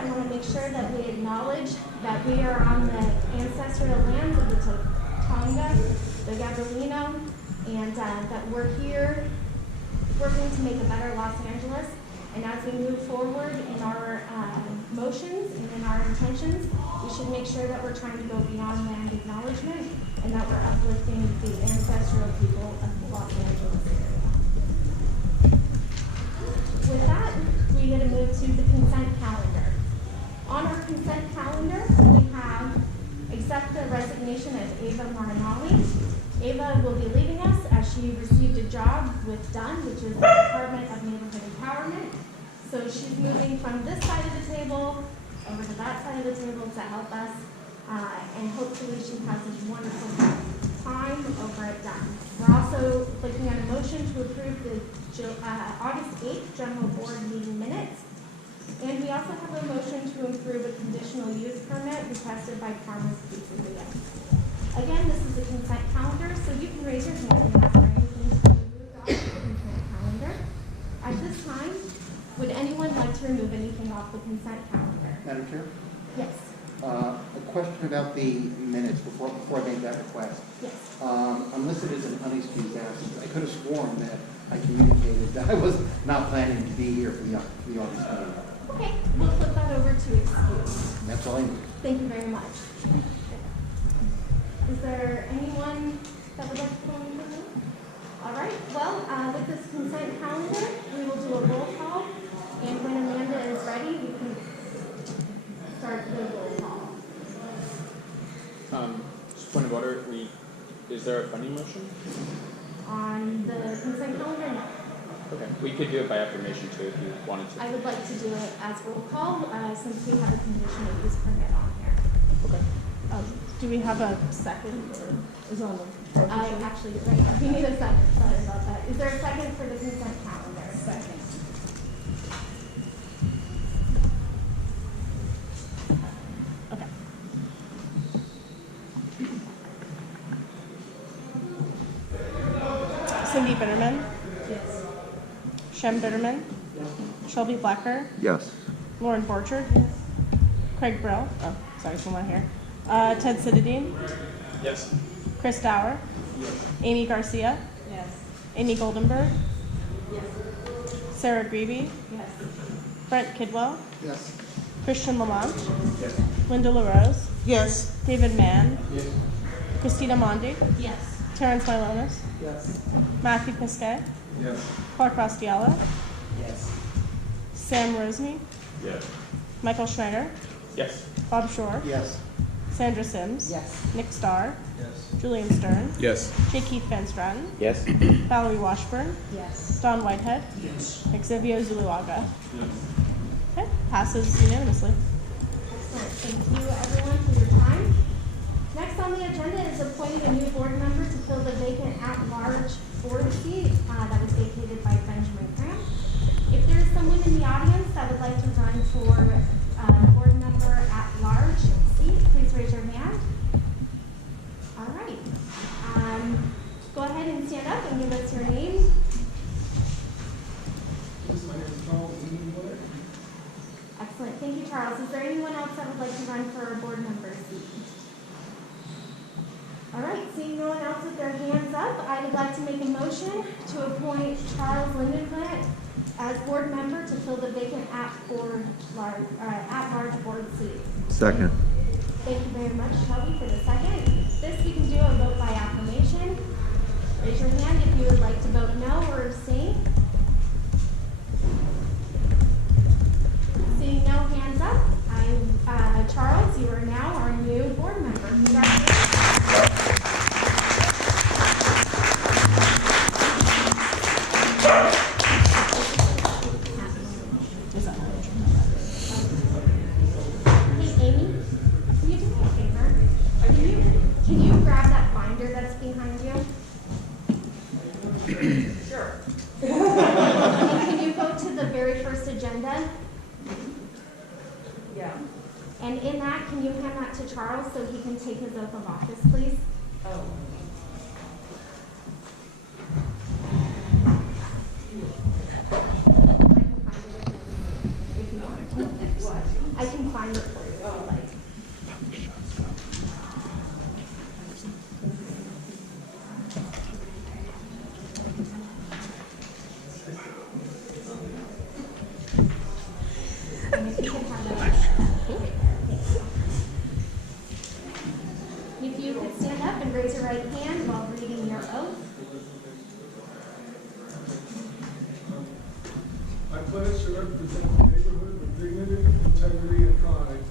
I want to make sure that we acknowledge that we are on the ancestral lands of the Tonga, the Gabrielino, and that we're here working to make a better Los Angeles. And as we move forward in our motions and in our intentions, we should make sure that we're trying to go beyond land acknowledgement and that we're uplifting the ancestral people of the Los Angeles area. With that, we get to move to the consent calendar. On our consent calendar, we have accept the resignation of Ava Marinelli. Ava will be leaving us as she received a job with DUN, which is the Department of Neighborhood Empowerment. So she's moving from this side of the table over to that side of the table to help us, and hopefully she has a wonderful time over at DUN. We're also looking at a motion to approve the August 8th General Board meeting minutes. And we also have a motion to approve a conditional use permit requested by Parma's Pizzeria. Again, this is a consent calendar, so you can raise your hand and ask for anything to be removed off the consent calendar. At this time, would anyone like to remove anything off the consent calendar? Madam Chair? Yes. A question about the minutes before I make that request. Yes. I'm listed as an unexcused absence. I could have sworn that I communicated that I was not planning to be here for the August meeting. Okay, we'll flip that over to excuse. That's all I need. Thank you very much. Is there anyone that would like to come in? All right, well, with this consent calendar, we will do a roll call. And when Amanda is ready, we can start the roll call. Just point of order, is there a funding motion? On the consent calendar, no. Okay, we could do it by affirmation too if you wanted to. I would like to do it as roll call since we have a conditional use permit on here. Okay. Do we have a second or is it on the motion? Actually, you're right. We need a second. Sorry about that. Is there a second for the consent calendar? Second. Okay. Cindy Bitterman. Yes. Shem Bitterman. Yes. Shelby Blacker. Yes. Lauren Borchard. Craig Brill. Oh, sorry, someone here. Ted Citadine. Yes. Chris Dower. Yes. Amy Garcia. Yes. Amy Goldenberg. Yes. Sarah Greavy. Yes. Brent Kidwell. Yes. Christian Lamont. Yes. Linda LaRose. Yes. David Mann. Yes. Christina Mondi. Yes. Terrence Milonis. Yes. Matthew Pisquet. Yes. Clark Rostiella. Yes. Sam Rosny. Yes. Michael Schneider. Yes. Bob Shore. Yes. Sandra Sims. Yes. Nick Starr. Yes. Julian Julian Stern. Yes. J. Keith Van Stratton. Yes. Valerie Washburn. Yes. Don Whitehead. Yes. Xavier Zuluaga. Yes. Okay, passes unanimously. Excellent. Thank you, everyone, for your time. Next on the agenda is appointing a new board member to fill the vacant at-large board seat that was vacated by Benjamin Graham. If there is someone in the audience that would like to run for board member at-large seat, please raise your hand. All right. Go ahead and stand up and give us your name. Excellent. Thank you, Charles. Is there anyone else that would like to run for a board member seat? All right. Seeing no one else with their hands up, I would like to make a motion to appoint Charles Lindenblatt as board member to fill the vacant at-large board seat. Second. Thank you very much, Shelby, for the second. This we can do a vote by affirmation. Raise your hand if you would like to vote no or abstain. Seeing no hands up, Charles, you are now our new board member. Congratulations. Hey, Amy, can you do me a favor? Can you grab that binder that's behind you? Sure. And can you go to the very first agenda? Yeah. And in that, can you hand that to Charles so he can take his oath of office, please? Oh. I can find it for you if you like. And if you can have that. If you could stand up and raise your right hand while reading your oath. I pledge to represent the neighborhood with dignity, integrity, and pride.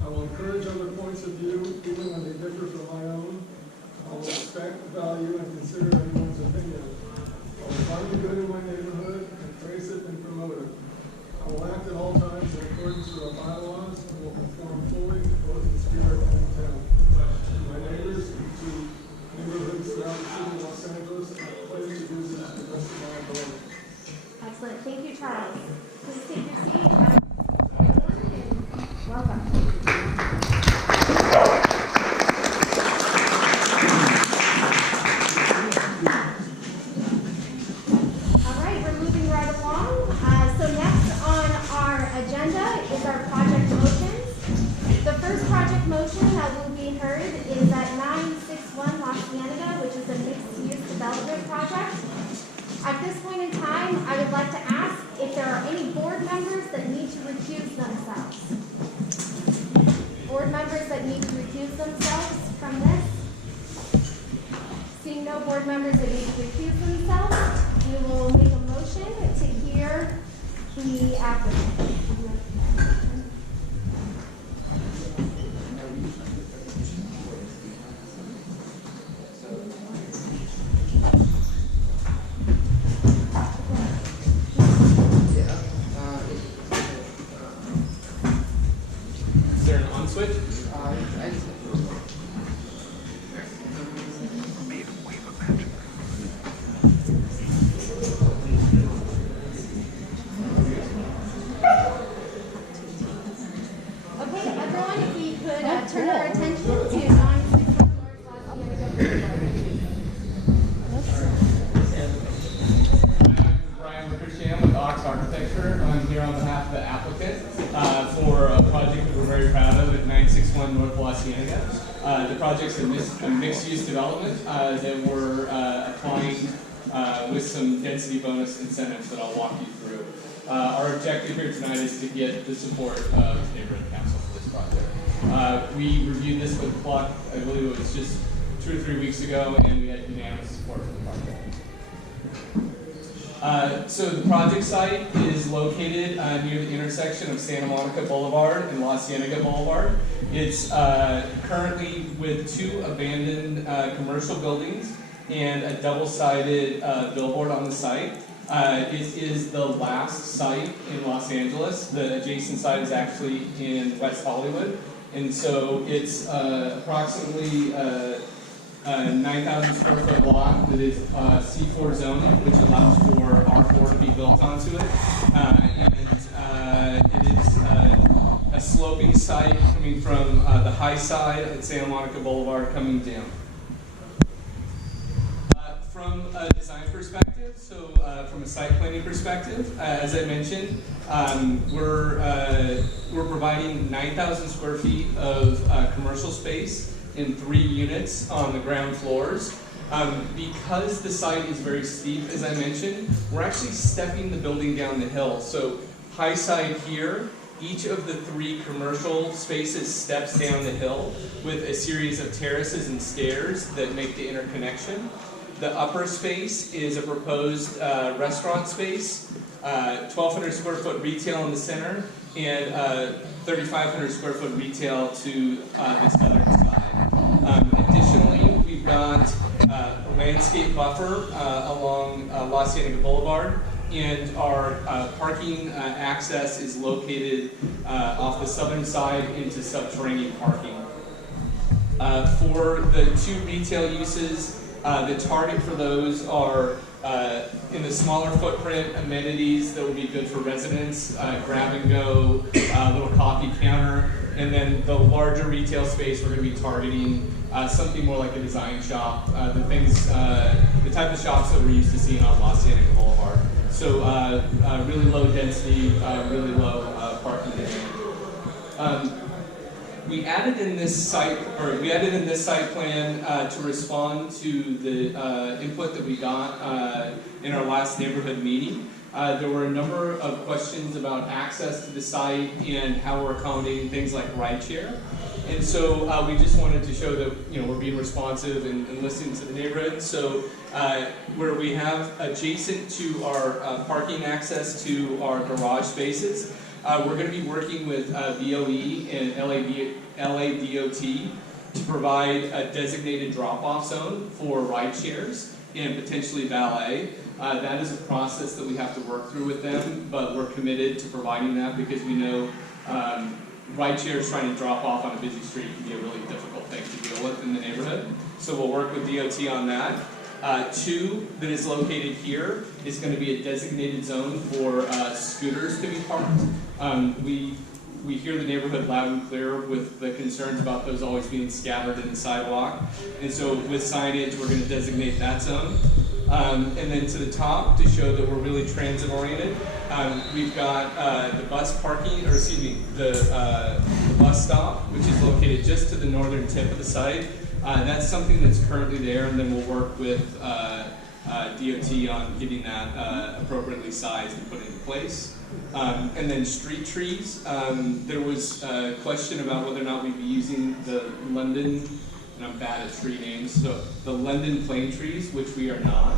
I will encourage other points of view, even when they differ from my own. I will respect, value, and consider anyone's opinion. I will find the good in my neighborhood and praise it and promote it. I will act at all times in accordance with our bylaws and will conform fully both in spirit and intent. To my neighbors and to neighborhoods throughout the city of Los Angeles, I pledge to do this to the best of my ability. Excellent. Thank you, Charles. Please take your seat. Welcome. All right, we're moving right along. So next on our agenda is our project motions. The first project motion that will be heard is at 961 La Cienega, which is a mixed-use development project. At this point in time, I would like to ask if there are any board members that need to recuse themselves. Board members that need to recuse themselves from this? Seeing no board members that need to recuse themselves, we will make a motion to hear the applicant. Is there an on switch? Okay, everyone, if we could turn our attention to 961 North La Cienega Boulevard. Brian Rickersham with Ox Architecture. I'm here on behalf of the applicant for a project that we're very proud of at 961 North La Cienega. The project's a mixed-use development that we're applying with some density bonus incentives that I'll walk you through. Our objective here tonight is to get the support of the neighborhood council for this project. We reviewed this with Pluck, I believe it was just 2 or 3 weeks ago, and we had unanimous support for the project. So the project site is located near the intersection of Santa Monica Boulevard and La Cienega Boulevard. It's currently with 2 abandoned commercial buildings and a double-sided billboard on the site. It is the last site in Los Angeles. The adjacent site is actually in West Hollywood. And so it's approximately 9,000 square foot lot that is C4 zoning, which allows for R4 to be built onto it. And it is a sloping site coming from the high side at Santa Monica Boulevard coming down. From a design perspective, so from a site planning perspective, as I mentioned, we're providing 9,000 square feet of commercial space in 3 units on the ground floors. Because the site is very steep, as I mentioned, we're actually stepping the building down the hill. So high side here, each of the 3 commercial spaces steps down the hill with a series of terraces and stairs that make the interconnection. The upper space is a proposed restaurant space, 1,200 square foot retail in the center, and 3,500 square foot retail to the southern side. Additionally, we've got a landscape buffer along La Cienega Boulevard, and our parking access is located off the southern side into subterranean parking. For the 2 retail uses, the target for those are in the smaller footprint amenities that will be good for residents, grab and go, little coffee counter, and then the larger retail space we're going to be targeting something more like a design shop, the type of shops that we're used to seeing on La Cienega Boulevard. So really low density, really low parking demand. We added in this site plan to respond to the input that we got in our last neighborhood meeting. There were a number of questions about access to the site and how we're accommodating things like rideshare. And so we just wanted to show that we're being responsive and listening to the neighborhood. So where we have adjacent to our parking access to our garage spaces, we're going to be working with BOE and LADOT to provide a designated drop-off zone for ride shares and potentially valet. That is a process that we have to work through with them, but we're committed to providing that because we know ride shares trying to drop off on a busy street can be a really difficult thing to deal with in the neighborhood. So we'll work with DOT on that. 2 that is located here is going to be a designated zone for scooters to be parked. We hear the neighborhood loud and clear with the concerns about those always being scattered in the sidewalk. And so with signage, we're going to designate that zone. And then to the top, to show that we're really transit oriented, we've got the bus parking, or excuse me, the bus stop, which is located just to the northern tip of the site. That's something that's currently there, and then we'll work with DOT on getting that appropriately sized and put into place. And then street trees. There was a question about whether or not we'd be using the London, and I'm bad at tree names, so the London plane trees, which we are not.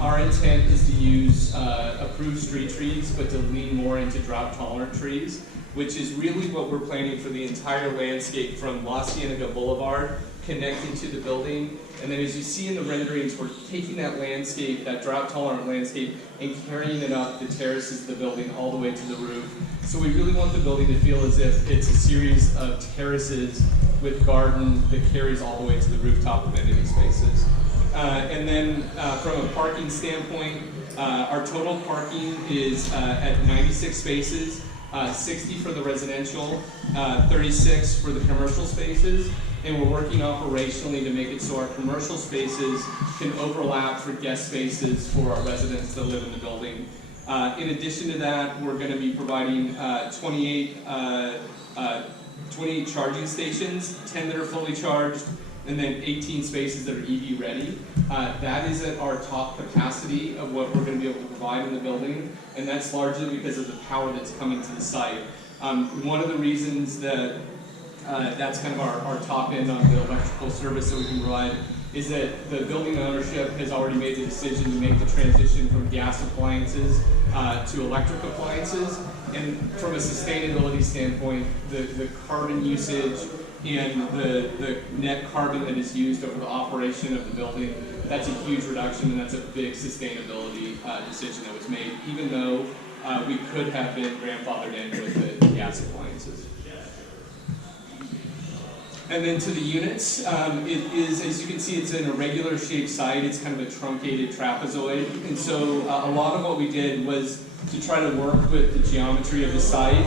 Our intent is to use approved street trees, but to lean more into drought-tolerant trees, which is really what we're planning for the entire landscape from La Cienega Boulevard connecting to the building. And then as you see in the renderings, we're taking that landscape, that drought-tolerant landscape, and carrying it up the terraces of the building all the way to the roof. So we really want the building to feel as if it's a series of terraces with garden that carries all the way to the rooftop amenity spaces. And then from a parking standpoint, our total parking is at 96 spaces, 60 for the residential, 36 for the commercial spaces. And we're working operationally to make it so our commercial spaces can overlap for guest spaces for our residents that live in the building. In addition to that, we're going to be providing 28 charging stations, 10 that are fully charged, and then 18 spaces that are EV ready. That is at our top capacity of what we're going to be able to provide in the building, and that's largely because of the power that's coming to the site. One of the reasons that that's kind of our top end on the electrical service that we can provide is that the building ownership has already made the decision to make the transition from gas appliances to electric appliances. And from a sustainability standpoint, the carbon usage and the net carbon that is used over the operation of the building, that's a huge reduction, and that's a big sustainability decision that was made, even though we could have been grandfathered in with the gas appliances. And then to the units, it is, as you can see, it's an irregular shaped site. It's kind of a truncated trapezoid. And so a lot of what we did was to try to work with the geometry of the site,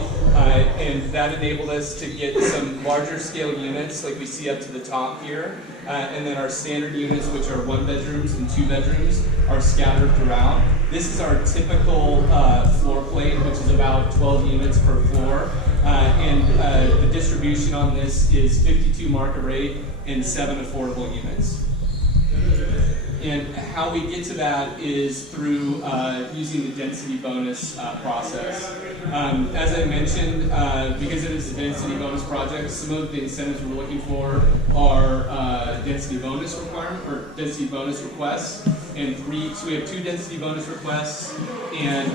and that enabled us to get some larger scale units like we see up to the top here. And then our standard units, which are 1 bedrooms and 2 bedrooms, are scattered throughout. This is our typical floor plate, which is about 12 units per floor. And the distribution on this is 52 market rate and 7 affordable units. And how we get to that is through using the density bonus process. As I mentioned, because it is a density bonus project, some of the incentives we're looking for are density bonus requirement or density bonus requests, and so we have 2 density bonus requests and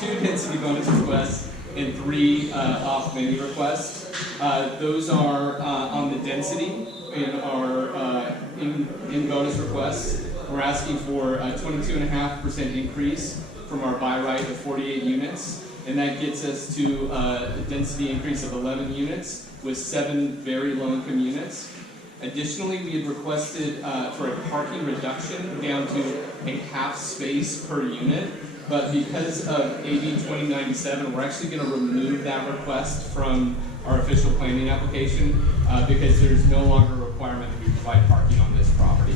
2 density bonus requests and 3 off-menu requests. Those are on the density in our in bonus requests. We're asking for a 22.5% increase from our buy right of 48 units, and that gets us to a density increase of 11 units with 7 very low-income units. Additionally, we had requested for a parking reduction down to a half space per unit. But because of AB 2097, we're actually going to remove that request from our official planning application because there's no longer a requirement that we provide parking on this property.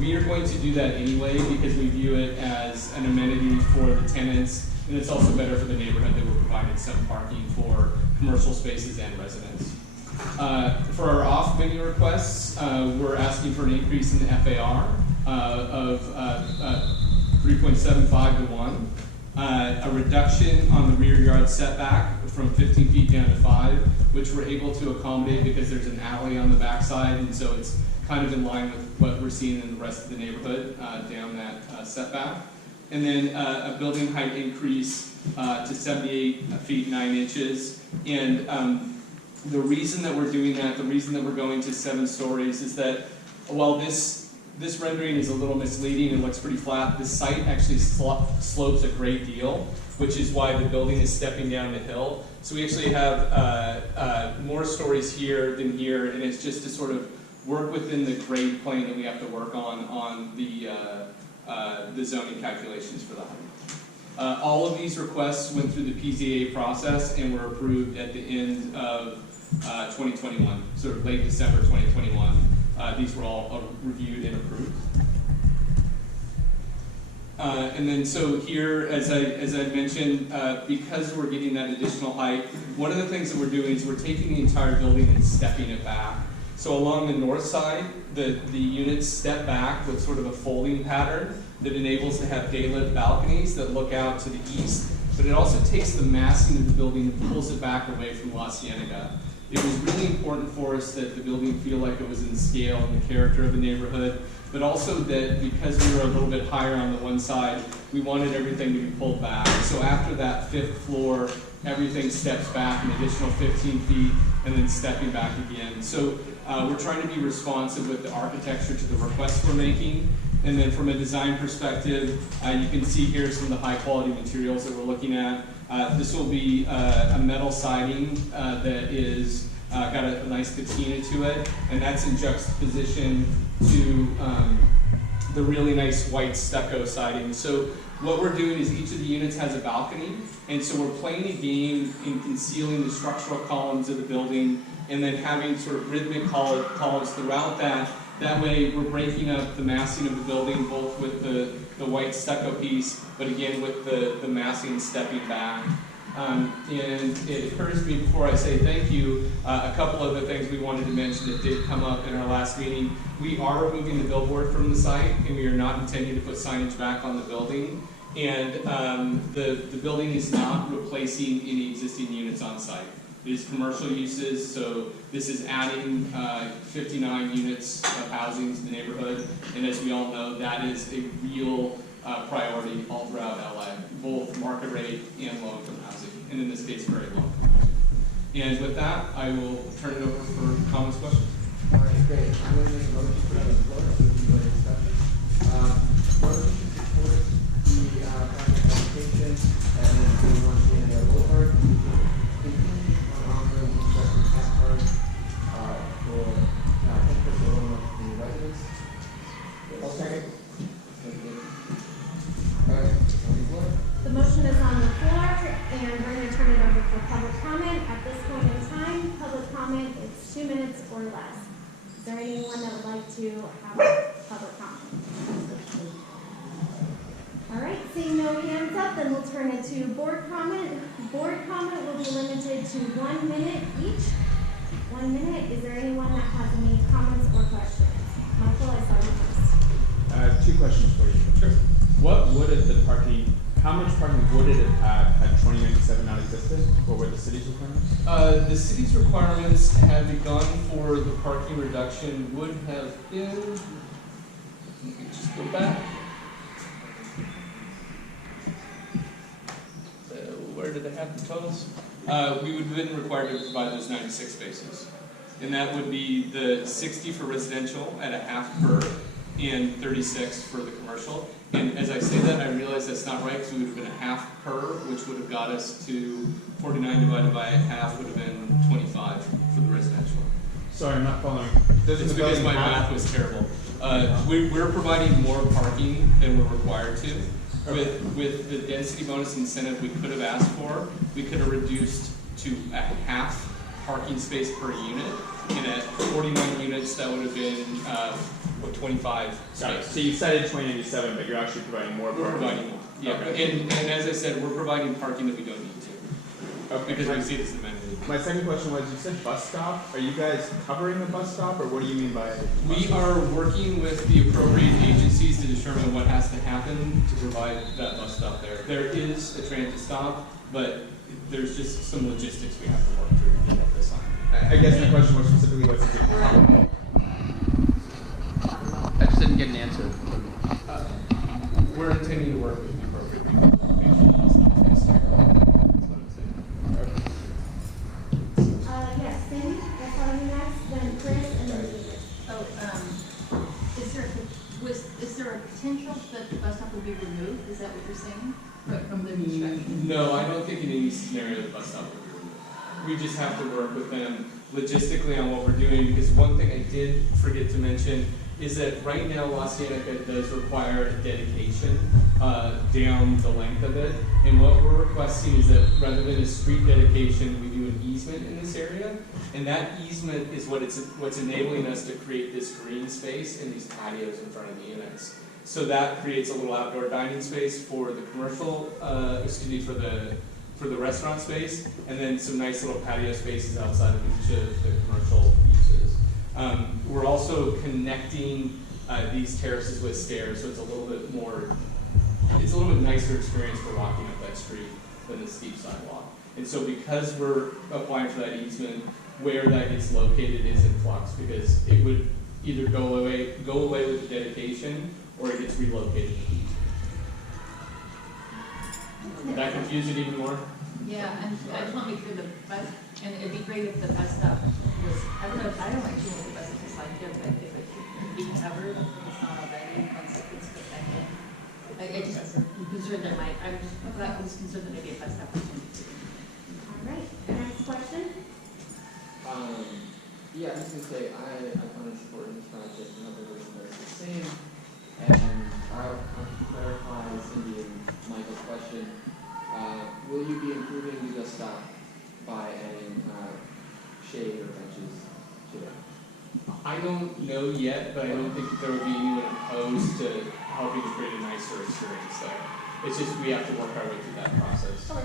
We are going to do that anyway because we view it as an amenity for the tenants, and it's also better for the neighborhood that we're providing some parking for commercial spaces and residents. For our off-menu requests, we're asking for an increase in the FAR of 3.75 to 1. A reduction on the rear yard setback from 15 feet down to 5, which we're able to accommodate because there's an alley on the backside, and so it's kind of in line with what we're seeing in the rest of the neighborhood down that setback. And then a building height increase to 78 feet 9 inches. And the reason that we're doing that, the reason that we're going to 7 stories is that while this rendering is a little misleading and looks pretty flat, the site actually slopes a great deal, which is why the building is stepping down the hill. So we actually have more stories here than here, and it's just to sort of work within the grade plane that we have to work on the zoning calculations for the height. All of these requests went through the PZA process and were approved at the end of 2021, sort of late December 2021. These were all reviewed and approved. And then so here, as I mentioned, because we're getting that additional height, one of the things that we're doing is we're taking the entire building and stepping it back. So along the north side, the units step back with sort of a folding pattern that enables to have daylit balconies that look out to the east, but it also takes the massing of the building and pulls it back away from La Cienega. It was really important for us that the building feel like it was in scale and the character of the neighborhood, but also that because we were a little bit higher on the one side, we wanted everything to be pulled back. So after that 5th floor, everything steps back an additional 15 feet and then stepping back again. So we're trying to be responsive with the architecture to the requests we're making. And then from a design perspective, you can see here some of the high quality materials that we're looking at. This will be a metal siding that is got a nice patina to it, and that's in juxtaposition to the really nice white stucco siding. So what we're doing is each of the units has a balcony, and so we're playing a game in concealing the structural columns of the building and then having sort of rhythmic columns throughout that. That way we're breaking up the massing of the building both with the white stucco piece, but again with the massing stepping back. And it occurs to me before I say thank you, a couple of the things we wanted to mention that did come up in our last meeting. We are removing the billboard from the site, and we are not intending to put signage back on the building. And the building is not replacing any existing units on site. It is commercial uses, so this is adding 59 units of housing to the neighborhood. And as we all know, that is a real priority all throughout LA, both market rate and low-income housing, and in this case, very low. And with that, I will turn it over for comments, questions. All right, great. I'm going to make a motion to put it on the floor so we can go into discussion. Motion to support the project application and then we want to end our boulevard. Continue on ongoing construction task card for interest or loan of the residents. Okay. The motion is on the floor, and we're going to turn it over for public comment. At this point in time, public comment is 2 minutes or less. Is there anyone that would like to have public comment? All right, seeing no hands up, then we'll turn it to board comment. Board comment will be limited to 1 minute each. 1 minute. Is there anyone that has any comments or questions? Michael, I saw you first. 2 questions for you. Sure. What would how much parking would it have had 2097 not existed? What were the city's requirements? The city's requirements, had we gone for the parking reduction, would have been, let me just go back. Where did they have the totals? We would have been required to provide those 96 spaces. And that would be the 60 for residential at a half per and 36 for the commercial. And as I say that, I realize that's not right, because we would have been a half per, which would have got us to 49 divided by a half would have been 25 for the residential. Sorry, I'm not following. It's because my math was terrible. We're providing more parking than we're required to. Okay. With the density bonus incentive we could have asked for, we could have reduced to a half parking space per unit. And at 41 units, that would have been 25 spaces. So you cited 2097, but you're actually providing more parking. We're providing more. Yeah, okay. and as I said, we're providing parking that we don't need to. Okay. Because we see it as an amenity. My second question was, you said bus stop. Are you guys covering the bus stop, or what do you mean by it? We are working with the appropriate agencies to determine what has to happen to provide that bus stop there. There is a transit stop, but there's just some logistics we have to work through to get this on. I guess my question was specifically what's it covering? I just didn't get an answer. We're intending to work with the appropriate people. Yes, Cindy, that's all you next, then Chris, and then David. Oh, is there a potential that the bus stop will be removed? Is that what you're saying? From the construction? No, I don't think in any scenario the bus stop will be removed. We just have to work with them logistically on what we're doing, because one thing I did forget to mention is that right now La Cienega does require a dedication down the length of it, and what we're requesting is that rather than a street dedication, we do an easement in this area, and that easement is what's enabling us to create this green space and these patios in front of the units. So that creates a little outdoor dining space for the commercial, for the restaurant space, and then some nice little patio spaces outside of each of the commercial uses. We're also connecting these terraces with stairs, so it's a little bit nicer experience for walking up that street than the steep sidewalk. And so because we're applying for that easement, where that gets located is in flux, because it would either go away with the dedication, or it gets relocated. Did that confuse it even more? Yeah, and I just want to make sure the bus, and it'd be great if the bus stop was, I don't know actually what the bus is like here, but if it could be covered, if it's not already, once it gets put back in. I'm concerned that I was concerned that maybe a bus stop was going to be. All right, next question? Yeah, I was gonna say, I find supporting this project and other version is the same. And I'll clarify Cindy and Michael's question. Will you be improving the bus stop by adding shade or benches to it? I don't know yet, but I don't think that there would be anyone opposed to helping to create a nicer experience there. It's just we have to work our way through that process. Sure.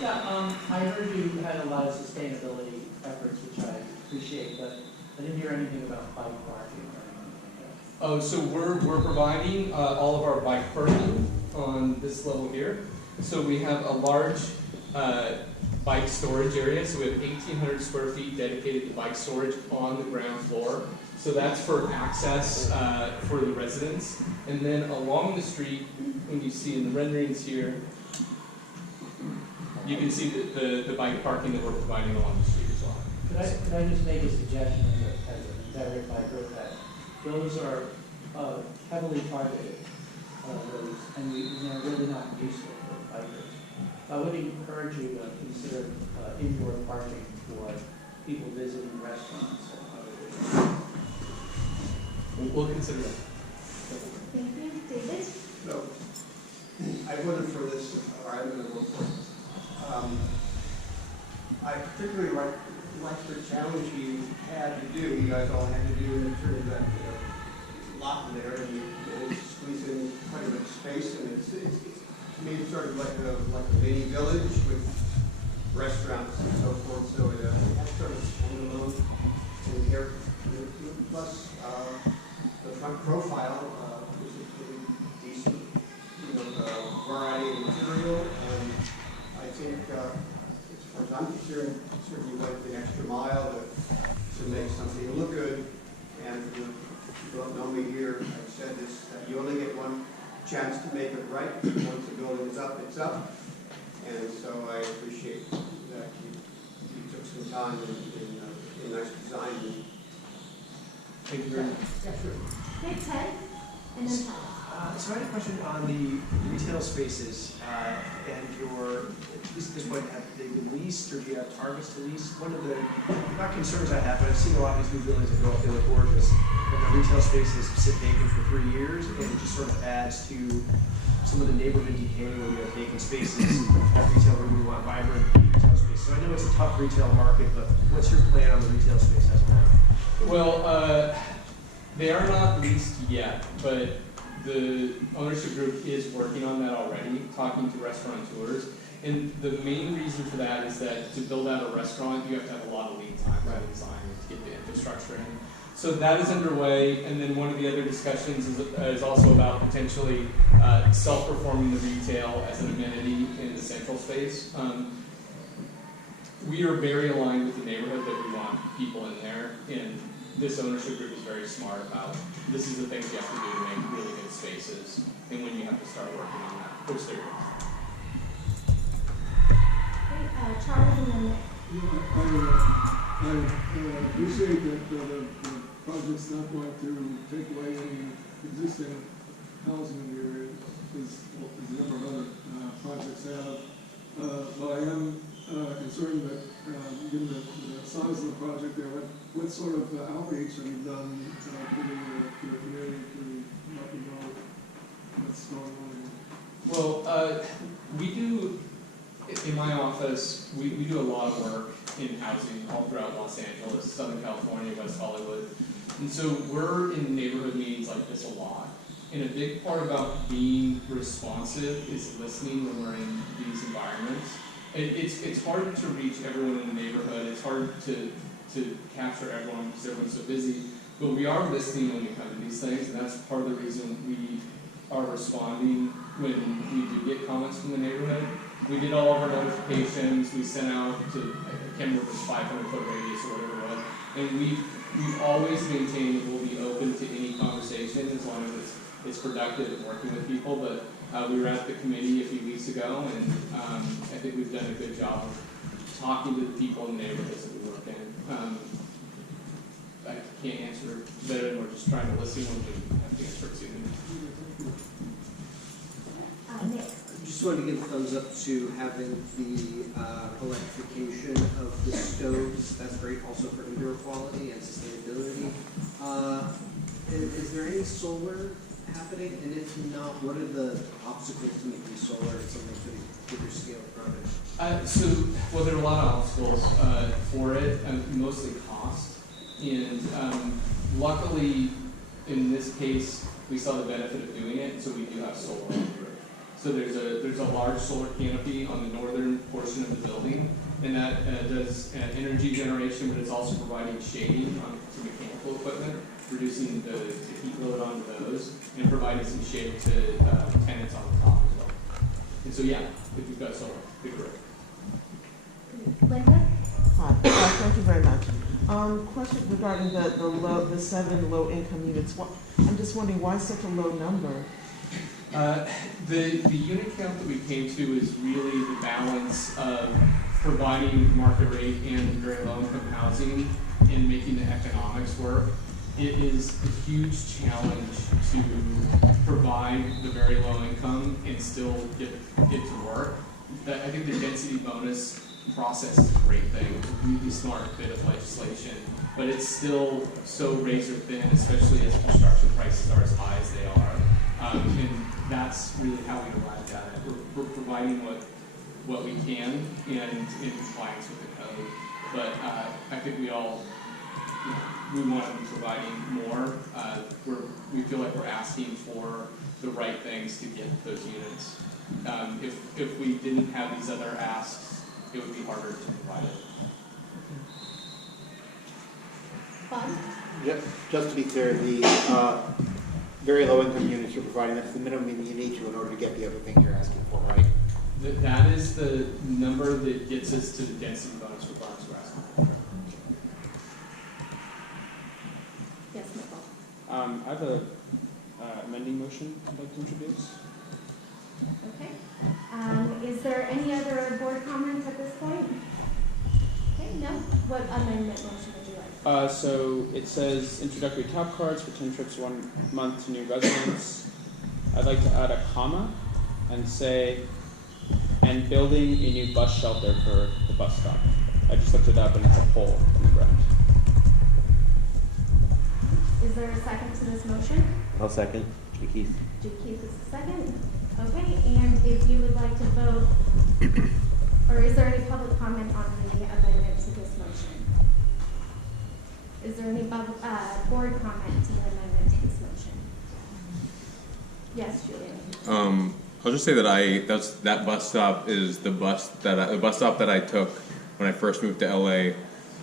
Yeah, I heard you had a lot of sustainability efforts, which I appreciate, but I didn't hear anything about bike parking or anything like that. Oh, so we're providing all of our bike parking on this level here. So we have a large bike storage area. So we have 1,800 square feet dedicated to bike storage on the ground floor. So that's for access for the residents. And then along the street, when you see in the renderings here, you can see the bike parking that we're providing along the street as well. Could I just make a suggestion as a veteran biker that those are heavily targeted roads, and they're really not useful for bikers. I would encourage you to consider indoor parking for people visiting restaurants and other things. We'll consider that. Thank you. David? No, I voted for this, or I'm going to vote for it. I particularly like the challenge you had to do, you guys all had to do in terms of that lot there, and you squeeze in quite a bit of space, and it's to me it's sort of like a mini village with restaurants and so forth, so it has sort of standalone in here. Plus, the front profile is a pretty decent, variety of material, and I think, as far as I'm concerned, certainly went the extra mile to make something look good. And if you don't know me here, I've said this, that you only get one chance to make it right. Once the building is up, it's up. And so I appreciate that you took some time in nice design. Thank you very much. Okay, Ted, and then Tyler. So I had a question on the retail spaces and at least at this point, have they been leased or do you have targets to lease? One of the, not concerns I have, but I've seen a lot of these new buildings that go up, they look gorgeous, but the retail spaces sit vacant for 3 years, and it just sort of adds to some of the neighborhood decay where we have vacant spaces. At retail where we want vibrant retail space. So I know it's a tough retail market, but what's your plan on the retail space as well? Well, they are not leased yet, but the ownership group is working on that already, talking to restaurateurs. And the main reason for that is that to build out a restaurant, you have to have a lot of lead time by design to get the infrastructure in. So that is underway, and then one of the other discussions is also about potentially self-performing the retail as an amenity in the central space. We are very aligned with the neighborhood that we want people in there, and this ownership group is very smart about this is the things you have to do to make really good spaces, and when you have to start working on that, which they're doing. Okay, Charles and then Nick. I appreciate that the project's not going to take away any existing housing in the area, as a number of other projects have. But I am concerned that, given the size of the project there, what sort of outreach have you done to the community to let you know what's going on? Well, we do, in my office, we do a lot of work in housing all throughout Los Angeles, Southern California, West Hollywood. And so we're in neighborhood meetings like this a lot. And a big part about being responsive is listening when we're in these environments. It's hard to reach everyone in the neighborhood. It's hard to capture everyone because everyone's so busy. But we are listening when we come to these things, and that's part of the reason we are responding when we do get comments from the neighborhood. We did all of our notifications. We sent out to, I can't remember, 500-foot radius or whatever it was. And we've always maintained that we'll be open to any conversation as long as it's productive and working with people. But we were at the committee a few weeks ago, and I think we've done a good job of talking to the people in the neighborhoods that we work in. I can't answer better, and we're just trying to listen when we have the experts in. Nick. Just wanted to give a thumbs up to having the electrification of the stoves. That's great also for indoor quality and sustainability. Is there any solar happening? And if not, what are the obstacles to making solar something for the bigger scale project? Well, there are a lot of obstacles for it, mostly cost. And luckily, in this case, we saw the benefit of doing it, so we do have solar on the roof. So there's a large solar canopy on the northern portion of the building, and that does energy generation, but it's also providing shading on some mechanical equipment, reducing the heat load onto those, and providing some shade to tenants on the top as well. And so yeah, if you've got solar, big growth. Linda? Hi, thank you very much. Question regarding the 7 low-income units. I'm just wondering why such a low number? The unit count that we came to is really the balance of providing market rate and very low-income housing and making the economics work. It is a huge challenge to provide the very low income and still get to work. I think the density bonus process is a great thing. It's a really smart bit of legislation, but it's still so razor thin, especially as construction prices are as high as they are. And that's really how we arrived at it. We're providing what we can and in compliance with the code. But I think we all, we want to be providing more. We feel like we're asking for the right things to get those units. If we didn't have these other asks, it would be harder to provide it. Bob? Just to be clear, the very low income units you're providing, that's the minimum you need to in order to get the other things you're asking for, right? That is the number that gets us to the density bonus requirements we're asking for. Yes, Michael. I have a amending motion I'd like to introduce. Okay. Is there any other board comments at this point? Okay, no. What amendment motion would you like? So it says introductory tap cards for 10 trips 1 month to new residents. I'd like to add a comma and say, and building a new bus shelter for the bus stop. I just looked it up and it's a pole in the ground. Is there a second to this motion? I'll second. Keith. Keith is the second. Okay, and if you would like to vote, or is there any public comment on the amendment to this motion? Is there any board comment to the amendment to this motion? Yes, Julian. I'll just say that that bus stop is the bus stop that I took when I first moved to LA,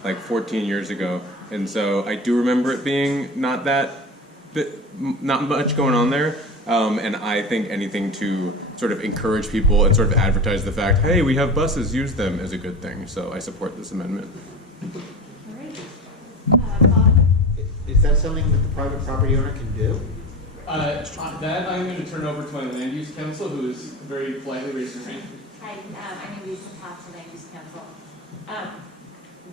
like 14 years ago, and so I do remember it being not much going on there, and I think anything to sort of encourage people and sort of advertise the fact, hey, we have buses, use them, is a good thing. So I support this amendment. All right. Bob? Is that something that the private property owner can do? That I'm going to turn over to my land use counsel, who is very politely raising her hand. Hi, I'm Lisa Top, the Land Use Council.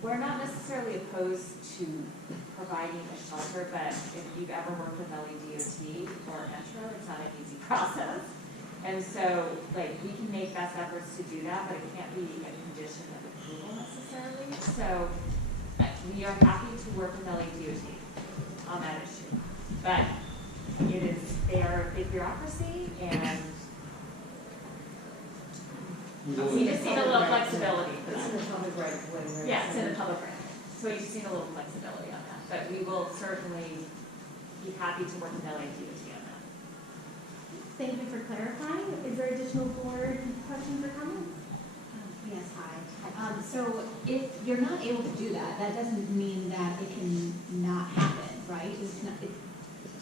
We're not necessarily opposed to providing a shelter, but if you've ever worked with LEDOT or Metro, it's not an easy process. And so, like, we can make best efforts to do that, but it can't be a condition of approval necessarily. So, we are happy to work with LEDOT on that issue. But they are a big bureaucracy, and we just need a little flexibility for that. It's in the public right of way, right? Yeah, it's in the public right of way. So we just need a little flexibility on that. But we will certainly be happy to work with LADOT on that. Thank you for clarifying. Is there additional board questions or comments? Yes, hi. So if you're not able to do that, that doesn't mean that it can not happen, right?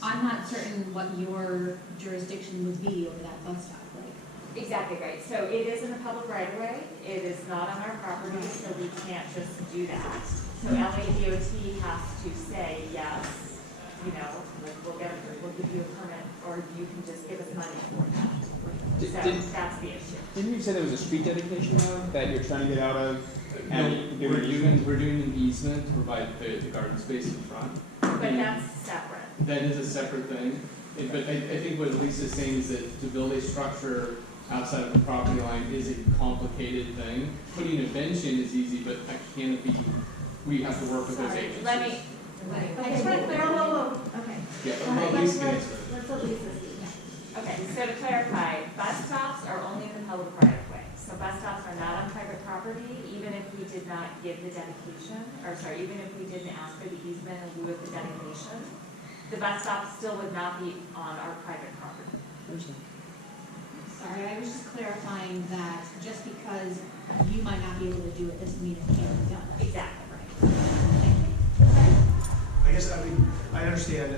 I'm not certain what your jurisdiction would be over that bus stop, right? Exactly right. So it is in the public right of way. It is not on our property, so we can't just do that. So LADOT has to say, yes, we'll give you a permit, or you can just give us money for that. So that's the issue. Didn't you say there was a street dedication though that you're trying to get out of? No, we're doing an easement to provide the garden space in front. But that's separate. That is a separate thing. But I think what Lisa's saying is that to build a structure outside of the property line is a complicated thing. Putting a bench in is easy, but a canopy, we have to work with those agencies. Let me. Okay, just want to clarify. Whoa. Okay. Yeah, Let's let Lisa speak. Okay, so to clarify, bus stops are only in the public right of way. So bus stops are not on private property, even if we did not give the dedication, even if we didn't ask for the easement in lieu of the dedication, the bus stop still would not be on our private property. Sorry, I was just clarifying that just because you might not be able to do it doesn't mean it can't be done. Exactly right. I guess, I understand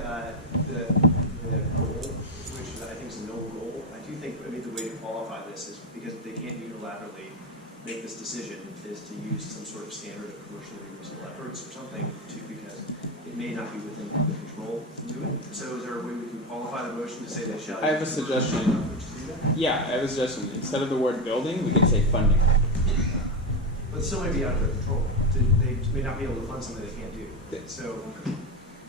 the goal, which is, I think is a noble goal. I do think, the way to qualify this is because they can't unilaterally make this decision is to use some sort of standard of commercially reasonable efforts or something because it may not be within the control to do it. So is there a way we can qualify the motion to say they shall? I have a suggestion. Yeah, I have a suggestion. Instead of the word building, we could say funding. But it still may be out of their control. They may not be able to fund something they can't do. So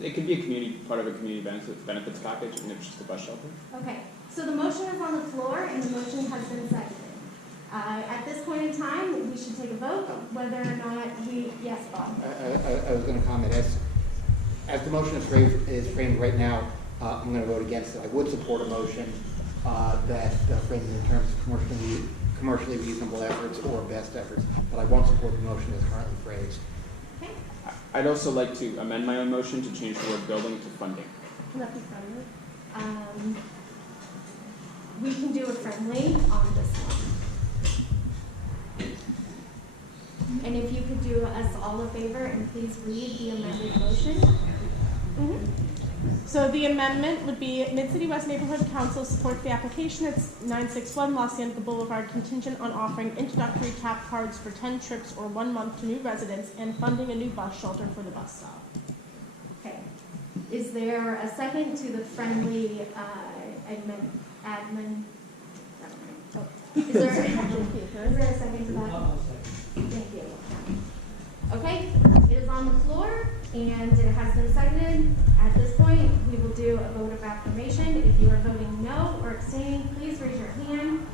it could be a part of a community benefits package, and it's just a bus shelter. Okay, so the motion is on the floor and the motion has been seconded. At this point in time, we should take a vote whether or not yes, Bob. I was going to comment, as the motion is framed right now, I'm going to vote against it. I would support a motion that frames it in terms of commercially reasonable efforts or best efforts, but I won't support the motion as currently phrased. Okay. I'd also like to amend my own motion to change the word building to funding. Let me friendly. We can do a friendly on this one. And if you could do us all a favor and please read the amended motion. So the amendment would be Mid-City West Neighborhood Council supports the application at 961 La Cienega Boulevard contingent on offering introductory tap cards for 10 trips or 1 month to new residents and funding a new bus shelter for the bus stop. Okay. Is there a second to the friendly admin? Is there a second to that? Thank you. Okay, it is on the floor and it has been seconded. At this point, we will do a vote of affirmation. If you are voting no or abstaining, please raise your hand.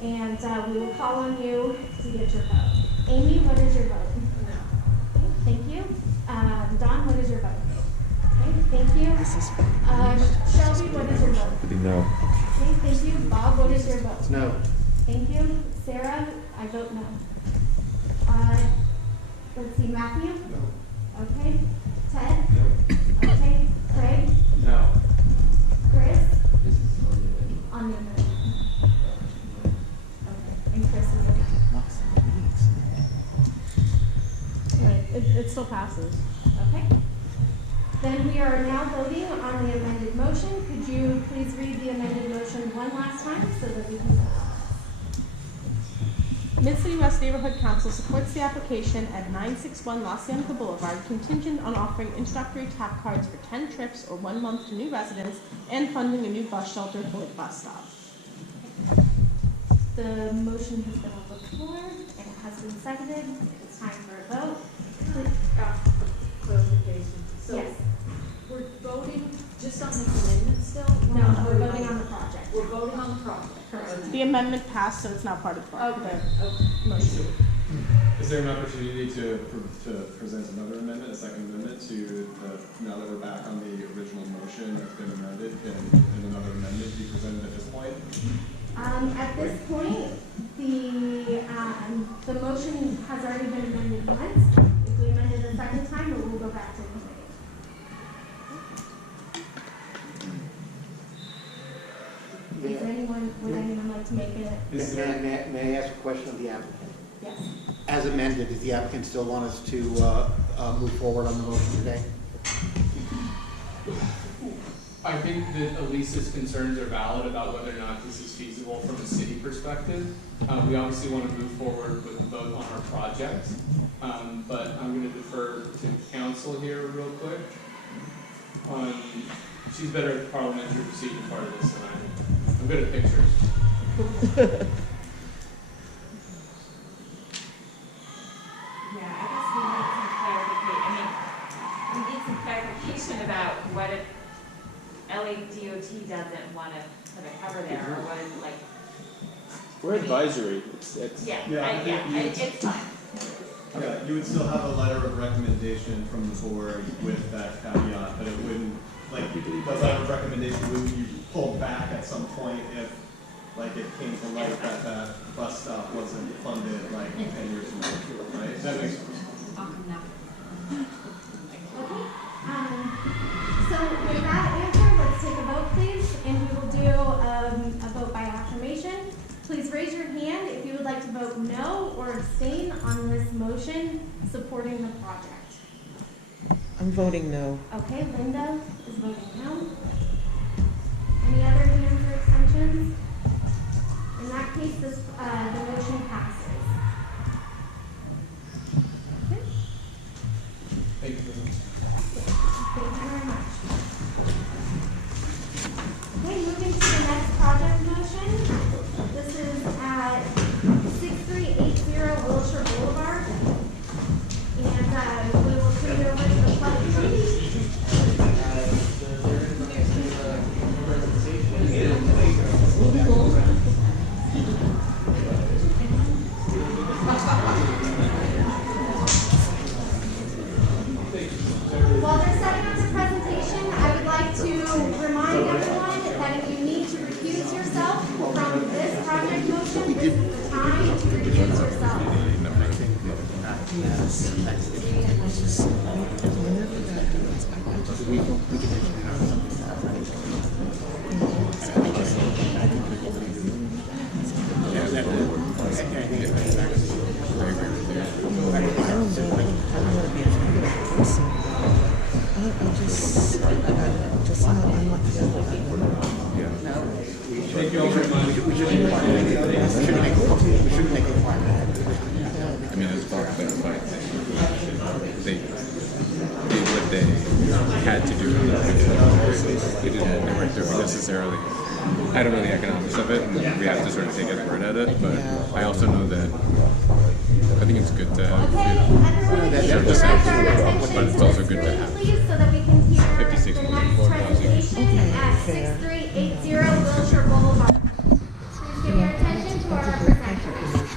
And we will call on you to get your vote. Amy, what is your vote? No. Okay, thank you. Don, what is your vote? Okay, thank you. Shelby, what is your vote? No. Okay, thank you. Bob, what is your vote? No. Thank you. Sarah, I vote no. Let's see, Matthew? No. Okay. Ted? No. Okay. Craig? No. Chris? On the amendment. It still passes. Okay. Then we are now voting on the amended motion. Could you please read the amended motion one last time so that we can... Mid-City West Neighborhood Council supports the application at 961 La Cienega Boulevard contingent on offering introductory tap cards for 10 trips or 1 month to new residents and funding a new bus shelter for the bus stop. The motion has been on the floor and it has been seconded. It's time for a vote. Clarification. So Yes. we're voting just on this amendment still? No, we're voting on the project. We're voting on the project. Correct. The amendment passed, so it's not part of the motion. Is there an opportunity to present another amendment, a second amendment to now that we're back on the original motion that's been amended, can another amendment be presented at this point? At this point, the motion has already been amended once. If we amend it a second time, it will go back to the committee. Would anyone like to make it? May I ask a question of the applicant? Yes. As amended, does the applicant still want us to move forward on the motion today? I think that Elisa's concerns are valid about whether or not this is feasible from a city perspective. We obviously want to move forward with the vote on our project, but I'm going to defer to council here real quick. She's better at the parliamentary procedure part of this than I am. I'm good at pictures. Yeah, I guess we need some clarification about what if LADOT doesn't want to put a cover there, or what is like. We're advisory. It's It's fine. Yeah, you would still have a letter of recommendation from the board with that caveat, but it wouldn't, like, the letter of recommendation wouldn't be pulled back at some point if, like, it came to light that that bus stop wasn't funded, like, 10 years ago, right? That makes sense. Okay. So with that answer, let's take a vote, please, and we will do a vote by acclamation. Please raise your hand if you would like to vote no or abstain on this motion supporting the project. I'm voting no. Okay, Linda is voting no. Any other hands or abstentions? In that case, the motion passes. Okay. Thank you very much. Thank you very much. Okay, moving to the next project motion. This is at 6380 Wilshire Boulevard. And we will turn it over to the club committee. While they're setting up the presentation, I would like to remind everyone that if you need to recuse yourself from this project motion, this is the time to recuse yourself. Thank you all very much. I mean, it's far better fight. They did what they had to do. They didn't necessarily. I don't know the economics of it, and we have to sort of take his word at it. But I also know that I think it's good to have. But it's also good to have. Please, so that we can hear 56 the million next for presentation at 6380 Wilshire Boulevard. Please give your attention to our presenters.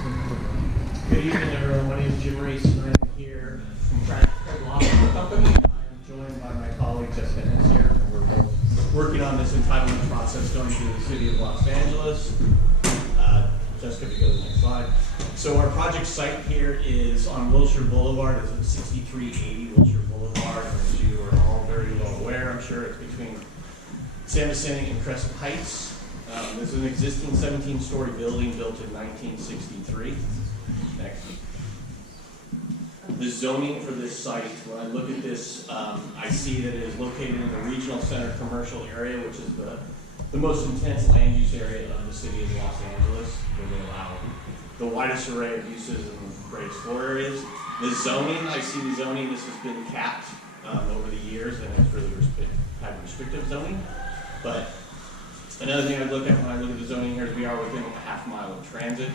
Good evening, everyone. My name is Jim Reese, and I'm here from Craig Law Company. I'm joined by my colleague Jessica Hens here. We're both working on this entitlement process going through the city of Los Angeles. Jessica, if you go to the next slide. So our project site here is on Wilshire Boulevard. It's at 6380 Wilshire Boulevard. As you are all very well aware, I'm sure it's between San Vicente and Crescent Heights. This is an existing 17-story building built in 1963. Next. the zoning for this site, when I look at this, I see that it is located in the regional center commercial area, which is the most intense land use area of the city of Los Angeles, where they allow the widest array of uses and greatest floor areas. The zoning, I see the zoning, this has been capped over the years, and it's really had restrictive zoning. But another thing I look at when I look at the zoning here is we are within a half mile of transit.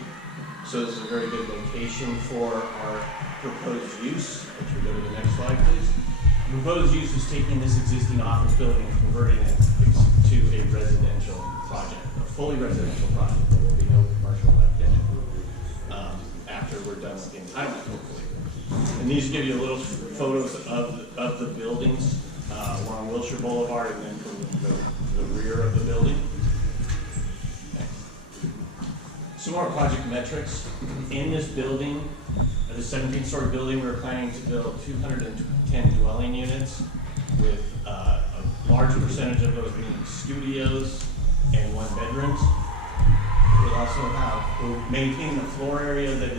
So this is a very good location for our proposed use. If we go to the next slide, please. The proposed use is taking this existing office building and converting it to a residential project, a fully residential project. There will be no commercial left in it after we're done with the entitlement, hopefully. And these give you a little photos of the buildings along Wilshire Boulevard and then from the rear of the building. Some more project metrics. In this building, the 17-story building, we're planning to build 210 dwelling units with a large percentage of those being studios and 1 bedrooms. We'll maintain the floor area that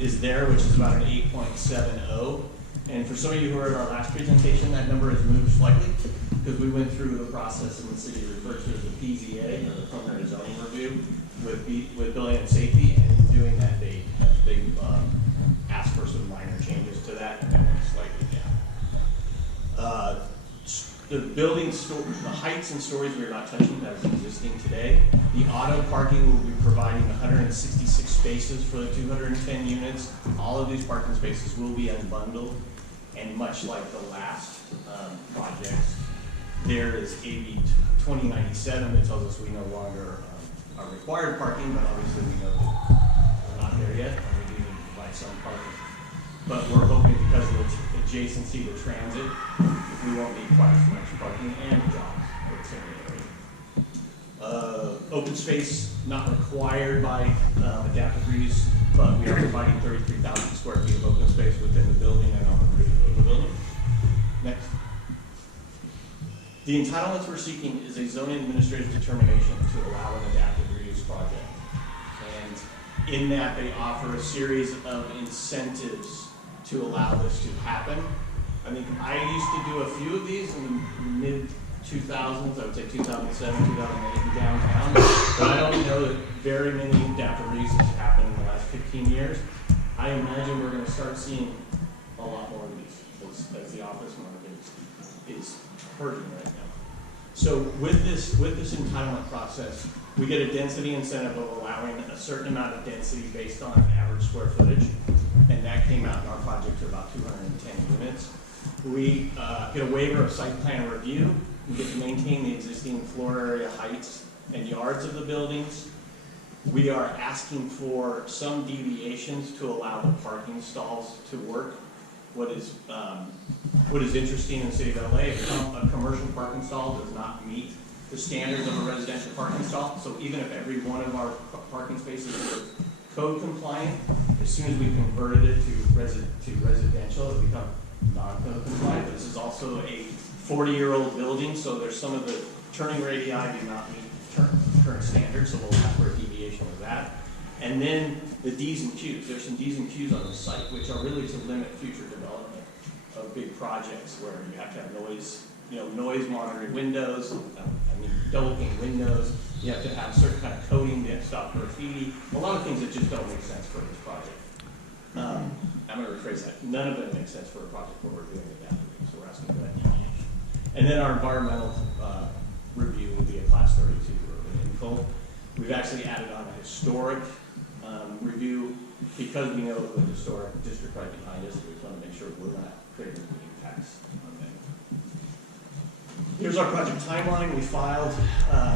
is there, which is about an 8.70. And for some of you who heard our last presentation, that number has moved slightly because we went through the process in the city referred to as the PZA, or the preliminary zoning review, with building and safety, and in doing that, they asked for some minor changes to that, and that went slightly down. The the heights and stories we're not touching, that is existing today. The auto parking will be providing 166 spaces for the 210 units. All of these parking spaces will be unbundled, and much like the last projects, there is AB 2097 that tells us we no longer are required parking, but obviously we know that we're not there yet, and we do need to provide some parking. But we're hoping because of the adjacency to transit, we won't need quite as much parking and jobs for the same area. Open space not required by adaptive reuse, but we are providing 33,000 square feet of open space within the building and on the roof of the building. Next. The entitlements we're seeking is a zoning administrative determination to allow an adaptive reuse project. And in that, they offer a series of incentives to allow this to happen. I think I used to do a few of these in the mid-2000s, I would say 2007, 2008 in downtown, but I don't know that very many adaptive reuses have happened in the last 15 years. I imagine we're going to start seeing a lot more of these as the office market is hurting right now. So with this entitlement process, we get a density incentive of allowing a certain amount of density based on average square footage, and that came out in our project to about 210 units. We get a waiver of site plan review. We get to maintain the existing floor area heights and yards of the buildings. We are asking for some deviations to allow the parking stalls to work. What is interesting in the city of LA, a commercial parking stall does not meet the standards of a residential parking stall. So even if every one of our parking spaces is code compliant, as soon as we converted it to residential, it becomes non-code compliant. But this is also a 40-year-old building, so there's some of the turning radii do not meet current standards, so we'll ask for a deviation of that. And then the Ds and Qs. There's some Ds and Qs on the site, which are really to limit future development of big projects where you have to have noise monitoring windows, double pane windows. You have to have certain kind of coating to stop graffiti. A lot of things that just don't make sense for this project. I'm going to rephrase that. None of them make sense for a project where we're doing it that way, so we're asking for that deviation. And then our environmental review will be a class 32 urban info. We've actually added on a historic review because we know the historic district right behind us, so we want to make sure we're not creating any impacts on them. Here's our project timeline. We filed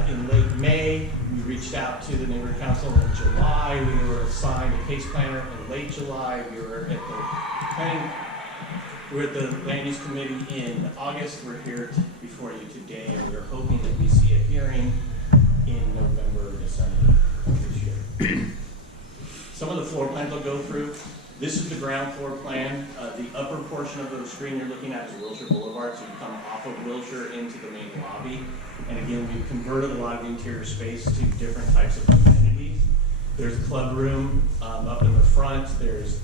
in late May. We reached out to the neighborhood council in July. We were assigned a case planner in late July. We were at the land use committee in August. We're here before you today, and we're hoping that we see a hearing in November or December of this year. Some of the floor plans will go through. This is the ground floor plan. The upper portion of the screen you're looking at is Wilshire Boulevard, so you come off of Wilshire into the main lobby. And again, we've converted a lot of the interior space to different types of amenities. There's a club room up in the front. There's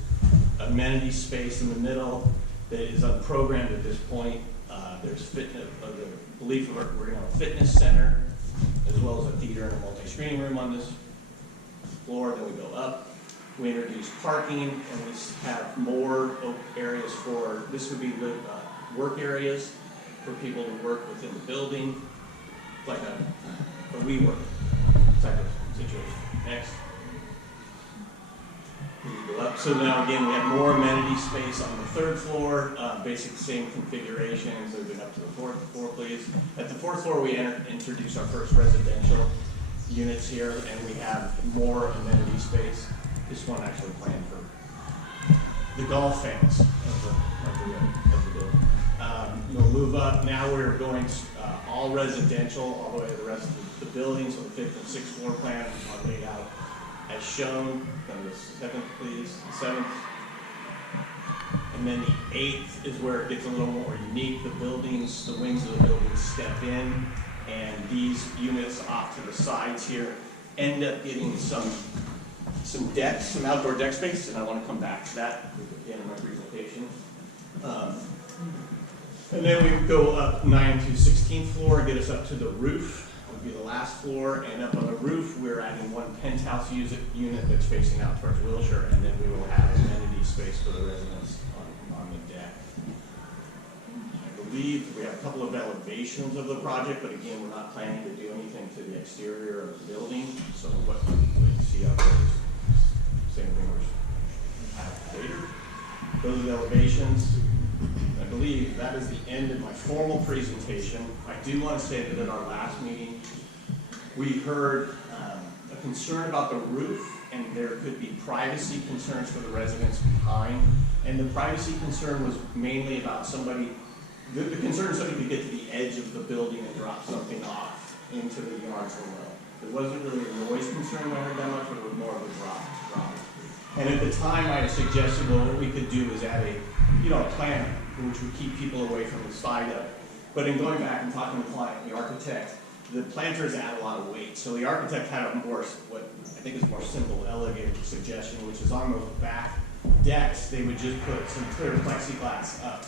amenity space in the middle that is unprogrammed at this point. There's fitness, the belief of we're going to have a fitness center as well as a theater and a multi-screening room on this floor. Then we go up. We introduce parking, and we have more areas for, this would be work areas for people to work within the building, like a WeWork type of situation. Next. We go up. So now again, we have more amenity space on the third floor, basic same configuration. Moving up to the fourth floor, please. At the fourth floor, we introduce our first residential units here, and we have more amenity space. This one actually planned for the golf fans of the building. We'll move up. Now we're going all residential all the way to the rest of the building. So the fifth and sixth floor plan are laid out as shown. Then the seventh, please. The seventh. And then the eighth is where it gets a little more unique. The buildings, the wings of the buildings step in, and these units off to the sides here end up getting some decks, some outdoor deck space, and I want to come back to that again in my presentation. And then we go up 9 to 16th floor and get us up to the roof. Would be the last floor, and up on the roof we're adding one penthouse unit that's facing out towards Wilshire, and then we will have amenity space for the residents on the deck. I believe we have a couple of elevations of the project, but again, we're not planning to do anything to the exterior of the building, so what you see out there is same thing we're have later. Those are the elevations. I believe that is the end of my formal presentation. I do want to say that at our last meeting, we heard a concern about the roof, and there could be privacy concerns for the residents behind. And the privacy concern was mainly about somebody, the concern is somebody could get to the edge of the building and drop something off into the yards below. It wasn't really a noise concern when I heard that much, but it was more of a drop. And at the time, I had suggested, well, what we could do is add a plan which would keep people away from the side of it. But in going back and talking to the client, the architect, the planters add a lot of weight. So the architect had a more, what I think is more simple, elegant suggestion, which is on those back decks, they would just put some clear plexiglass up,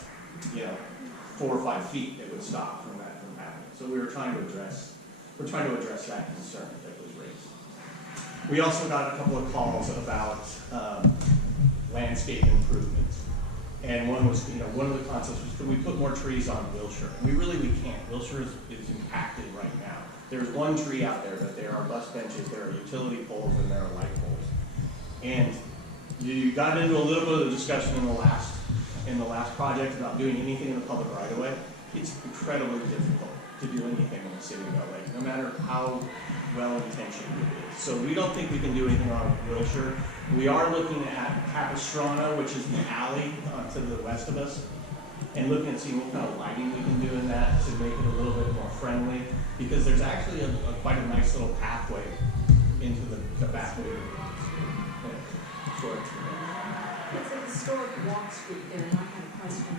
4 or 5 feet that would stop from that from happening. So we're trying to address that concern that was raised. We also got a couple of calls about landscape improvements. And one was, one of the concepts was, could we put more trees on Wilshire? And we can't. Wilshire is impacted right now. There's one tree out there, but there are bus benches, there are utility poles, and there are light poles. And you got into a little bit of discussion in the last project about doing anything in the public right of way. It's incredibly difficult to do anything in the city of LA, no matter how well-intentioned it is. So we don't think we can do anything on Wilshire. We are looking at Capistrano, which is the alley to the west of us, and looking at seeing what kind of lighting we can do in that to make it a little bit more friendly, because there's actually quite a nice little pathway into the back way. Sure. It's a historic walk street there, and I had a question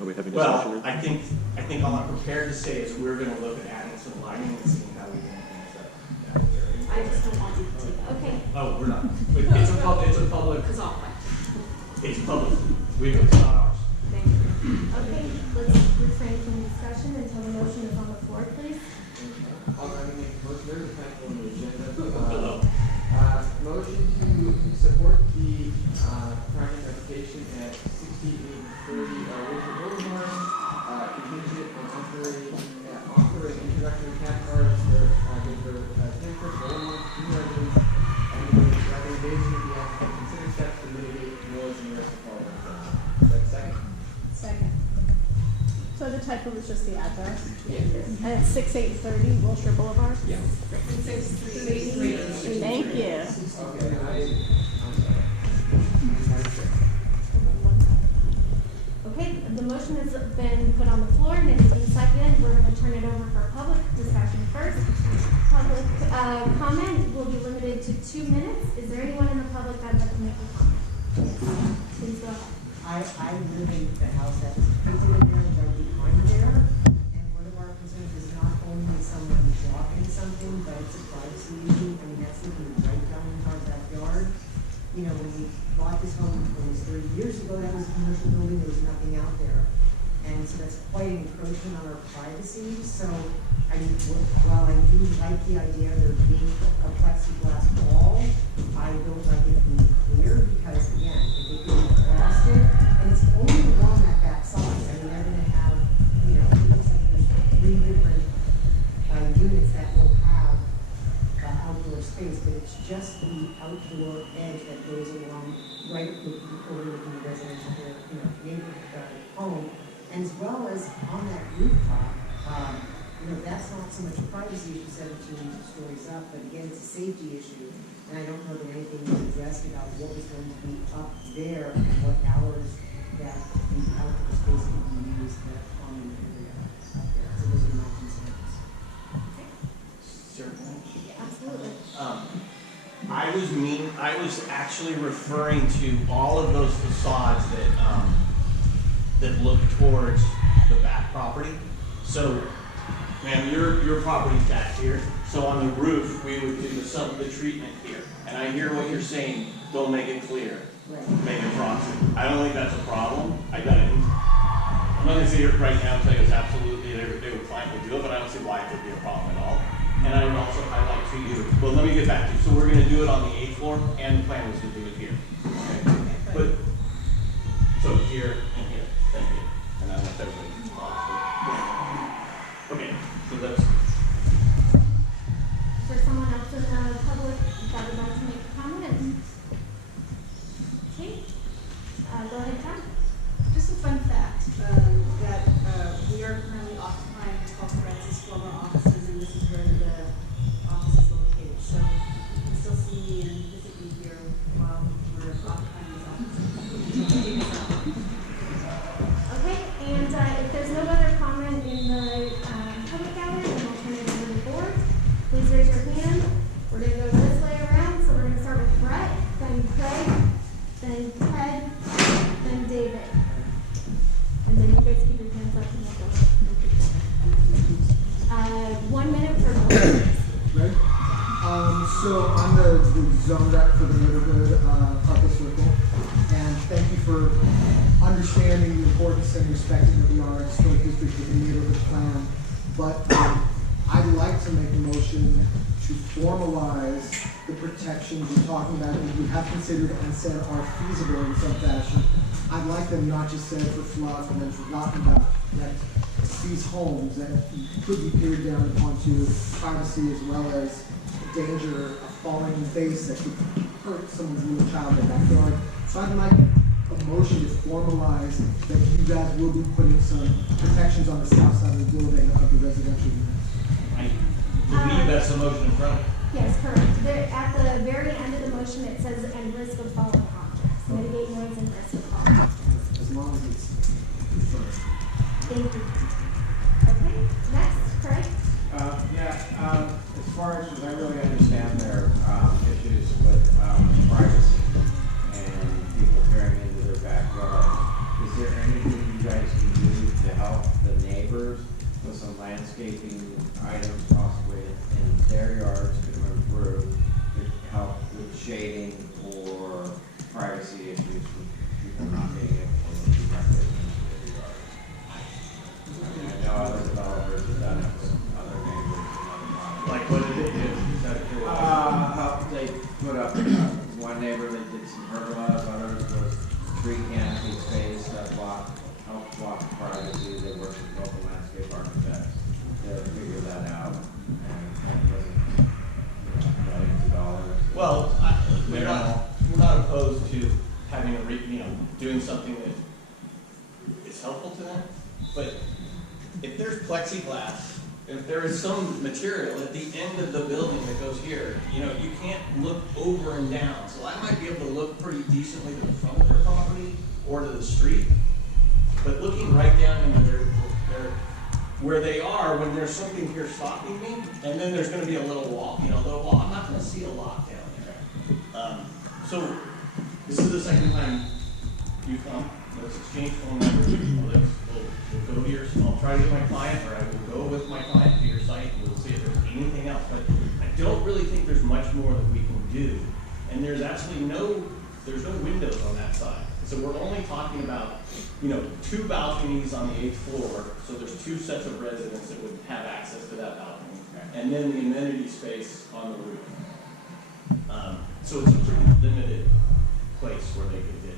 Are we having discussion? Well, I think all I'm prepared to say is we're going to look at adding some lighting and seeing how we can enhance that area. I just don't want you to take that. Okay. Oh, we're not. It's a public. Because I'll fight. It's public. It's not ours. Thank you. Okay, let's refrain from discussion until the motion is on the floor, please. I'll make a motion, there's a title on the agenda. Hello. Motion to support the project application at 6830 Wilshire Boulevard, contingent on offering introductory cap cards for 10 trips for 1 month, 2 residents, and the recommendation of the applicant consider steps to mitigate noise and risk of fall. Is that second? Second. So the typo was just the address? Yeah. And it's 6830 Wilshire Boulevard? Yeah. 663. Thank you. Okay, Okay, the motion has been put on the floor and it has been seconded. We're going to turn it over for public discussion first. Public comment will be limited to 2 minutes. Is there anyone in the public that would like to make a comment? Please go ahead. I live in the house that's painted in there, right behind there, and one of our concerns is not only someone dropping something, but it's a privacy issue. I mean, that's looking right down into our backyard. When we bought this home almost 30 years ago, that was a commercial building, there was nothing out there. And so that's quite an encroachment on our privacy. So I mean, while I do like the idea of there being a plexiglass wall, I don't like it being clear because, again, if it could be frosted, and it's only along that back side. I mean, they're going to have, you know, it looks like there's 3 different units that will have outdoor space, but it's just the outdoor edge that goes along right overlooking the residential, neighborhood home, and as well as on that rooftop. That's not so much a privacy issue, 17 stories up, but again, it's a safety issue, and I don't know that anything was addressed about what was going to be up there and what hours that the outdoor space could be used, that common area up there. So those are my concerns. Certainly. Yeah, absolutely. I was actually referring to all of those facades that look towards the back property. So, ma'am, your property's back here. So on the roof, we would do the treatment here. And I hear what you're saying, don't make it clear. Right. Make it frosted. I don't think that's a problem. I'm not gonna say it right now and tell you it's absolutely, they would finally do it, but I don't see why it would be a problem at all. And I would also highlight to you, well, let me get back to you. So we're gonna do it on the 8th floor, and the plan was to do it here. Okay? But, so here and here, thank you. And I want everybody to okay, so that's. Is there someone else in the public that would like to make a comment? Okay, go ahead, John. Just a fun fact, that we are currently occupying Paul Francis' former offices, and this is where the office is located. So you can still see me and visit me here while we're occupying these offices. Okay, and if there's no other comment in the public gallery, then I'll turn it over to the board. Please raise your hand. We're going to go this way around, so we're going to start with Brett, then Craig, then Ted, then David. And then you guys keep your hands up and we'll go. 1 minute for both. Right? So I'm the zone rep for the neighborhood Parker Circle, and thank you for understanding the importance and respecting that we are a historic district with a neighborhood plan. But I'd like to make a motion to formalize the protections we're talking about that we have considered and said are feasible in some fashion. I'd like them not just said for fluff and then forgotten about, that these homes that could be peered down onto privacy as well as danger of falling in face that could hurt someone's little child in the backyard. So I'd like a motion to formalize that you guys will be putting some protections on the south side of the building of the residential units. I believe that's the motion in front. Yes, correct. At the very end of the motion, it says, and risk of falling objects. Mitigate noise and risk of falling objects. As long as it's confirmed. Thank you. Okay, next, Craig. As far as I really understand their issues with privacy and people tearing into their backyard, is there anything you guys can do to help the neighbors with some landscaping items possibly in their yards to move through to help with shading or privacy issues with people not being able to direct it into their yards? I mean, I know other developers have done it with other neighbors and other properties. Like what did they do? They put up, one neighbor, they did some pergolas, others was tree canopy space that helped block privacy. They worked with local landscape architects to figure that out, and it wasn't, millions of dollars. Well, we're not opposed to having doing something that is helpful to them, but if there's plexiglass, if there is some material at the end of the building that goes here, you can't look over and down. So I might be able to look pretty decently to the front of their property or to the street, but looking right down into their where they are when there's something here stopping me, and then there's going to be a little wall, I'm not going to see a lot down there. So this is the second time you come. Let's exchange phone numbers. We'll go to your. I'll try to get my client, or I will go with my client to your site, and we'll see if there's anything else. But I don't really think there's much more that we can do, and there's absolutely no There's no windows on that side. So we're only talking about, you know, 2 balconies on the 8th floor, so there's 2 sets of residents that would have access to that balcony. And then the amenity space on the roof. So it's a pretty limited place where they could get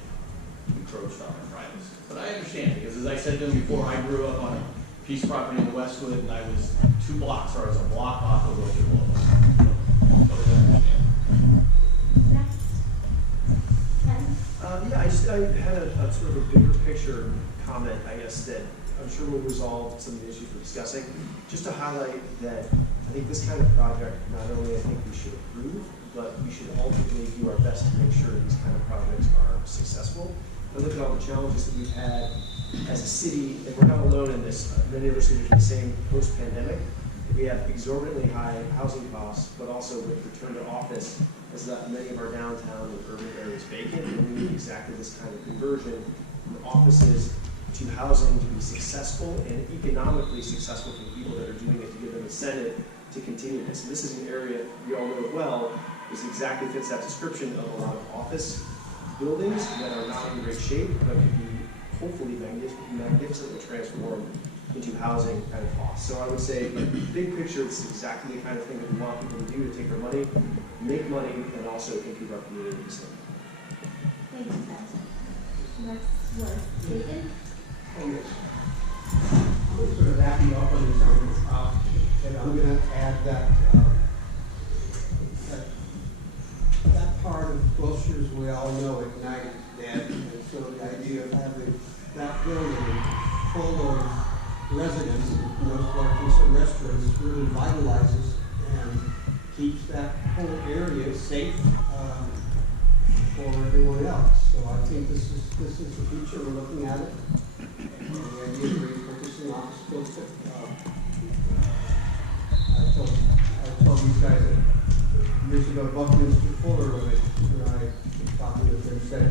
encroached on their privacy. But I understand, because as I said to them before, I grew up on a piece of property in Westwood, and I was 2 blocks, or I was a block off of Wilshire Boulevard. So I understand. I had a sort of a bigger picture comment, I guess, that I'm sure will resolve some of the issues we're discussing. Just to highlight that I think this kind of project, not only I think we should approve, but we should ultimately do our best to make sure these kind of projects are successful. I look at all the challenges that we've had as a city, and we're not alone in this. Many other cities are the same post-pandemic. We have exorbitantly high housing costs, but also with return to office has left many of our downtown and urban areas vacant, and we need exactly this kind of conversion from offices to housing to be successful and economically successful for the people that are doing it, to give them incentive to continue this. And this is an area we all know well, is exactly fits that description of a lot of office buildings that are not in great shape, but could be hopefully magnificently transformed into housing kind of costs. So I would say, big picture, it's exactly the kind of thing that we want people to do, to take their money, make money, and also improve our communities. Thank you, Pat. Next was David. I'm sort of wrapping up on this argument, and I'm going to add that that part of Wilshire's, we all know at night is dead, and so the idea of having that building full of residents, most likely some restaurants, really vitalizes and keeps that whole area safe for everyone else. So I think this is the future. We're looking at it. The idea of repurposing office buildings. I told these guys that years ago, Buckminster Fuller, when I was talking to them, said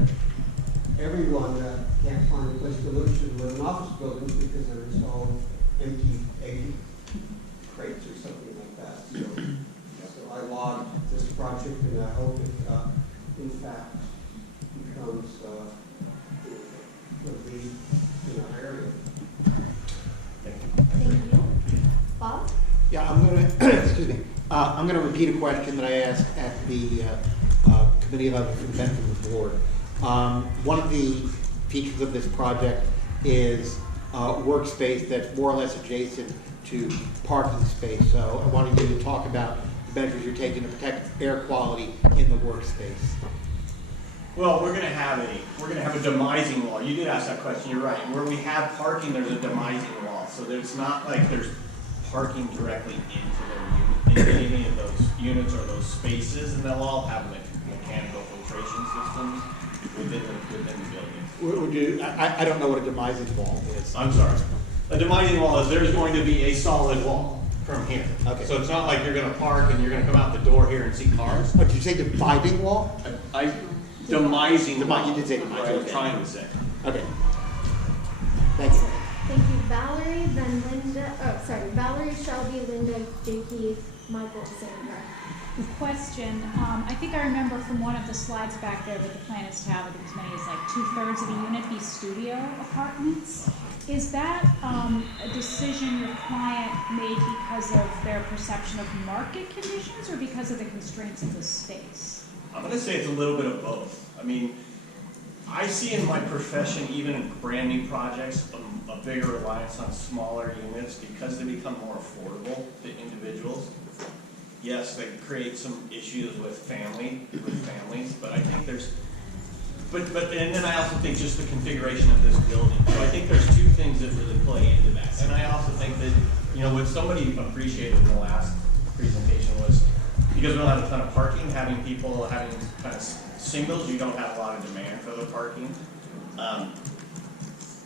everyone that can't find a place to live should live in office buildings because they're just all empty egg crates or something like that. So I logged this project, and I hope it, in fact, becomes the lead in our area. Thank you. Bob? Yeah, I'm going to, excuse me, I'm going to repeat a question that I asked at the committee level for the benefit of the board. One of the features of this project is workspace that's more or less adjacent to parking space. So I wanted you to talk about the measures you're taking to protect air quality in the workspace. Well, we're going to have a demising wall. You did ask that question. You're right. Where we have parking, there's a demising wall. So there's not like there's parking directly into any of those units or those spaces, and they'll all have mechanical filtration systems within the building. I don't know what a demising wall is. I'm sorry. A demising wall is there's going to be a solid wall from here. Okay. So it's not like you're going to park and you're going to come out the door here and see cars. Did you say dividing wall? Demising wall. You did say demising. That's what I was trying to say. Okay. Thank you. Thank you, Valerie, then Linda, Valerie, Shelby, Linda, Jakey, Michael, Sandra. Question, I think I remember from one of the slides back there that the plan is to have as many as like 2/3 of the unit be studio apartments. Is that a decision your client made because of their perception of market conditions or because of the constraints of the space? I'm going to say it's a little bit of both. I mean, I see in my profession, even in brand new projects, a bigger reliance on smaller units because they become more affordable to individuals. Yes, they create some issues with families, but I think there's, and then I also think just the configuration of this building. So I think there's two things that really play into that. And I also think that, what somebody appreciated in the last presentation was, because we don't have a ton of parking, having people having kind of singles, you don't have a lot of demand for the parking.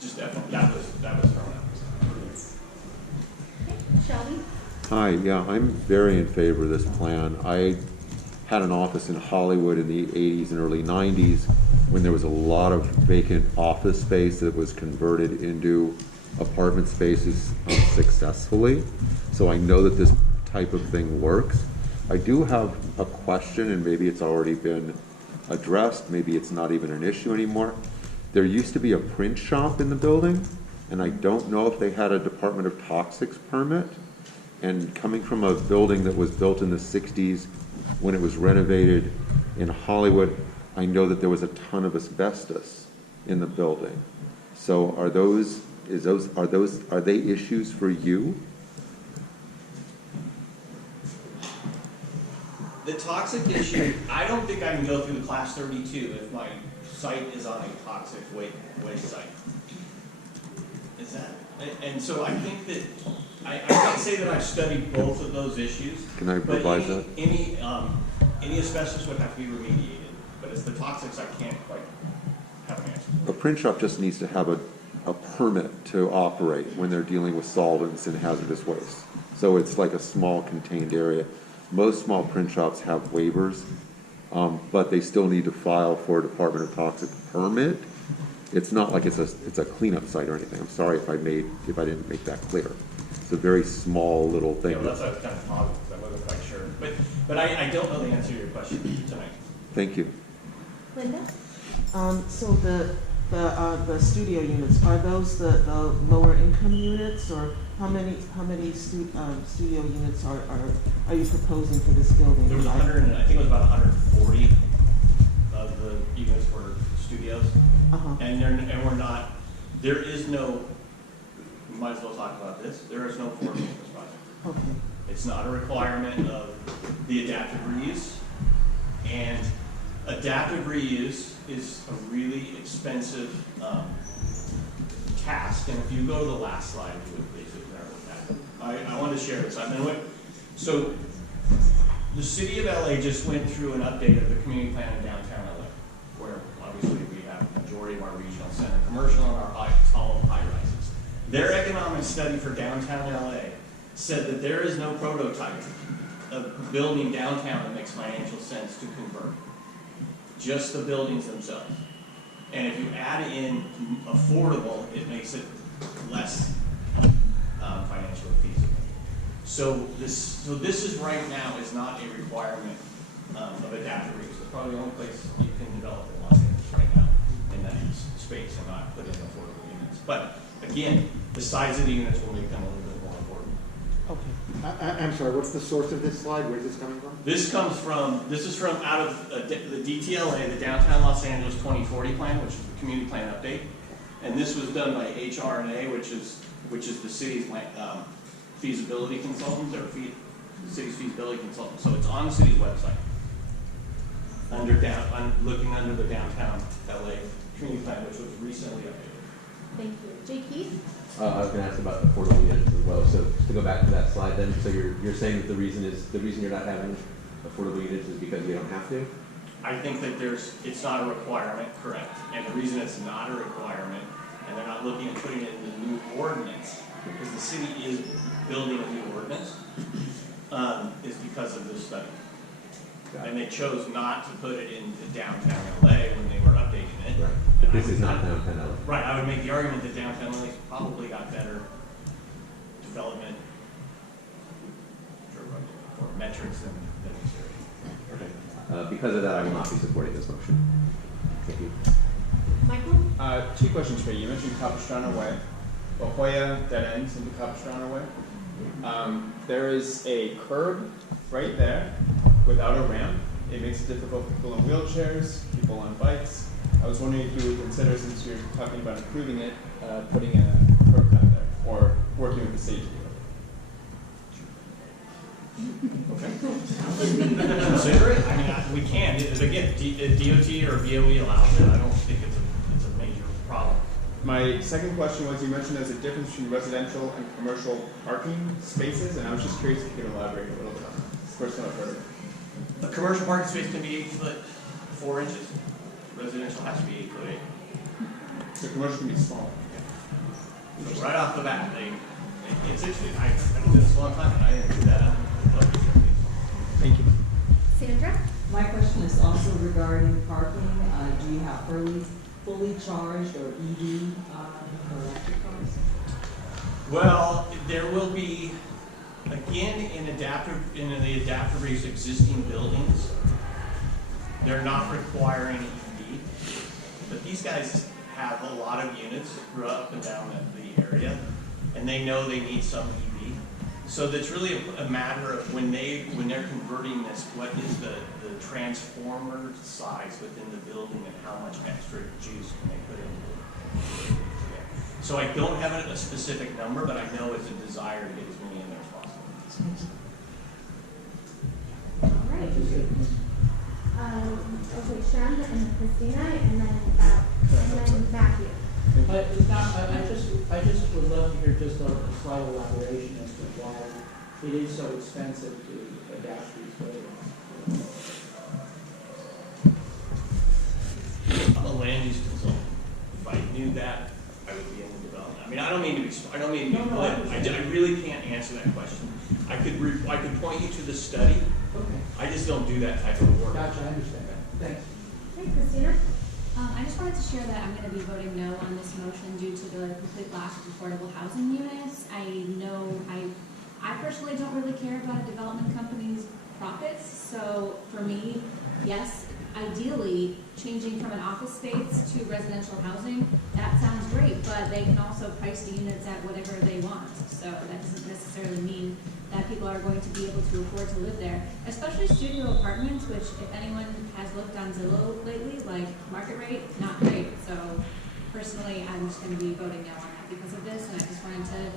Just definitely, that was thrown out. Okay, Shelby? Hi, yeah, I'm very in favor of this plan. I had an office in Hollywood in the 80s and early 90s when there was a lot of vacant office space that was converted into apartment spaces successfully. So I know that this type of thing works. I do have a question, and maybe it's already been addressed. Maybe it's not even an issue anymore. There used to be a print shop in the building, and I don't know if they had a Department of Toxics permit. And coming from a building that was built in the 60s, when it was renovated in Hollywood, I know that there was a ton of asbestos in the building. So are they issues for you? The toxic issue, I don't think I can go through the class 32 if my site is on a toxic waste site. Is that, and so I think that, I can't say that I've studied both of those issues. Can I revise that? Any asbestos would have to be remediated, but it's the toxics I can't quite have an answer. A print shop just needs to have a permit to operate when they're dealing with solvents and hazardous waste. So it's like a small contained area. Most small print shops have waivers, but they still need to file for a Department of Toxic permit. It's not like it's a cleanup site or anything. I'm sorry if I didn't make that clear. It's a very small little thing. Yeah, well, that's why I was kind of positive, because I wasn't quite sure. But I don't know the answer to your question tonight. Thank you. Linda? So the studio units, are those the lower income units, or how many studio units are you proposing for this building? There was I think it was about 140 of the units were studios. And we're not, there is no, we might as well talk about this, there is no affordable in this project. Okay. It's not a requirement of the adaptive reuse, and adaptive reuse is a really expensive task. And if you go to the last slide, you would basically I want to share this. So the city of LA just went through an update of the community plan in downtown LA, where obviously we have the majority of our regional center commercial and our tall high-rises. Their economic study for downtown LA said that there is no prototype of building downtown that makes financial sense to convert. Just the buildings themselves. And if you add in affordable, it makes it less financially feasible. So this is right now is not a requirement of adaptive reuse. It's probably the only place you can develop in Los Angeles right now in that space and not put in affordable units. But again, the size of the units will make them a little bit more affordable. Okay. I'm sorry, what's the source of this slide? Where's this coming from? This is from out of the DTLA, the Downtown Los Angeles 2040 plan, which is the community plan update. And this was done by HRNA, which is the city's feasibility consultant, or the city's feasibility consultant. So it's on the city's website. Looking under the Downtown LA community plan, which was recently updated. Thank you. Jay Keith? I was going to ask about affordable units as well. So just to go back to that slide then, so you're saying that the reason you're not having affordable units is because you don't have to? I think that it's not a requirement, correct. And the reason it's not a requirement, and they're not looking at putting it in the new ordinance, because the city is building a new ordinance, is because of this study. And they chose not to put it in downtown LA when they were updating it. Right. But this is not downtown LA. Right, I would make the argument that downtown LA's probably got better development or metrics than this area. Okay. Because of that, I will not be supporting this motion. Thank you. Michael? 2 questions for you. You mentioned Capistrano Way. La Jolla dead ends into Capistrano Way. There is a curb right there without a ramp. It makes it difficult for people in wheelchairs, people on bikes. I was wondering if you would consider, since you're talking about improving it, putting a curb cut there, or working with the city to do it. Okay. Consider it. I mean, we can. Again, DOT or BOE allows it. I don't think it's a major problem. My second question was, you mentioned there's a difference between residential and commercial parking spaces, and I was just curious if you could elaborate a little bit on that. It's the first time I've heard of it. A commercial parking space can be 8 foot 4 inches. Residential has to be 8 foot 8. So commercial can be smaller. So right off the bat, it's interesting. I've been doing this a long time, and I didn't do that. Thank you. Sandra? My question is also regarding parking. Do you have fully charged or EV for electric cars? Well, there will be, again, in the adaptive reuse existing buildings, They're not requiring EV, but these guys have a lot of units up and down the area, and they know they need some EV. So that's really a matter of when they're converting this, what is the transformer size within the building and how much extra juice can they put into it. So I don't have a specific number, but I know it's a desire to get as many in there as possible. All right. Okay, Shem, and then Christina, and then Matthew. I just would love to hear just a slight elaboration as to why it is so expensive to adapt these buildings. I'm a land use consultant. If I knew that, I would be in the development. I mean, I don't mean to be glib. I really can't answer that question. I could point you to the study. Okay. I just don't do that type of work. Gotcha, I understand that. Thanks. Hey, Christina. I just wanted to share that I'm going to be voting no on this motion due to the complete lack of affordable housing units. I know I personally don't really care about a development company's profits, so for me, yes, ideally, changing from an office space to residential housing, that sounds great, but they can also price the units at whatever they want. So that doesn't necessarily mean that people are going to be able to afford to live there, especially studio apartments, which if anyone has looked on Zillow lately, like market rate, not great. So personally, I'm just going to be voting no on that because of this, and I just wanted to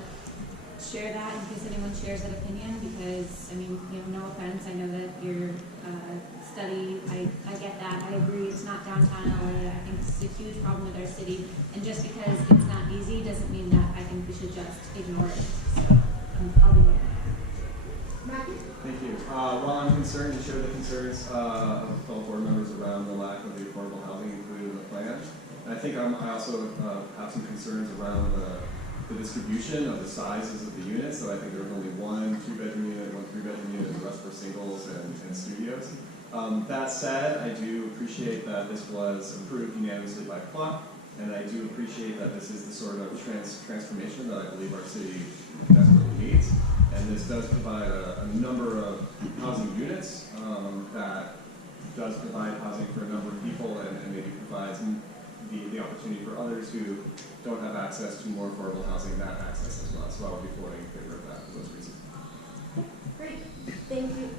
share that in case anyone shares that opinion, because, I mean, you know, no offense, I know that your study, I get that, I agree, it's not downtown LA, I think it's a huge problem with our city, and just because it's not easy doesn't mean that I think we should just ignore it, so I'll be voting. Thank you. Well, I'm concerned to share the concerns of fellow board members around the lack of the affordable housing included in the plan. And I think I also have some concerns around the distribution of the sizes of the units. So I think there was only one 2-bedroom unit, one 3-bedroom unit, the rest were singles and studios. That said, I do appreciate that this was approved unanimously by CLOC, and I do appreciate that this is the sort of transformation that I believe our city desperately needs. And this does provide a number of housing units that does provide housing for a number of people and maybe provides the opportunity for others who don't have access to more affordable housing, that access as well. So I will be voting in favor of that for those reasons. Great. Thank you.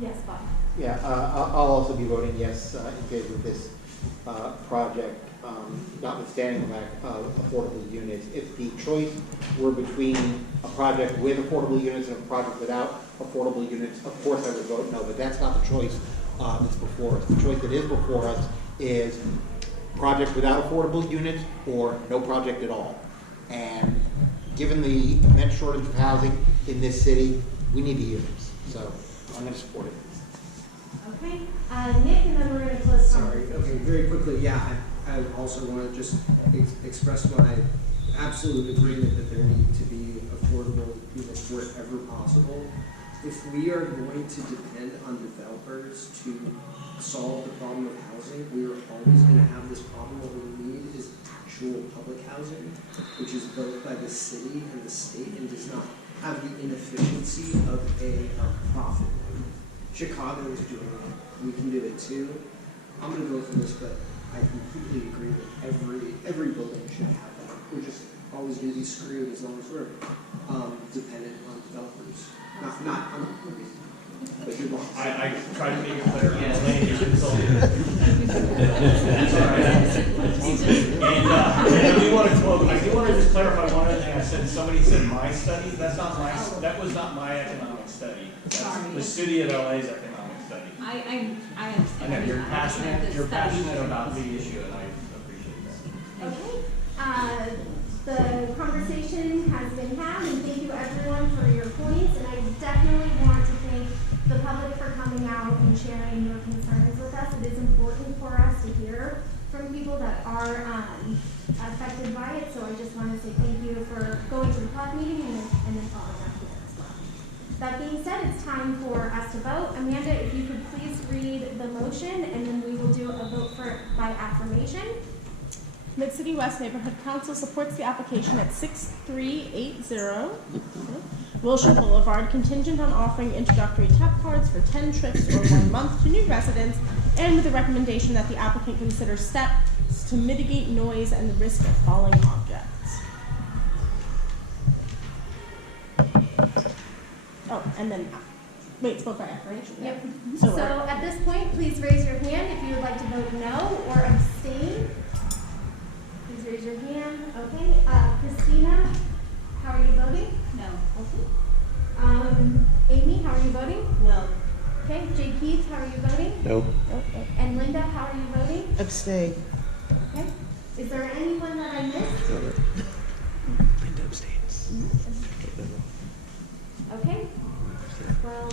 Yes, Bob. Yeah, I'll also be voting yes in favor of this project, notwithstanding the lack of affordable units. If the choice were between a project with affordable units and a project without affordable units, of course I would vote no, but that's not the choice that's before us. The choice that is before us is project without affordable units or no project at all. And given the immense shortage of housing in this city, we need the units. So I'm going to support it. Okay. Nick, and then we're going to close. Sorry. Okay, very quickly. Yeah, I also want to just express my absolute agreement that there need to be affordable units wherever possible. If we are going to depend on developers to solve the problem of housing, we are always going to have this problem. What we need is actual public housing, which is built by the city and the state and does not have the inefficiency of a profit. Chicago is doing it. We can do it too. I'm going to go for this, but I completely agree that every building should have that. We're just always going to be screwed as long as we're dependent on developers. Not but you're wrong. I try to make it clear. Yeah. Land use consultant. And I do want to quote. I do want to just clarify one other thing. I said somebody said my study. That's not my. That was not my economic study. That's the city of LA's economic study. I understand. I know you're passionate. You're passionate about the issue, and I appreciate that. Okay. The conversation has been had, and thank you everyone for your points. And I definitely want to thank the public for coming out and sharing your concerns with us. It is important for us to hear from people that are affected by it. So I just want to say thank you for going to the CLOC meeting and then following up here as well. That being said, it's time for us to vote. Amanda, if you could please read the motion, and then we will do a vote by affirmation. Mid-City West Neighborhood Council supports the application at 6380 Wilshire Boulevard, contingent on offering introductory tap cards for 10 trips or 1 month to new residents and with the recommendation that the applicant consider steps to mitigate noise and the risk of falling objects. Oh, and then, wait, spoke by acclamation. Yep. So So at this point, please raise your hand if you would like to vote no or abstain. Please raise your hand. Okay. Christina, how are you voting? No. Okay. Amy, how are you voting? No. Okay. Jay Keith, how are you voting? No. And Linda, how are you voting? Abstain. Okay. Is there anyone that I missed? Linda abstains. Okay. Well,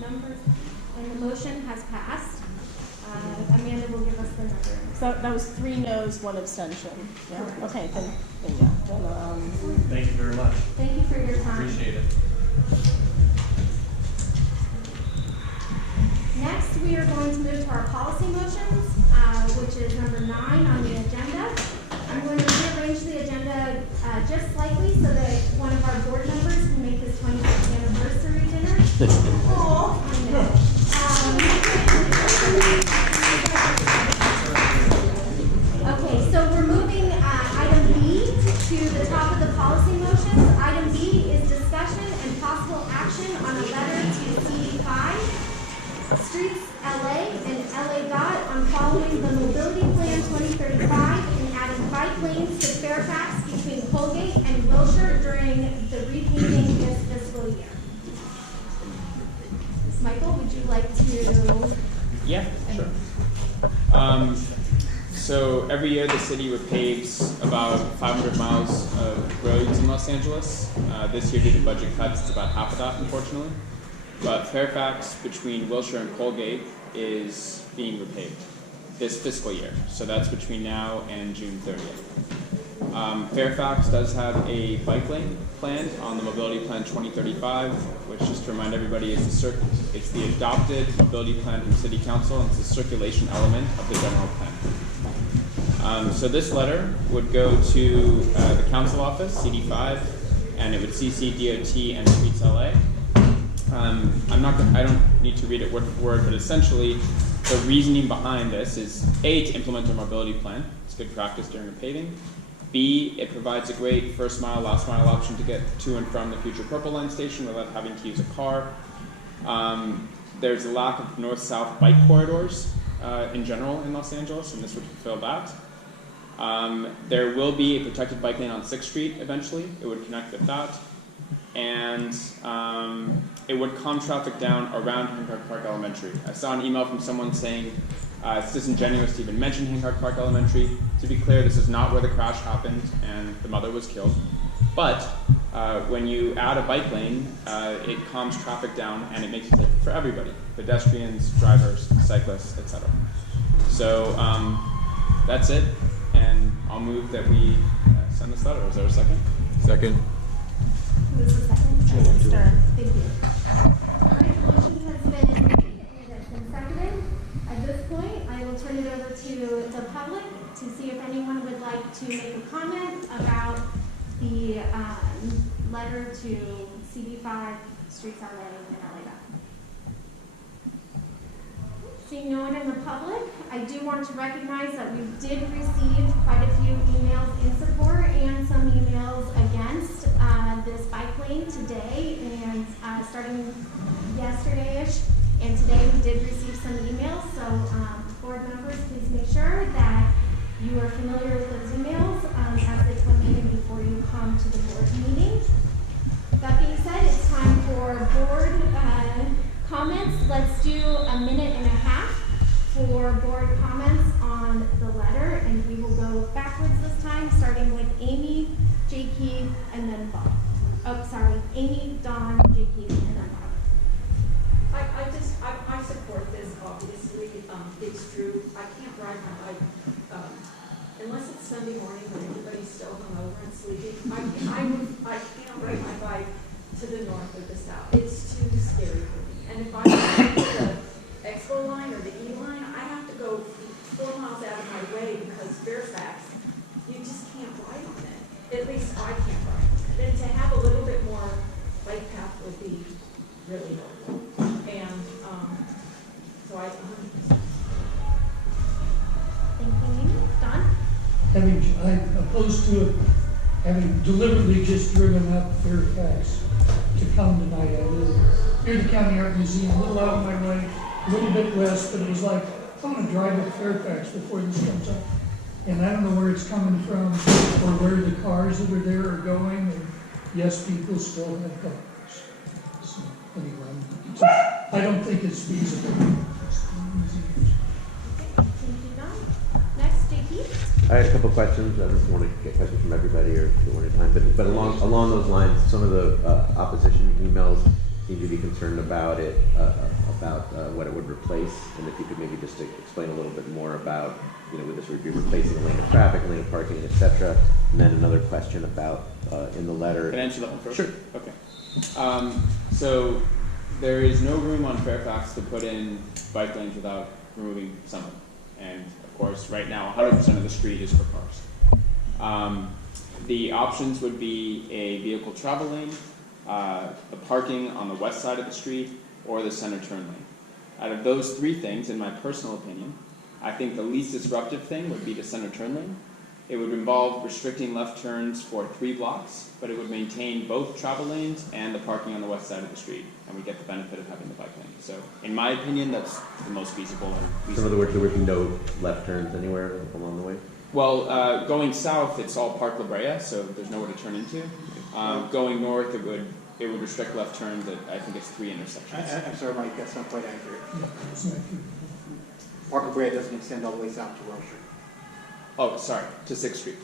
numbers, and the motion has passed. Amanda will give us the number. So that was 3 noes, 1 abstention. Yeah. Okay, then yeah. Thank you very much. Thank you for your time. Appreciate it. Next, we are going to move to our policy motions, which is number 9 on the agenda. I'm going to rearrange the agenda just slightly so that one of our board members can make his 25th anniversary dinner. Oh, I know. Okay, so we're moving item B to the top of the policy motions. Item B is discussion and possible action on a letter to CD5. Streets LA and LA Dot on following the Mobility Plan 2035 and adding bike lanes to Fairfax between Colgate and Wilshire during the repainting this fiscal year. Michael, would you like to? Yeah, sure. So every year the city repaves about 500 miles of roads in Los Angeles. This year due to budget cuts, it's about half of that, unfortunately. But Fairfax between Wilshire and Colgate is being repaved this fiscal year. So that's between now and June 30th. Fairfax does have a bike lane planned on the Mobility Plan 2035, which, just to remind everybody, is it's the adopted mobility plan from City Council, and it's a circulation element of the general plan. So this letter would go to the council office, CD5, and it would CC DOT and Streets LA. I don't need to read it word for word, but essentially the reasoning behind this is A, to implement a mobility plan. It's good practice during repaving. B, it provides a great first mile, last mile option to get to and from the future Purple Line station without having to use a car. There's a lack of north-south bike corridors in general in Los Angeles, and this would fulfill that. There will be a protected bike lane on 6th Street eventually. It would connect with that. And it would calm traffic down around Hancock Park Elementary. I saw an email from someone saying it's disingenuous to even mention Hancock Park Elementary. To be clear, this is not where the crash happened and the mother was killed. But when you add a bike lane, it calms traffic down and it makes it safer for everybody. Pedestrians, drivers, cyclists, etc. So that's it, and I'll move that we send this letter. Is there a second? Second. Who is the second? Thank you. All right, the motion has been made and it has been seconded. At this point, I will turn it over to the public to see if anyone would like to make a comment about the letter to CD5, Streets LA, and LA Dot. Seeing no one in the public, I do want to recognize that we did receive quite a few emails in support and some emails against this bike lane today, and starting yesterday-ish, and today we did receive some emails, so board members, please make sure that you are familiar with those emails as they come in before you come to the board meeting. That being said, it's time for board comments. Let's do a minute and a half for board comments on the letter, and we will go backwards this time, starting with Amy, J. Keith, and then Bob. Oh, sorry, Amy, Dawn, J. Keith, and then Bob. I support this, obviously. It's true. I can't ride my bike unless it's Sunday morning when everybody's still hungover and sleeping. I can't ride my bike to the north or the south. It's too scary for me. And if I take the Expo line or the E line, I have to go 4 miles out of my way because Fairfax, you just can't ride on it. At least I can't ride on it. And to have a little bit more bike path would be really helpful. And so I 100%. information. I'm opposed to it, having deliberately just driven up Fairfax to come tonight. I live near the County Art Museum, a little out of my way, a little bit west, but it was like, I'm gonna drive up Fairfax before this comes up. And I don't know where it's coming from or where the cars that are there are going, and yes, people still have cars. So, anyway, I don't think it's feasible. Next, JP. I had a couple questions. I just want to get questions from everybody or one at a time. But along those lines, some of the opposition emails seem to be concerned about it, about what it would replace. And if you could maybe just explain a little bit more about, would this be replacing a lane of traffic, lane of parking, etc. And then another question about in the letter. Can I answer that one first? Sure. Okay. So there is no room on Fairfax to put in bike lanes without removing some of them. And of course, right now, 100% of the street is for cars. The options would be a vehicle travel lane, the parking on the west side of the street, or the center turn lane. Out of those three things, in my personal opinion, I think the least disruptive thing would be the center turn lane. It would involve restricting left turns for 3 blocks, but it would maintain both travel lanes and the parking on the west side of the street, and we get the benefit of having the bike lane. So, in my opinion, that's the most feasible. So in other words, there would be no left turns anywhere along the way? Well, going south, it's all Park La Brea, so there's nowhere to turn into. Going north, it would restrict left turns at, I think it's 3 intersections. I'm sorry, Mike, that's not quite accurate. Park La Brea doesn't extend all the way south to Wilshire. Oh, sorry, to 6th Street.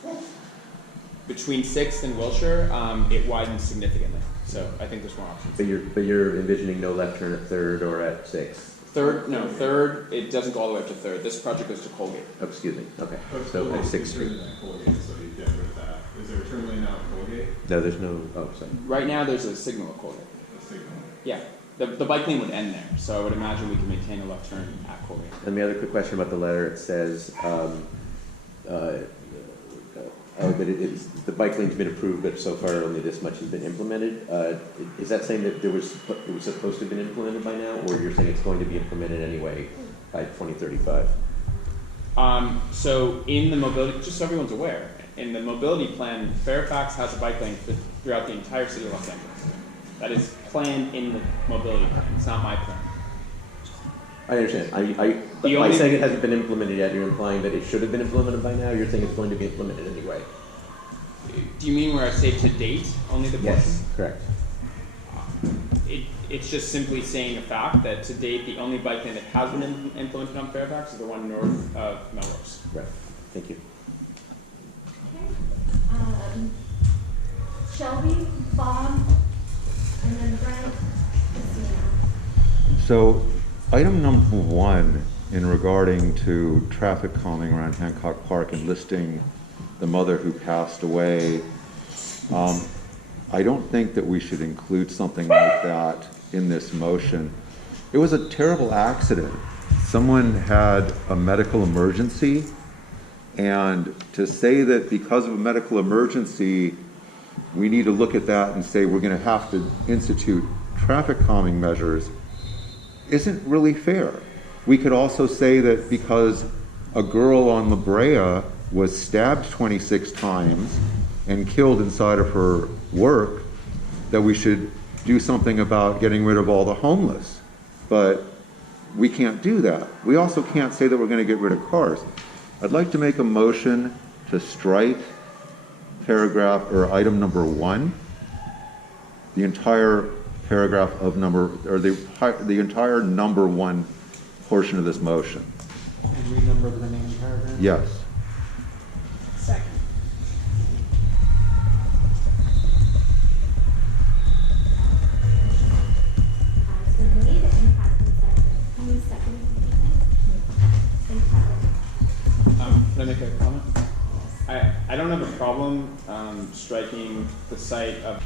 Between 6th and Wilshire, it widens significantly. So I think there's more options. But you're envisioning no left turn at 3rd or at 6th? 3rd, it doesn't go all the way up to 3rd. This project goes to Colgate. Oh, excuse me. Okay. So at 6th Street. Colgate, so you get rid of that. Is there a turn lane out at Colgate? No, there's no. Oh, sorry. Right now, there's a signal at Colgate. A signal. Yeah. The bike lane would end there, so I would imagine we can maintain a left turn at Colgate. And the other quick question about the letter, it says that the bike lane's been approved, but so far only this much has been implemented. Is that saying that it was supposed to have been implemented by now, or you're saying it's going to be implemented anyway by 2035? So in the mobility, just so everyone's aware, in the mobility plan, Fairfax has a bike lane throughout the entire city of Los Angeles. That is planned in the mobility plan. It's not my plan. I understand. By saying it hasn't been implemented yet, you're implying that it should have been implemented by now? You're saying it's going to be implemented anyway? Do you mean where I say to date, only the portion? Yes, correct. It's just simply saying a fact that to date, the only bike lane that has been implemented on Fairfax is the one north of Melrose. Right. Thank you. Okay. Shelby, Bob, and then Brent, Christina. So, item number 1 in regarding to traffic calming around Hancock Park and listing the mother who passed away, I don't think that we should include something like that in this motion. It was a terrible accident. Someone had a medical emergency, and to say that because of a medical emergency, we need to look at that and say we're going to have to institute traffic calming measures isn't really fair. We could also say that because a girl on La Brea was stabbed 26 times and killed inside of her work, that we should do something about getting rid of all the homeless. But we can't do that. We also can't say that we're going to get rid of cars. I'd like to make a motion to strike paragraph or item number 1, the entire paragraph of the entire number 1 portion of this motion. And renumber the remaining paragraph? Yes. Second. Has been made and has been seconded. Who is seconding? And Tyler. Can I make a comment? I don't have a problem striking the site of.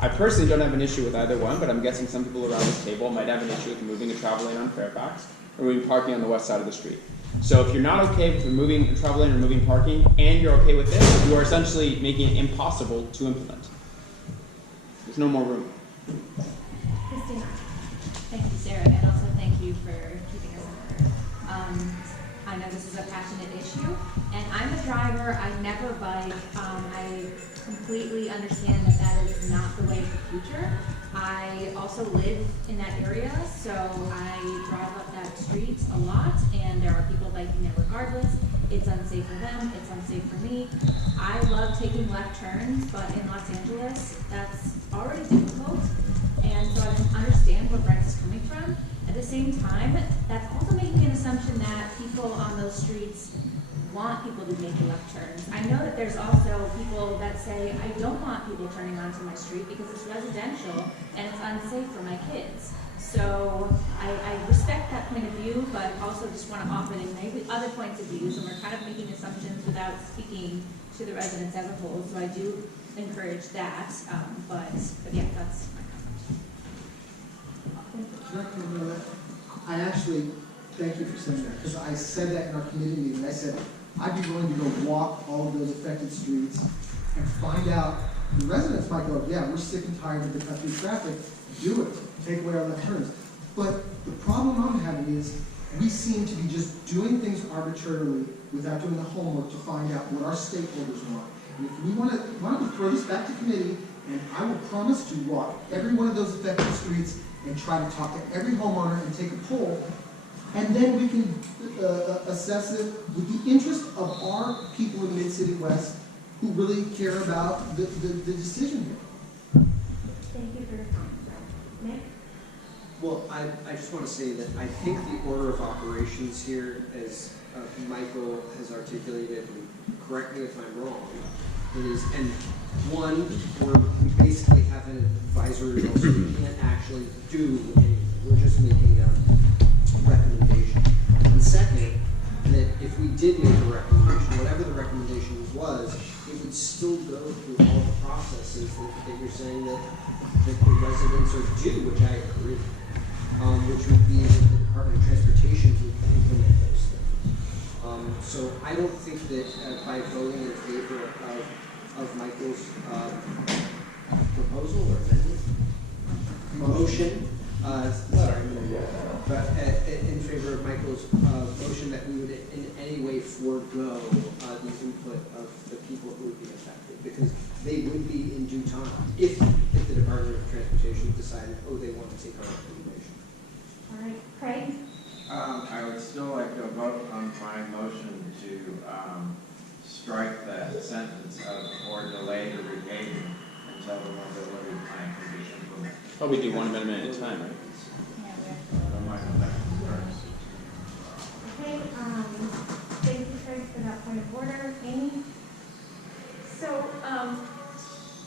I personally don't have an issue with either one, but I'm guessing some people around this table might have an issue with moving a travel lane on Fairfax or moving parking on the west side of the street. So if you're not okay with removing a travel lane or removing parking, and you're okay with this, you are essentially making it impossible to implement. There's no more room. Christina. Thank you, Sarah, and also thank you for keeping us in order. I know this is a passionate issue, and I'm a driver, I never bike. I completely understand that that is not the way of the future. I also live in that area, so I drive up that street a lot, and there are people biking there regardless. It's unsafe for them, it's unsafe for me. I love taking left turns, but in Los Angeles, that's already difficult, and so I can understand where Brent is coming from. At the same time, that's also making an assumption that people on those streets want people to make left turns. I know that there's also people that say, I don't want people turning onto my street because it's residential and it's unsafe for my kids. So I respect that point of view, but also just want to offer that maybe other points of views, and we're kind of making assumptions without speaking to the residents as a whole. So I do encourage that, but yeah, that's my comment. I actually thank you for saying that, because I said that in our committee meeting. I said I'd be willing to go walk all of those affected streets and find out. The residents might go, yeah, we're sick and tired of the country traffic. Do it. Take away our left turns. But the problem I'm having is we seem to be just doing things arbitrarily without doing the homework to find out what our stakeholders want. And if we want to throw this back to committee, and I will promise to walk every one of those affected streets and try to talk to every homeowner and take a poll, and then we can assess it with the interest of our people in Mid-City West who really care about the decision here. Thank you for your comment. Nick? Well, I just want to say that I think the order of operations here, as Michael has articulated, and correct me if I'm wrong, is, and one, we basically have an advisory role, so we can't actually do anything. We're just making a recommendation. And second, that if we did make a recommendation, whatever the recommendation was, it would still go through all the processes that you're saying that the residents are due, which I agree, which would be that the Department of Transportation to implement those things. So I don't think that by voting in favor of Michael's proposal or amendment, motion, but in favor of Michael's motion, that we would in any way forego the input of the people who would be affected, because they would be in due time if the Department of Transportation decided, oh, they want to take our recommendation. All right, Craig? I would still like to vote on my motion to strike that sentence of or delay the repaving until the mobility plan can be implemented. Probably do one amendment at a time, right? Okay, thank you, Craig, for that point of order. Amy? So,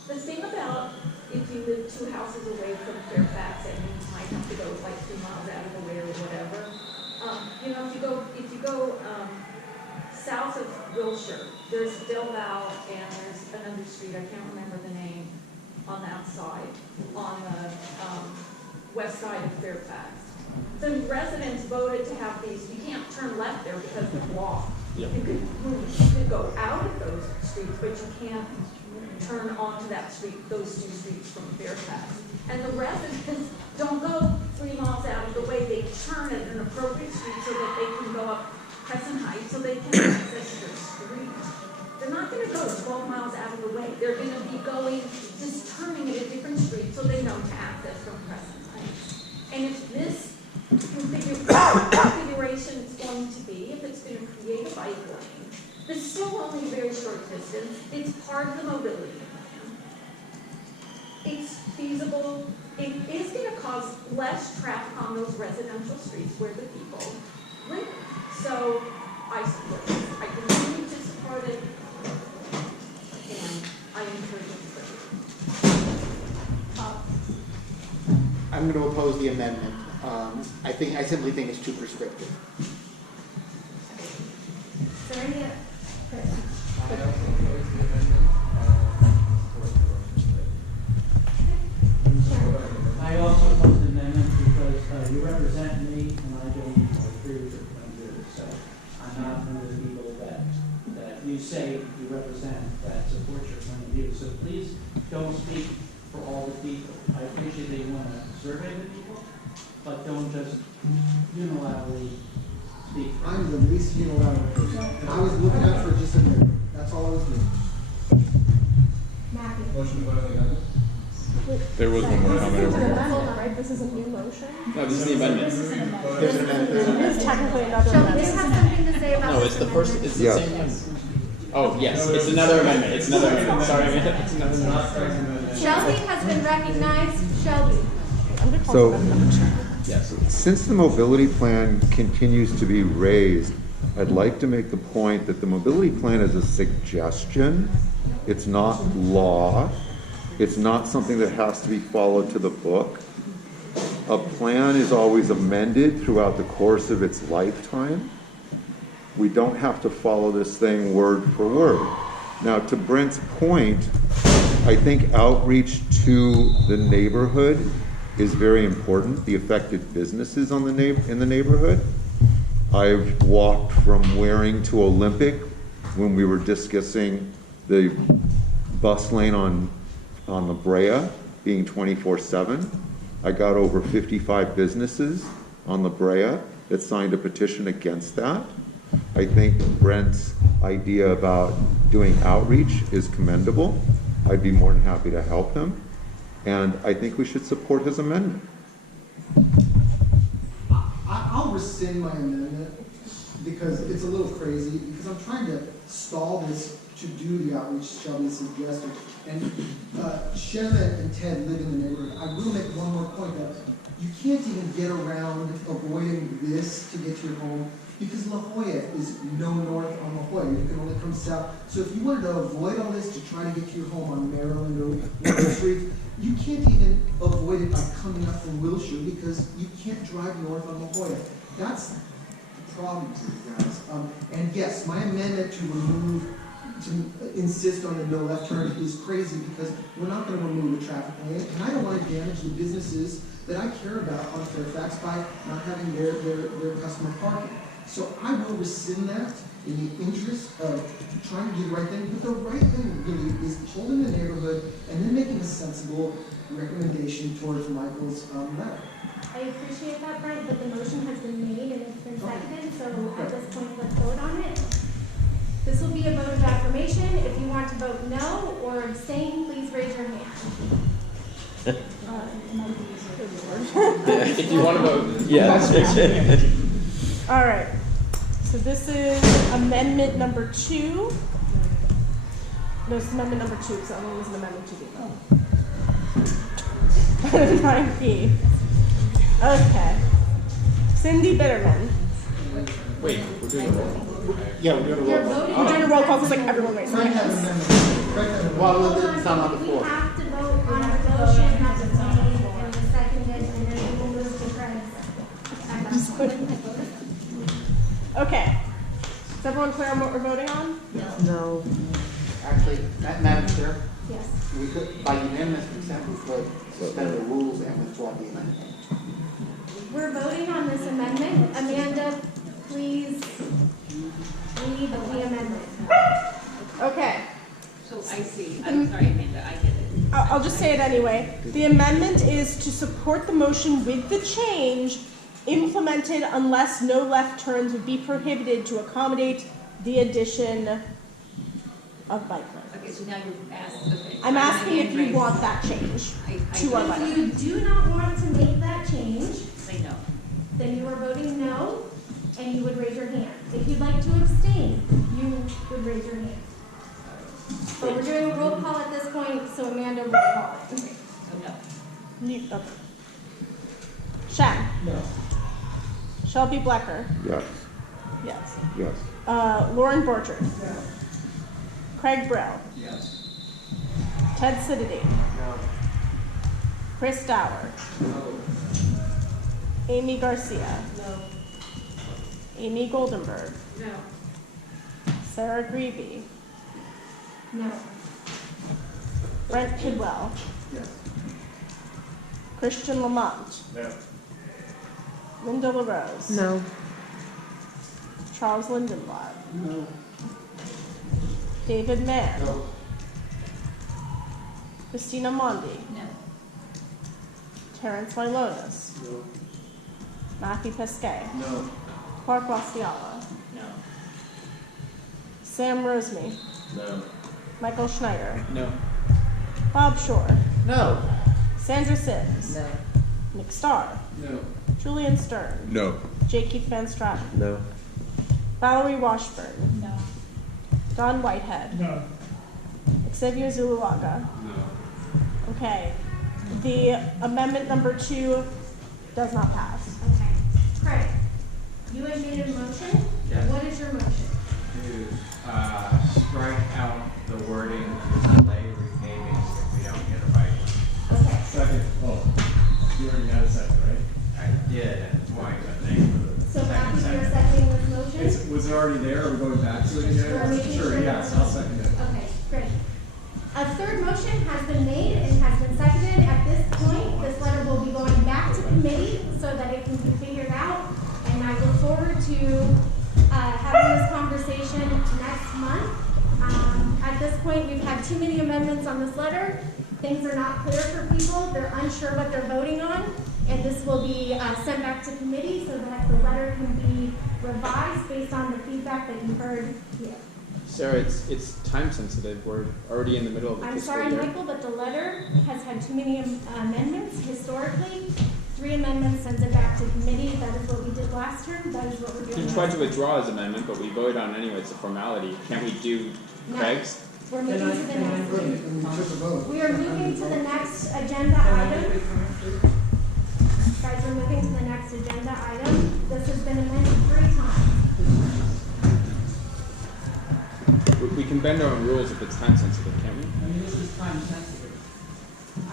the thing about if you live 2 houses away from Fairfax and you might have to go like 2 miles out of the way or whatever, you know, if you go south of Wilshire, there's Del Val and there's another street, I can't remember the name, on that side, on the west side of Fairfax. The residents voted to have these, you can't turn left there because they're blocked. Yep. You could go out of those streets, but you can't turn onto that street, those 2 streets from Fairfax. And the residents don't go 3 miles out of the way, they turn at an appropriate street so that they can go up Crescent Heights so they can access their street. They're not going to go 12 miles out of the way. They're going to be going, just turning at a different street so they know to access from Crescent Heights. And if this configuration is going to be, if it's going to create a bike lane, this is still only a very short distance. It's part of the mobility plan. It's feasible. It is going to cause less traffic on those residential streets where the people live. So I support this. I continue to support it, and I encourage it. I'm going to oppose the amendment. I simply think it's too prescriptive. Is there any I also oppose the amendment because you represent me and I don't agree with your point of view. So I'm not one of the people that you say you represent that supports your point of view. So please don't speak for all the people. I appreciate that you want to survey the people, but don't just unilaterally speak. I'm the least unilateral person, and I was looking out for just a minute. That's all I was doing. Matthew. Motion to vote on the amendment? There was one more comment over here. Right, this is a new motion? No, this is the amendment. This is technically another Shelby, amendment. you have something to say about No, this it's the first, amendment? it's the same one. Oh, yes, it's another amendment, it's another amendment, sorry, Amanda, it's another amendment. Shelby has been recognized. Shelby. So, Yes. since the mobility plan continues to be raised, I'd like to make the point that the mobility plan is a suggestion. It's not law. It's not something that has to be followed to the book. A plan is always amended throughout the course of its lifetime. We don't have to follow this thing word for word. Now, to Brent's point, I think outreach to the neighborhood is very important, the affected businesses on in the neighborhood. I've walked from Waring to Olympic when we were discussing the bus lane on La Brea being 24/7. I got over 55 businesses on La Brea that signed a petition against that. I think Brent's idea about doing outreach is commendable. I'd be more than happy to help him. And I think we should support his amendment. I'll rescind my amendment because it's a little crazy, because I'm trying to stall this to do the outreach Shelby suggested. And Shem and Ted live in the neighborhood. I will make one more point that you can't even get around avoiding this to get to your home, because La Jolla is no north on La Jolla. You can only come south. So if you wanted to avoid all this to try to get to your home on Maryland or Wilshire Street, you can't even avoid it by coming up from Wilshire, because you can't drive north on La Jolla. That's the problem here, guys. And yes, my amendment to insist on the no left turn is crazy, because we're not going to remove a traffic lane, and I don't want to damage the businesses that I care about on Fairfax by not having their customer parking. So I will rescind that in the interest of trying to do the right thing. But the right thing really is holding the neighborhood and then making a sensible recommendation towards Michael's letter. I appreciate that, Brent, but the motion has been made and it's been seconded, so at this point, let's vote on it. This will be a vote of affirmation. If you want to vote no or abstain, please raise your hand. If you want to vote yes. All right, so this is amendment number 2. No, it's amendment number 2, because that one was an amendment to the 9B. Okay. Cindy Bitterman. Wait, we're doing a roll call. Yeah, we're doing a roll call. We're doing a roll call, because like everyone raised their hands. Well, it's not on the floor. We have to vote on the motion that was made and the seconded, and then we will move to Craig's. Okay. Is everyone clear on what we're voting on? No. Actually, Madam Chair, Yes. we could, by unanimous consent, we could suspend the rules and withdraw the amendment. We're voting on this amendment. Amanda, please read the amendment. Okay. So I see. I'm sorry, Amanda, I get it. I'll just say it anyway. The amendment is to support the motion with the change implemented unless no left turns would be prohibited to accommodate the addition of bike lanes. Okay, so now you're asking, okay. I'm asking if you Raised. want that change to our If letter. you do not want to make that change, Say no. then you are voting no, and you would raise your hand. If you'd like to abstain, you would raise your hand. But we're doing a roll call at this point, so Amanda will call it. So no. Okay. Shan. No. Shelby Blecker. Yes. Yes. Yes. Lauren Borchard. Craig Brill. Yes. Ted Siddidy. No. Chris Dower. Amy Garcia. No. Amy Goldenberg. No. Sarah Greavy. No. Brent Kidwell. Yes. Christian Lamont. No. Linda LaRose. No. Charles Lindenblad. No. David Mann. No. Christina Mondi. No. Terrence Milonas. No. Matthew Pesquet. No. Clark Rostiala, No. Sam Roseme, No. Michael Schneider, No. Bob Shore, No. Sandra Sims, No. Nick Starr, No. Julian Stern, No. J. Keith Van Straten, No. Valerie Washburn, No. Don Whitehead, No. Xavier Zuluaga. No. Okay. The amendment number 2 does not pass. Okay. Craig, you had made a motion? Yes. What is your motion? To strike out the wording to delay repaving if we don't get a bike lane. Okay. Second, oh, you already had a second, right? I did at the point, but thank you for the So second Matthew, you're second. seconding this motion? Was it already there? Are we going back to it We're again? making Sure, sure yes, that- I'll second it. Okay, great. A third motion has been made and has been seconded. At this point, this letter will be going back to committee so that it can be figured out. And I look forward to having this conversation next month. At this point, we've had too many amendments on this letter. Things are not clear for people. They're unsure what they're voting on. And this will be sent back to committee so that the letter can be revised based on the feedback that you heard here. Sarah, it's time sensitive. We're already in the middle of the I'm fiscal sorry, year. Michael, but the letter has had too many amendments. Historically, 3 amendments sends it back to committee. That is what we did last term. That is what we're doing. He tried to withdraw his amendment, but we voted on it anyway. It's a formality. Can't we do No. Craig's? We're moving to the next. We took a vote. We are moving to the next agenda item. Guys, we're moving to the next agenda item. This has been amended 3 times. We can bend our own rules if it's time sensitive, can't we? I mean, this is time sensitive.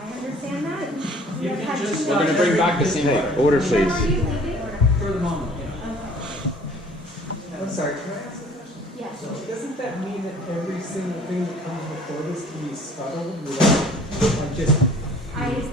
I understand that. We You have can had just too We're many. gonna bring back the same Hey, letter. order, When please. are you leaving? For the moment, yeah. Okay. I'm sorry, can I ask a question? Yes. So doesn't that mean that every single thing that comes before this can be scuttled without, like, just?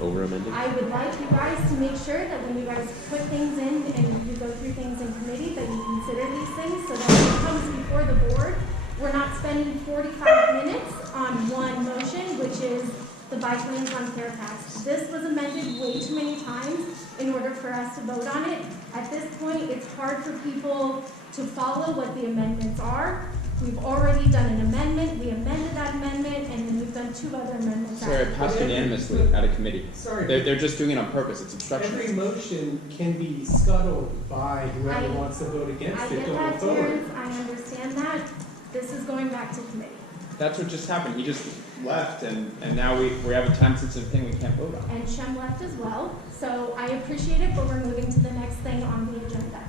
Over amended? I would like you guys to make sure that when you guys put things in and you go through things in committee, that you consider these things so that when it comes before the board, we're not spending 45 minutes on one motion, which is the bike lanes on Fairfax. This was amended way too many times in order for us to vote on it. At this point, it's hard for people to follow what the amendments are. We've already done an amendment, we amended that amendment, and then we've done 2 other amendments. Sarah, it passed unanimously out of committee. Sorry. They're just doing it on purpose. It's Every obstruction. motion can be scuttled by whoever I- wants to vote against I it get going that, forward. Terrence, I understand that. This is going back to committee. That's what just happened. He just left, and now we have a time sensitive thing we can't vote on. And Shem left as well, so I appreciate it, but we're moving to the next thing on the agenda.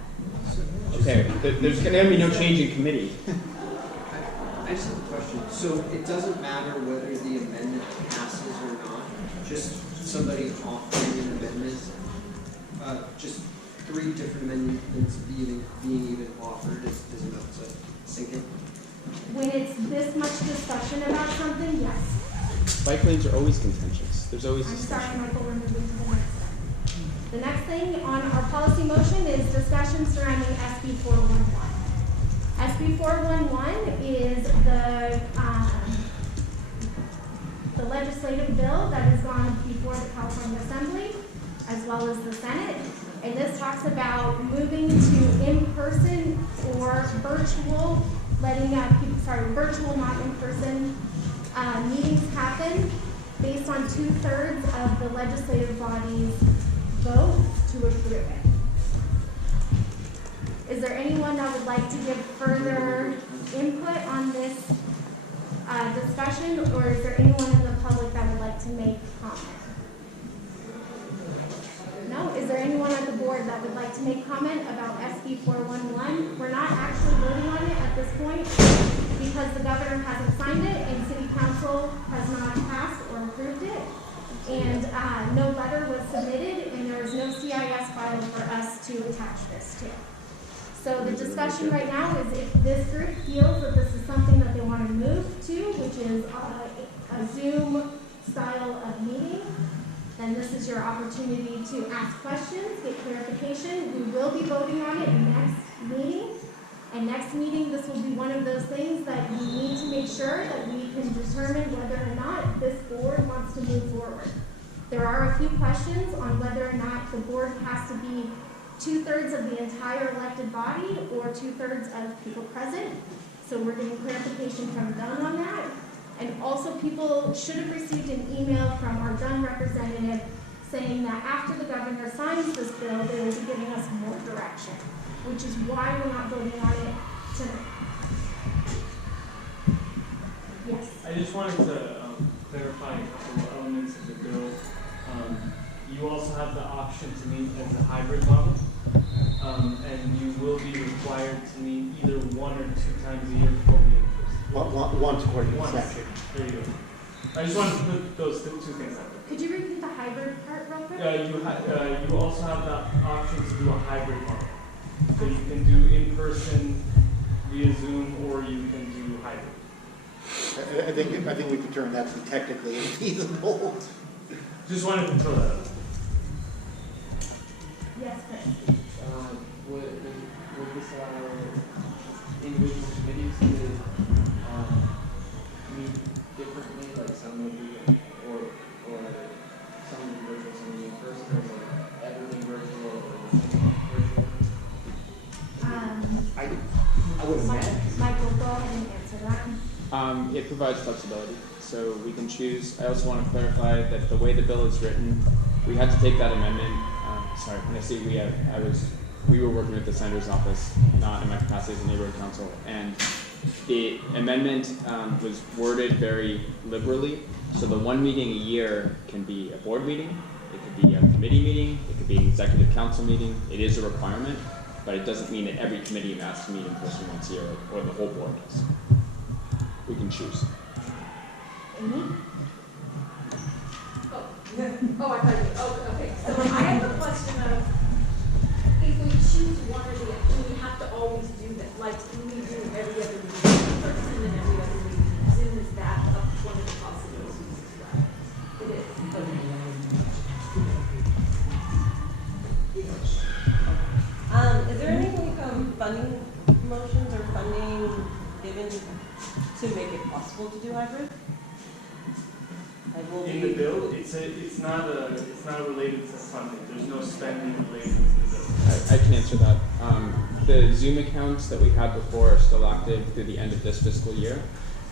Okay, there's gonna be no change in committee. I just have a question. So it doesn't matter whether the amendment passes or not, just somebody offering an amendment, just 3 different amendments being even offered is enough to sink in? When it's this much discussion about something, yes. Bike lanes are always contentious. There's always I'm sorry, discussion. Michael, we're moving to the next thing. The next thing on our policy motion is discussion surrounding SB 411. SB 411 is the legislative bill that has gone before the California Assembly as well as the Senate. And this talks about moving to in-person or virtual, virtual, not in-person, meetings happen based on 2/3 of the legislative body's vote to approve it. Is there anyone that would like to give further input on this discussion, or is there anyone in the public that would like to make comment? No? Is there anyone at the board that would like to make comment about SB 411? We're not actually voting on it at this point because the governor hasn't signed it and city council has not passed or approved it. And no letter was submitted and there is no CIS file for us to attach this to. So the discussion right now is if this group feels that this is something that they want to move to, which is a Zoom style of meeting, then this is your opportunity to ask questions, get clarification. We will be voting on it next meeting. And next meeting, this will be one of those things that we need to make sure that we can determine whether or not this board wants to move forward. There are a few questions on whether or not the board has to be 2/3 of the entire elected body or 2/3 of people present. So we're getting clarification from Dunn on that. And also people should have received an email from our Dunn representative saying that after the governor signs this bill, they will be giving us more direction, which is why we're not voting on it tonight. Yes. I just wanted to clarify a couple of elements of the bill. You also have the option to meet as a hybrid model, and you will be required to meet either 1 or 2 times a year fully in person. Once according to Once. statute. There you go. I just wanted to put those 2 things out there. Could you repeat the hybrid part real quick? You also have the option to do a hybrid model. So you can do in person via Zoom, or you can do hybrid. I think we've determined that's technically infeasible. Just wanted to throw that out. Yes, Chris. Would this individual committees meet differently, like some would be, or some would be virtual, some would be in person, or is it everything virtual, or virtual? I would imagine. Michael, go ahead and answer that. It provides flexibility, so we can choose. I also want to clarify that the way the bill is written, we had to take that amendment. Sorry, when I say we were working with the senator's office, not in my capacity as a neighborhood council, and the amendment was worded very liberally. So the 1 meeting a year can be a board meeting, it could be a committee meeting, it could be an executive council meeting. It is a requirement, but it doesn't mean that every committee has to meet in person once a year, or the whole board does. We can choose. Amy? Okay. So I have a question of, if we choose one or the other, do we have to always do that? Like, do we do every other meeting in person and every other meeting Zoom? Is that one of the possibilities as well? It is. Is there any funding motions or funding given to make it possible to do hybrid? In the bill, it's not related to funding. There's no spending related to the bill. I can answer that. The Zoom accounts that we had before are still active through the end of this fiscal year,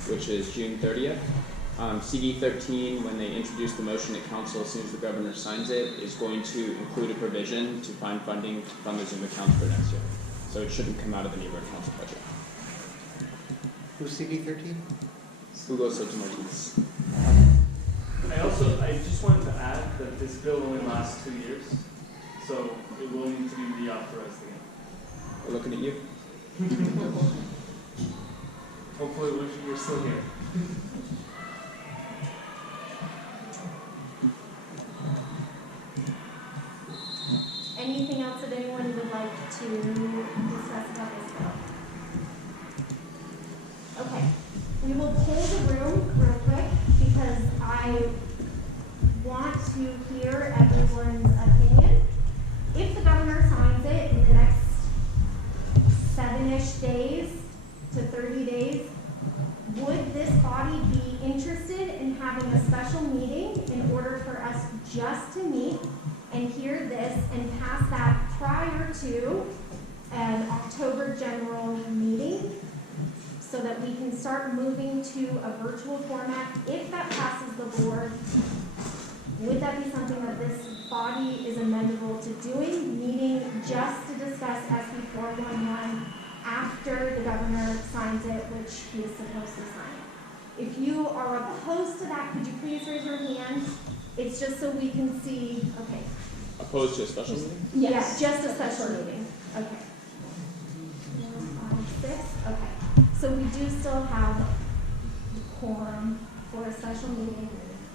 which is June 30th. CD 13, when they introduce the motion at council, as soon as the governor signs it, is going to include a provision to find funding to fund the Zoom accounts for next year. So it shouldn't come out of the neighborhood council budget. Who's CD 13? Hugo Soto Martinez. I just wanted to add that this bill only lasts 2 years, so it will need to be reauthorized again. We're looking at you. Hopefully we're still here. Anything else that anyone would like to discuss about this bill? Okay, we will poll the room real quick because I want to hear everyone's opinion. If the governor signs it in the next 7-ish days to 30 days, would this body be interested in having a special meeting in order for us just to meet and hear this and pass that prior to an October general meeting so that we can start moving to a virtual format? If that passes the board, would that be something that this body is amenable to doing, meeting just to discuss SB 411 after the governor signs it, which he is supposed to sign it? If you are opposed to that, could you please raise your hand? It's just so we can see, okay. Opposed to a special meeting? Yes, just a special meeting. Okay. 4, 5, 6. Okay. So we do still have quorum for a special meeting.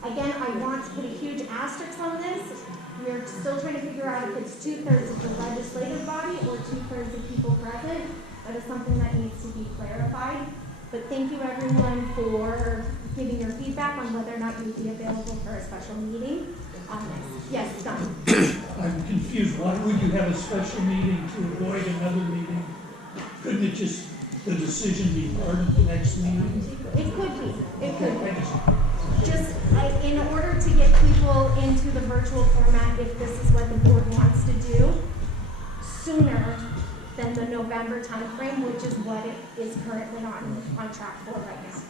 Again, I want to put a huge asterisk on this. We're still trying to figure out if it's 2/3 of the legislative body or 2/3 of people present. That is something that needs to be clarified. But thank you everyone for giving your feedback on whether or not you'd be available for a special meeting on this. Yes, Don. I'm confused. Why would you have a special meeting to avoid another meeting? Couldn't it just, the decision be part of the next meeting? It could be. It could be. Just in order to get people into the virtual format, if this is what the board wants to do, sooner than the November timeframe, which is what it is currently on track for right now.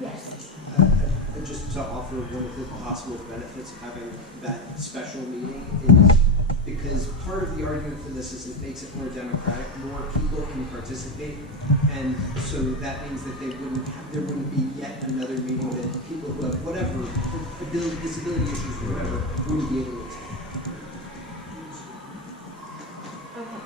Yes. And just to offer one of the possible benefits of having that special meeting is because part of the argument for this is it makes it more democratic, more people can participate, and so that means that there wouldn't be yet another meeting that people who have whatever disability issues or whatever wouldn't be able to attend. Okay.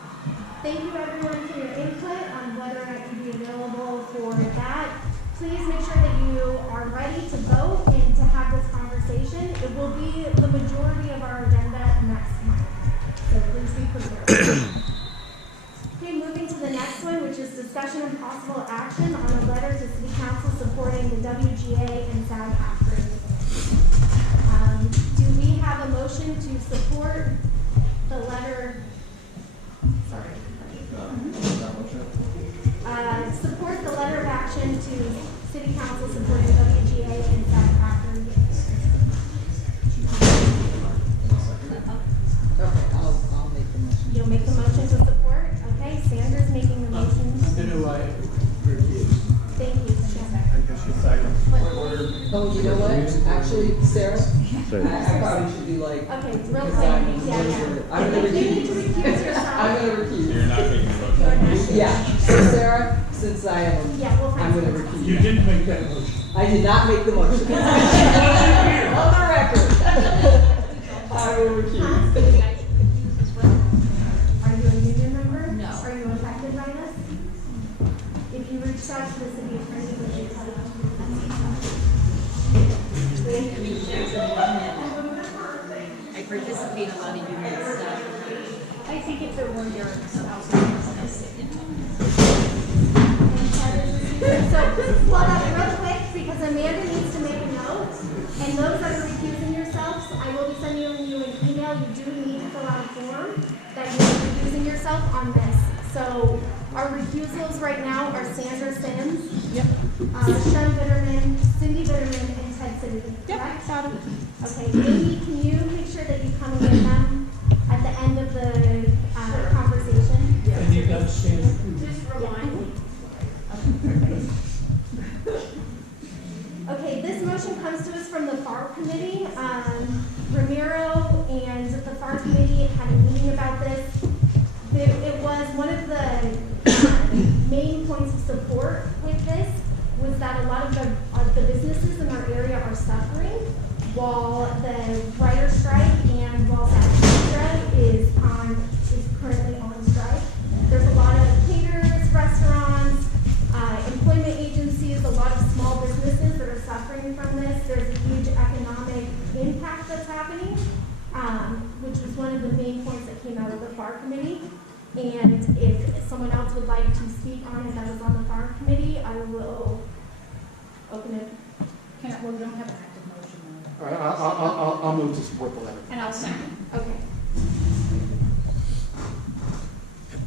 Thank you everyone for your input on whether I can be available for that. Please make sure that you are ready to vote and to have this conversation. It will be the majority of our agenda next month. So please be prepared. Okay, moving to the next one, which is discussion and possible action on a letter to City Council supporting the WGA and SAG AFTRA. Do we have a motion to support the letter? Sorry. Support the letter of action to City Council supporting WGA and SAG AFTRA. Okay, I'll make the motion. You'll make the motion to support? Okay, Sandra's making the motion. I'm gonna refuse. Thank you, Sandra. Oh, you know what? Actually, Sarah, Sorry. I probably should be like. Okay, real because quick. I'm- Yeah. I'm gonna You need to recuse. recuse yourself. I'm gonna recuse. You're not making a motion. Yeah, so Sarah, since I am, Yeah, we'll I'm find gonna some. recuse. You didn't make that motion. I did not make the motion. On the record. I will recuse. Are you a union member? No. Are you affected by this? If you reach out to the city attorney, would you tell them? I participate in a lot of union stuff. I think if it were your spouse, I'll sit in. So, hold up real quick, because Amanda needs to make a note. And those that are recusing yourselves, I will be sending you an email. You do need to fill out a form that you're recusing yourself on this. So, our recusals right now are Sandra Sims. Yep. Shem Bitterman, Cindy Bitterman, and Ted City. Yep, got it. Okay, Amy, can you make sure that you come and get them at the end of the conversation? And you got to stand. Just remind me. Okay, this motion comes to us from the FAR committee. Ramiro and the FAR committee had a meeting about this. It was one of the main points of support with this was that a lot of the businesses in our area are suffering while the writer strike and while SAG-AFTRA is currently on strike. There's a lot of caterers, restaurants, employment agencies, a lot of small businesses that are suffering from this. There's a huge economic impact that's happening, which was one of the main points that came out of the FAR committee. And if someone else would like to speak on it that was on the FAR committee, I will open it. Well, we don't have an active motion on it. All right, I'll move to support the letter. And I'll second. Okay.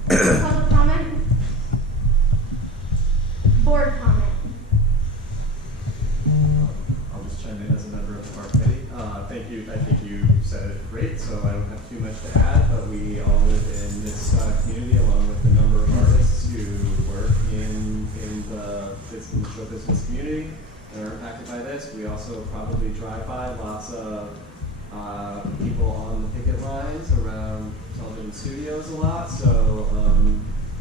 Public comment? Board comment? I'll just chime in as a member of the FAR committee. Thank you. I think you said it great, so I don't have too much to add, but we all live in this community along with a number of artists who work in the show business community and are impacted by this. We also probably drive by lots of people on the picket lines around television studios a lot, so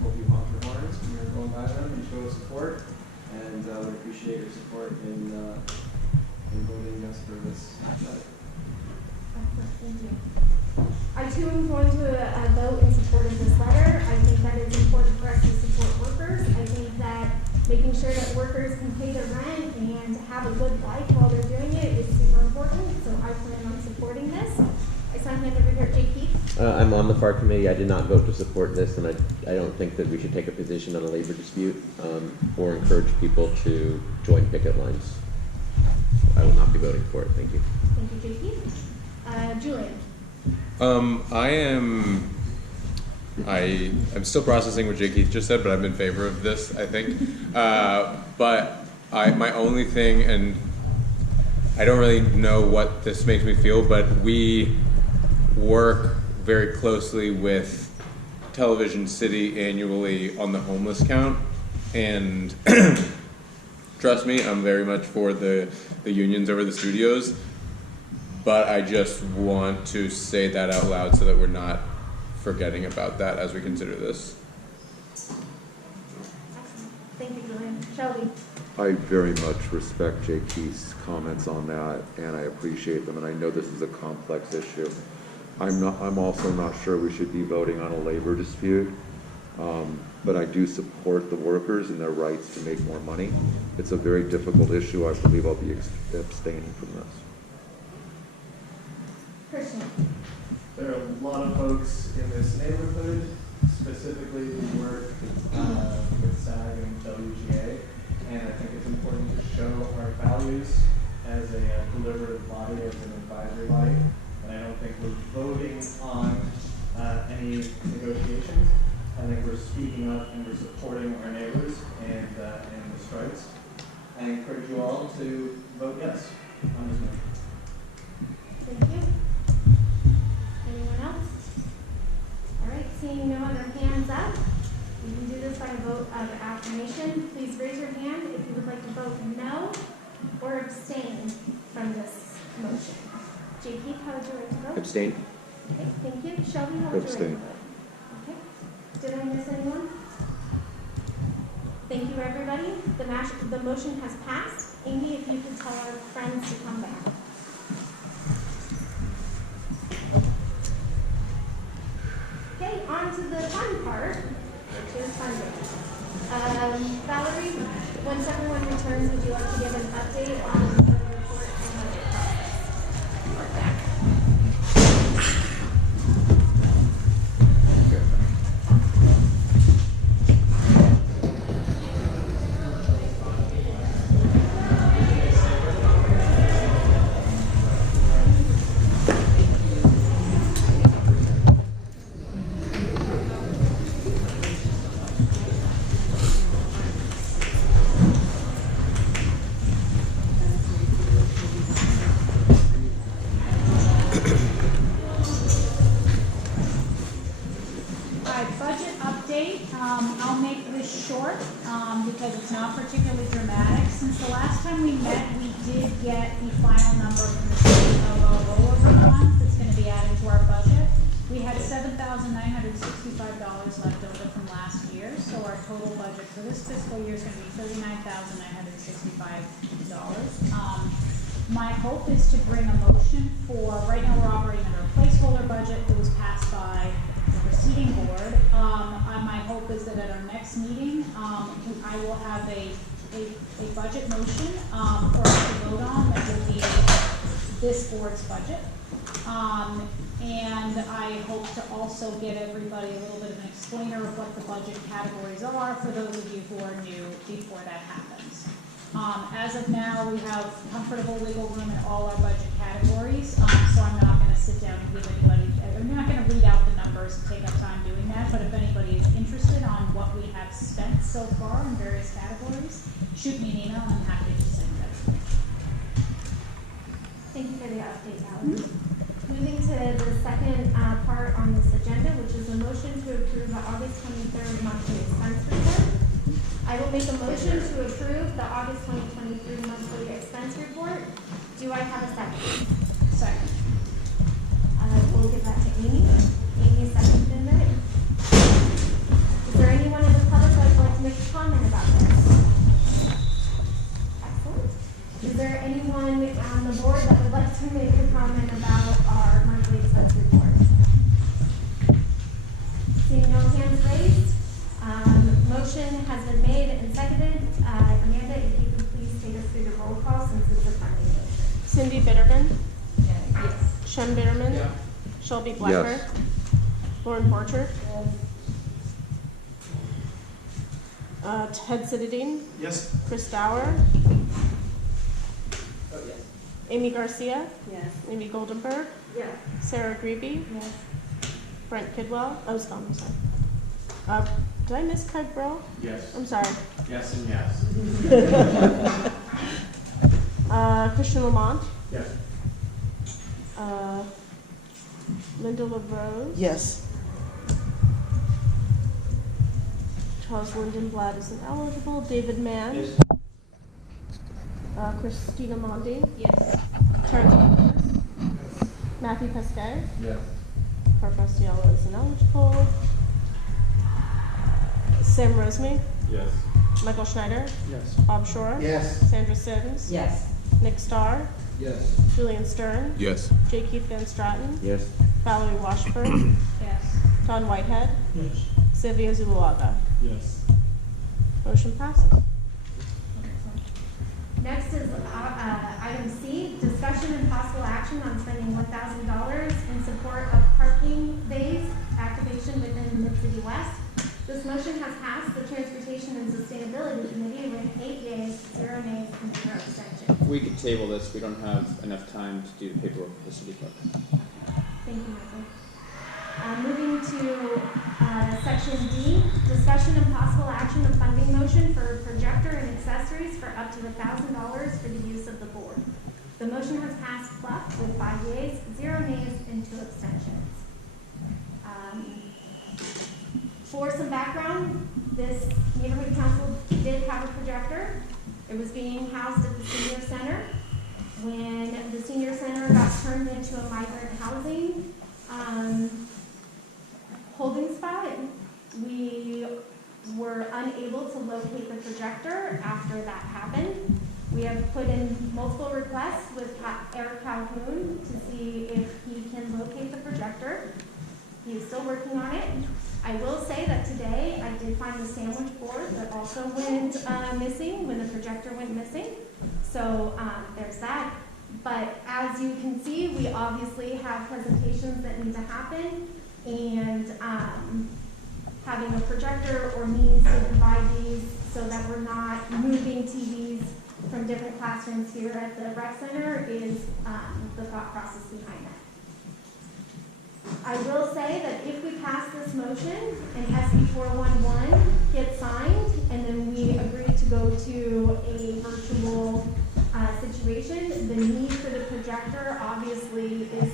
hope you honk your horns when you're going by them and show support, and would appreciate your support in voting yes for this letter. Thank you. I too am going to vote in support of this letter. I think that it's important for us to support workers. I think that making sure that workers can pay their rent and have a good life while they're doing it is super important. So I plan on supporting this. I saw him over here, Jake Keith. I'm on the FAR committee. I did not vote to support this, and I don't think that we should take a position on a labor dispute or encourage people to join picket lines. I will not be voting for it. Thank you. Thank you, Jake Keith. Julian. I'm still processing what Jake Keith just said, but I'm in favor of this, I think. But my only thing, and I don't really know what this makes me feel, but we work very closely with Television City annually on the homeless count, and trust me, I'm very much for the unions over the studios, but I just want to say that out loud so that we're not forgetting about that as we consider this. Thank you, Julian. Shelby? I very much respect Jay Keith's comments on that, and I appreciate them, and I know this is a complex issue. I'm also not sure we should be voting on a labor dispute, but I do support the workers and their rights to make more money. It's a very difficult issue. I believe I'll be abstaining from this. Christian? There are a lot of folks in this neighborhood, specifically who work with SAG and WGA, and I think it's important to show our values as a deliberative body, as an advisory body. And I don't think we're voting on any negotiations. I think we're speaking up and we're supporting our neighbors and the strikes. I encourage you all to vote yes on this motion. Thank you. Anyone else? All right, seeing no other hands up, we can do this by a vote of affirmation. Please raise your hand if you would like to vote no or abstain from this motion. JP, how would you like to vote? Abstain. Okay, thank you. Shelby, how would you like to Abstain. vote? Okay. Did I miss anyone? Thank you, everybody. The motion has passed. Amy, if you could tell our friends to come back. Okay, on to the fun part, which is funding. Valerie, once everyone returns, would you like to give an update on the report and budget process? I'll make this short because it's not particularly dramatic. Since the last time we met, we did get the final number from the state of rollover funds that's going to be added to our budget. We had $7,965 left over from last year, so our total budget for this fiscal year is going to be $39,965. My hope is to bring a motion for, right now we're operating under a placeholder budget that was passed by the preceding board. My hope is that at our next meeting, I will have a budget motion for us to vote on that will be this board's budget. And I hope to also get everybody a little bit of an explainer of what the budget categories are for those of you who are new before that happens. As of now, we have comfortable wiggle room in all our budget categories, so I'm not going to sit down and give anybody, I'm not going to read out the numbers and take up time doing that, but if anybody is interested on what we have spent so far in various categories, shoot me an email and I'm happy to send that. Thank you for the update, Valerie. Moving to the second part on this agenda, which is a motion to approve the August 23rd monthly expense report. I will make a motion to approve the August 2023 monthly expense report. Do I have a second? Second. We'll give that to Amy. Amy seconded it. Is there anyone in the public that would like to make a comment about this? Excellent. Is there anyone on the board that would like to make a comment about our monthly expense report? Seeing no hands raised, motion has been made and seconded. Amanda, if you could please take us through the roll call since it's a friendly motion. Cindy Bitterman. Yes. Sean Bitterman. Yeah. Shelby Blacker. Yes. Lauren Borchert. Ted Sittadine. Yes. Chris Dower. Oh, yes. Amy Garcia. Yes. Amy Goldenberg. Yes. Sarah Grebe. Yes. Brent Kidwell. Oh, I'm sorry. Did I miss Craig Brill? Yes. I'm sorry. Yes and yes. Christian Lamont. Yes. Linda LaRose. Yes. Charles Lindenblad is ineligible. David Mann. Yes. Christina Mondi. Yes. Terrence Marcus. Matthew Pesquet. Yes. Carfasiello is ineligible. Sam Roseme. Yes. Michael Schneider. Yes. Bob Shore. Yes. Sandra Sims. Yes. Nick Starr. Yes. Julian Stern. Yes. J. Keith Van Stratton. Yes. Valerie Washburn. Yes. Don Whitehead. Yes. Sylvia Zuluaga. Yes. Motion passes. Next is item C, discussion and possible action on spending $1,000 in support of parking bays activation within Mid-City West. This motion has passed the Transportation and Sustainability Committee with 8 yeas, 0 nays, and 0 abstentions. We could table this, we don't have enough time to do the paperwork for the city clerk. Thank you, Michael. Moving to section D, discussion and possible action of funding motion for projector and accessories for up to $1,000 for the use of the board. The motion has passed Pluck with 5 yeas, 0 nays, and 2 abstentions. For some background, this neighborhood council did have a projector. It was being housed at the senior center. When the senior center got turned into a migrant housing holding spot, we were unable to locate the projector after that happened. We have put in multiple requests with Eric Calhoun to see if he can locate the projector. He is still working on it. I will say that today I did find the sandwich board that also went missing when the projector went missing. So there's that. But as you can see, we obviously have presentations that need to happen, and having a projector or means to provide these so that we're not moving TVs from different classrooms here at the rec center is the thought process behind that. I will say that if we pass this motion and SB 411 gets signed, and then we agree to go to a virtual situation, the need for the projector obviously is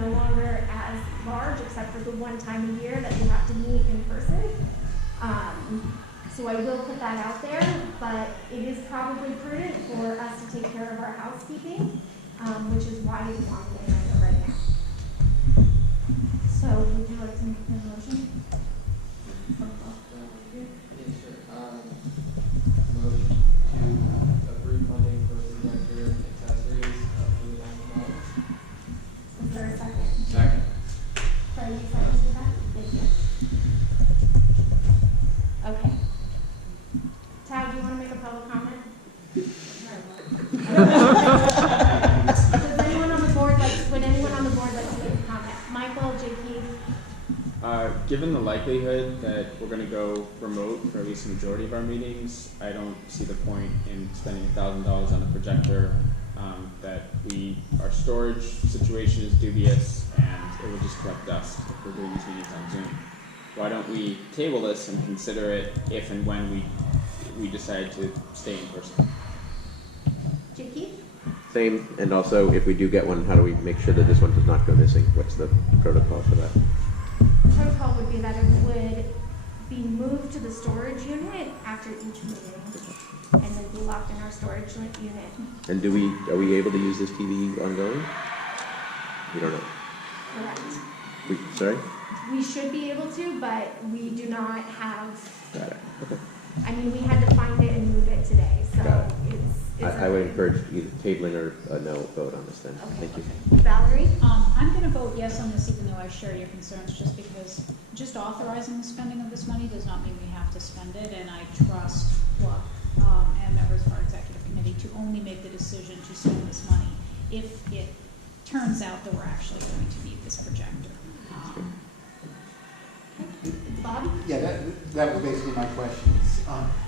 no longer as large, except for the one time a year that you have to meet in person. So I will put that out there, but it is probably prudent for us to take care of our housekeeping, which is why it's on the agenda right now. So would you like to make the motion? Yes, sure. Motion to approve funding for projector and accessories up to $1,000. Is there a second? Second. Sorry, you seconded that? Thank you. Okay. Tad, do you want to make a public comment? Does anyone on the board would anyone on the board like to make a comment? Michael, JP? Given the likelihood that we're going to go remote for at least the majority of our meetings, I don't see the point in spending $1,000 on a projector. Our storage situation is dubious, and it will just collect dust if we're doing these meetings on Zoom. Why don't we table this and consider it if and when we decide to stay in person? JP? Same, and also if we do get one, how do we make sure that this one does not go missing? What's the protocol for that? Protocol would be that it would be moved to the storage unit after each meeting, and then be locked in our storage unit. And are we able to use this TV ongoing? We don't know. Correct. Sorry? We should be able to, but we do not have. Got it. Okay. I mean, we had to find it and move it today, so Got it. it's. I would encourage either tabling or a no vote on this then. Okay. Thank you. Valerie? I'm gonna vote yes on this, even though I share your concerns, just because just authorizing the spending of this money does not mean we have to spend it, and I trust Pluck and members of our executive committee to only make the decision to spend this money if it turns out that we're actually going to need this projector. Bob? Yeah, that was basically my questions.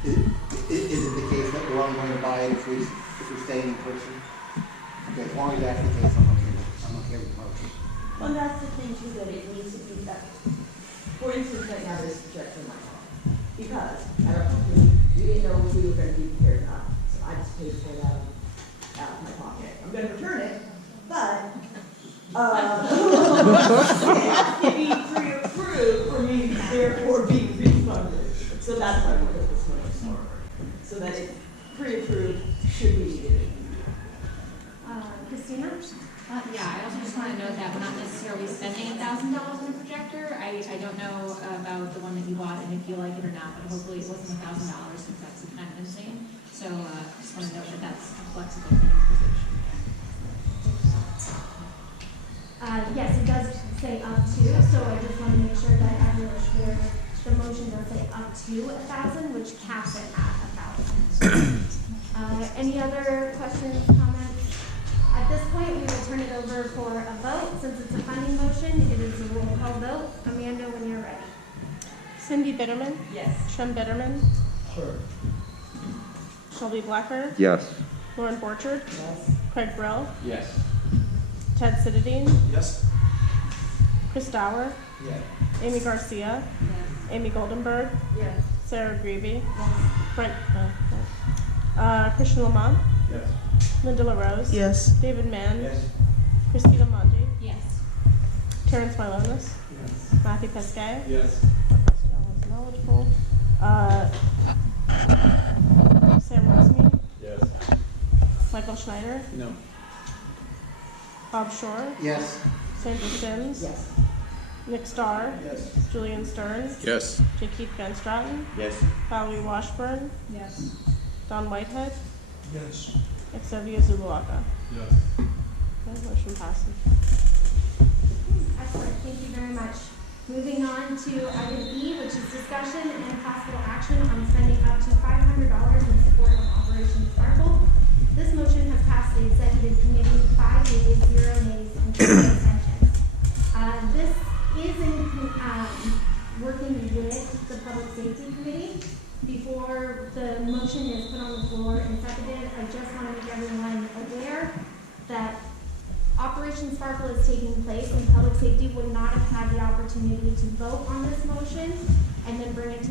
Is it the case that we're only going to buy it if we stay in person? Okay, as long as that's the case, I'm okay with the motion. Well, that's the thing too, that it needs to be that. For instance, right now, this projector in my home. Because at our company, we didn't know if we were going to be prepared or not. So I just paid for that out of my pocket. I'm going to return it, but it has to be pre-approved for me to therefore be refunded. So that's why Christina? Yeah, I also just want to note that we're not necessarily spending $1,000 on a projector. I don't know about the one that you bought and if you like it or not, but hopefully it wasn't $1,000 since that's kind of insane. So just want to note that that's a flexible thing. Yes, it does say up to, so I just want to make sure that everyone's clear. The motion does say up to 1,000, which caps it at 1,000. Any other questions, comments? At this point, we will turn it over for a vote. Since it's a funding motion, it is a roll call vote. Amanda, when you're ready. Cindy Bitterman? Yes. Shem Bitterman? Sure. Shelby Blacker? Yes. Lauren Borchard? Yes. Craig Brill? Yes. Ted Sittadine? Yes? Chris Dower? Yeah. Amy Garcia? Yes. Amy Goldenberg? Yes. Sarah Greavy? Yes. Brent, Christian Lamont? Yes. Linda LaRose? Yes. David Mann? Yes. Christina Mongi? Yes. Terrence Mylonas? Yes. Matthew Pescay? Yes. Knowledgeable. Sam Rosmi? Yes. Michael Schneider? No. Bob Shore? Yes. Sandra Sims? Yes. Nick Starr? Yes. Julian Stern? Yes. J. Keith Van Straten? Yes. Valerie Washburn? Yes. Don Whitehead? Yes. Xavier Zuluaga? Yes. Okay, motion passes. Excellent, thank you very much. Moving on to item E, which is discussion and possible action on spending up to $500 in support of Operation Sparkle. This motion has passed the executive committee 5 yeas, 0 nays, and 2 abstentions. This is in working with the Public Safety Committee. Before the motion is put on the floor and seconded, I just want to make everyone aware that Operation Sparkle is taking place and Public Safety would not have had the opportunity to vote on this motion and then bring it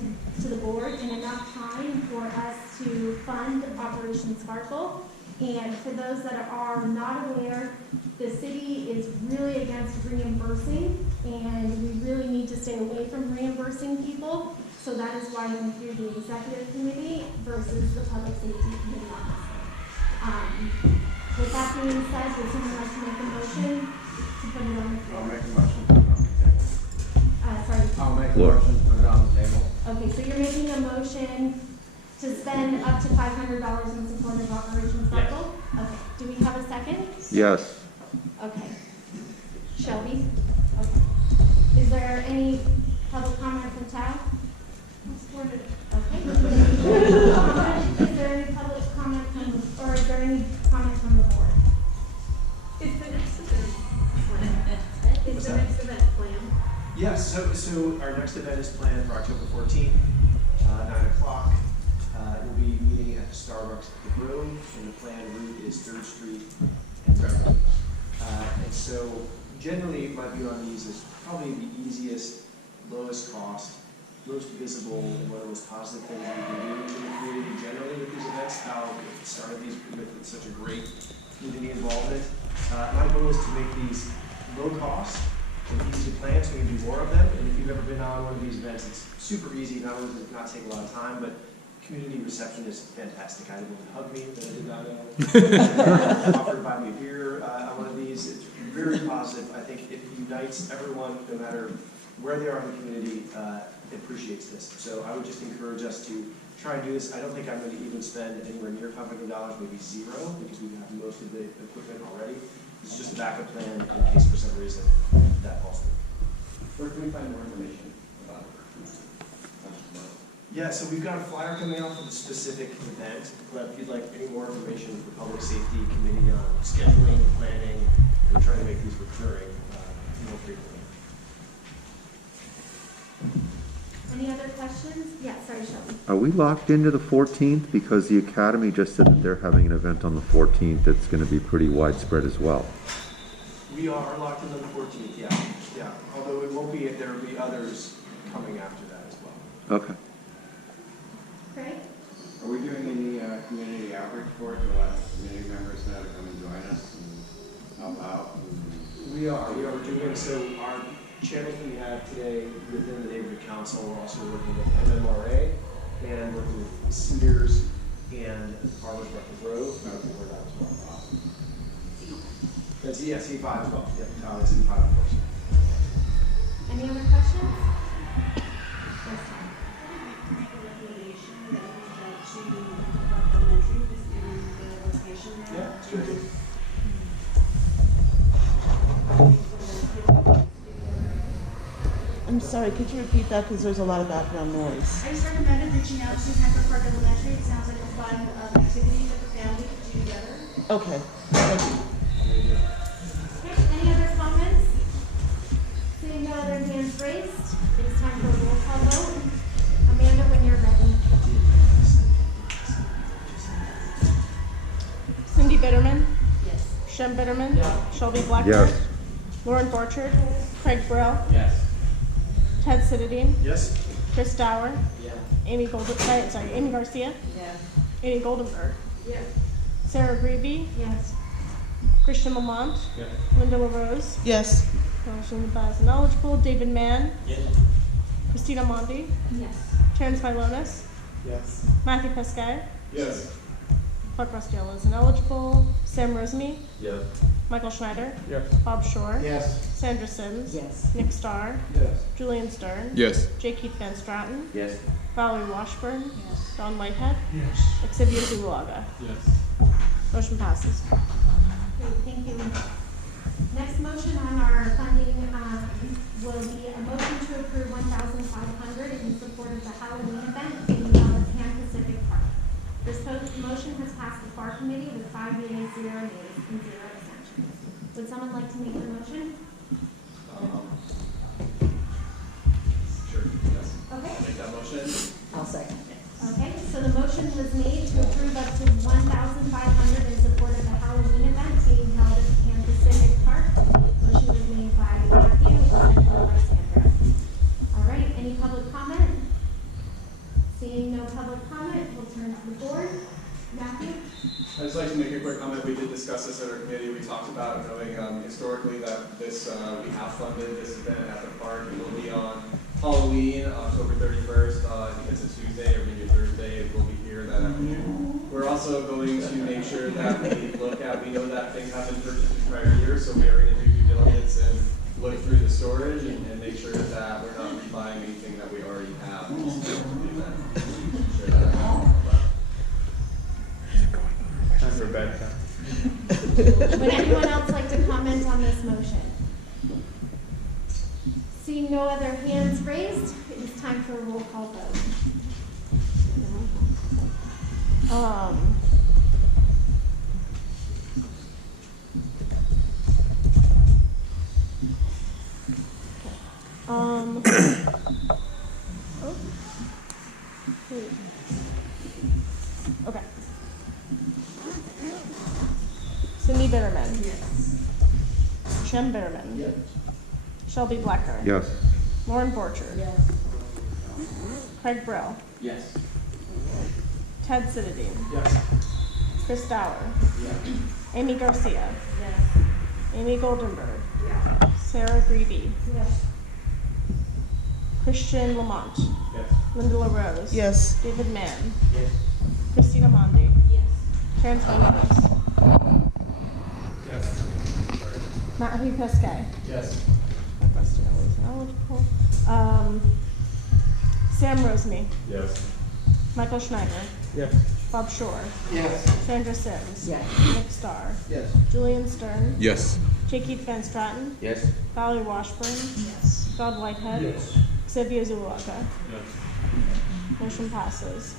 to the board in enough time for us to fund Operation Sparkle. And for those that are not aware, the city is really against reimbursing and we really need to stay away from reimbursing people. So that is why I'm through the executive committee versus the public safety committee on this one. With that being said, would someone like to make a motion to put it on the floor? I'll make a motion to put it on the table. Sorry. I'll make a motion to put it on the table. Okay, so you're making a motion to spend up to $500 in support of Operation Sparkle? Yes. Okay, do we have a second? Yes. Okay. Shelby? Okay. Is there any public comment from Tao? Okay. Is there any public comment from, or is there any comment from the board? Is the next event planned? Is the next event planned? Yes, so our next event is planned for October 14th, 9 o'clock. We'll be meeting at the Starbucks at the Grove, and the planned route is 3rd Street and Redwood. And so generally my view on these is probably the easiest, lowest cost, most visible, and one of the most positive things we can do in the community generally with these events. How we started these with such a great community involvement. My goal is to make these low cost and easy to plan, so we can do more of them. And if you've ever been on one of these events, it's super easy. Not only does it not take a lot of time, but community reception is fantastic. I had a woman hug me that I did not know. Offered to buy me a beer on one of these. It's very positive. I think it unites everyone, no matter where they are in the community, appreciates this. So I would just encourage us to try and do this. I don't think I'm going to even spend anywhere near $500, maybe zero, because we have most of the equipment already. This is just a backup plan in case for some reason that falls through. Where can we find more information about it? Yeah, so we've got a flyer coming out for the specific event, but if you'd like any more information for Public Safety Committee on scheduling, planning, we're trying to make these recurring more frequently. Any other questions? Yeah, sorry, Shelby. Are we locked into the 14th? Because the Academy just said that they're having an event on the 14th that's going to be pretty widespread as well. We are locked into the 14th, yeah. Yeah. Although it won't be, there will be others coming after that as well. Okay. Great. Are we doing any community outreach for it to let community members know to come and join us and help out? We are doing, so our channels we have today within the neighborhood council, we're also working with MMRA and working with Cedars and Farmers Market Grove. That's C5 as well, yeah, it's in 5 of course. Any other questions? Yes, Tom. Make a recommendation that we reach out to Park Elementary, just given the location there. Yeah, sure. I'm sorry, could you repeat that, because there's a lot of background noise? I just recommended reaching out to Hancock Park Elementary. It sounds like a fun activity that the family could do together. Okay, thank you. Okay, any other comments? Seeing no other hands raised, it's time for a roll call vote. Amanda, when you're ready. Cindy Bitterman, Yes. Shem Bitterman, Yeah. Shelby Blackburn, Yes. Lauren Borchard, Craig Burrell, Yes. Ted Sittadine, Yes. Chris Dower, Yeah. Amy Garcia, Yes. Amy Goldenberg, Yes. Sarah Greavy, Yes. Christian Lamont, Yes. Linda LaRose, Yes. motion passes ineligible, David Mann, Yes. Christina Mondi, Yes. Terrence Milonis, Yes. Matthew Pescai, Yes. Clark Rostiello is ineligible, Sam Rosemy, Yes. Michael Schneider, Yes. Bob Shore, Yes. Sandra Sims, Yes. Nick Starr, Yes. Julian Stern, Yes. J. Keith Van Stratton, Yes. Valerie Washburn, Yes. Don Whitehead, Yes. Xavier Zuluaga. Yes. Motion passes. Great, thank you. Next motion on our funding, will be a motion to approve $1,500 in support of the Halloween event being held at Pan Pacific Park. This motion has passed the FAR committee with 5 yeas, 0 nays, and 0 abstentions. Would someone like to make the motion? Sure, yes. Okay. I'll make that motion. I'll second. Okay, so the motion was made to approve up to $1,500 in support of the Halloween event being held at Pan Pacific Park. Motion was made by Matthew and seconded by Sandra. All right, any public comment? Seeing no public comment, we'll turn to the board. Matthew? I'd just like to make a quick comment. We did discuss this at our committee. We talked about knowing historically that this we have funded this event at the park. It will be on Halloween, October 31st. I think it's a Tuesday or maybe a Thursday. It will be here that afternoon. We're also going to make sure that we know that things have been purchased in prior years, so we are going to do due diligence and look through the storage and make sure that we're not rebuying anything that we already have. Time for bedtime. Would anyone else like to comment on this motion? Seeing no other hands raised, it is time for a roll call vote. Okay. Cindy Bitterman. Yes. Shem Bitterman. Yes. Shelby Blackburn. Yes. Lauren Borchard. Yes. Craig Burrell. Yes. Ted Sittadine. Yes. Chris Dower. Yes. Amy Garcia. Yes. Amy Goldenberg. Yes. Sarah Greavy. Yes. Christian Lamont. Yes. Linda LaRose. Yes. David Mann. Yes. Christina Mondi. Yes. Terrence Milonis. Yes. Matthew Pescai. Yes. Sam Rosemy. Yes. Michael Schneider. Yes. Bob Shore. Yes. Sandra Sims. Yes. Nick Starr. Yes. Julian Stern. Yes. J. Keith Van Stratton. Yes. Valerie Washburn. Yes. Don Whitehead. Yes. Xavier Zuluaga. Yes. Motion passes.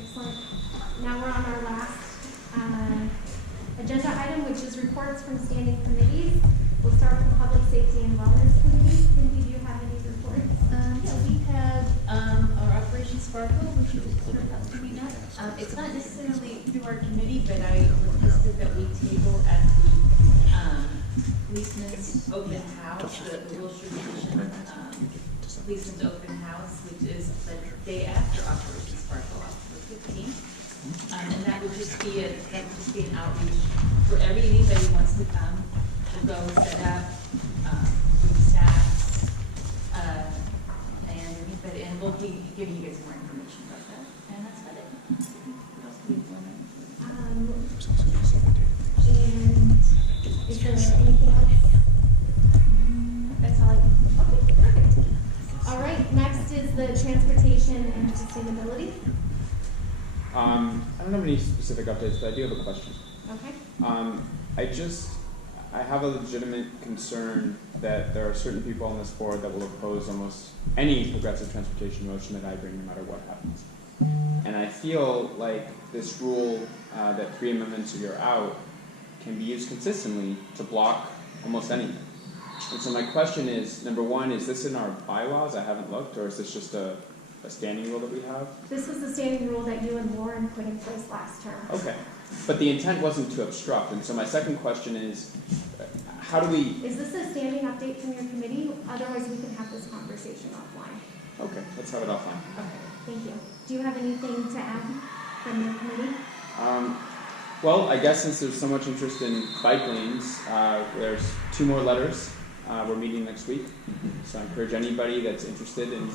Excellent. Now we're on our last agenda item, which is reports from standing committees. We'll start with the Public Safety and Wellness Committee. Cindy, do you have any reports? Yeah, we have our Operation Sparkle, which is coming up. It's not necessarily through our committee, but I requested that we table at the Policeman's Open House, the Wilshire Division Policeman's Open House, which is the day after Operation Sparkle, October 15th. And that would just be an outreach for anybody who wants to come. We'll go set up, do snacks, and we'll be giving you guys more information about that. And that's about it. What else do we want? And transportation and sustainability. I don't have any specific updates, but I do have a question. Okay. I have a legitimate concern that there are certain people on this board that will oppose almost any progressive transportation motion that I bring, no matter what happens. And I feel like this rule that 3 amendments or you're out can be used consistently to block almost anything. And so my question is, number one, is this in our bylaws? I haven't looked, or is this just a standing rule that we have? This was the standing rule that you and Lauren put in place last term. Okay. But the intent wasn't to obstruct. And so my second question is, how do we... Is this a standing update from your committee? Otherwise, we can have this conversation offline. Okay, let's have it offline. Okay, thank you. Do you have anything to add from your committee? Well, I guess since there's so much interest in bike lanes, there's 2 more letters. We're meeting next week. So I encourage anybody that's interested in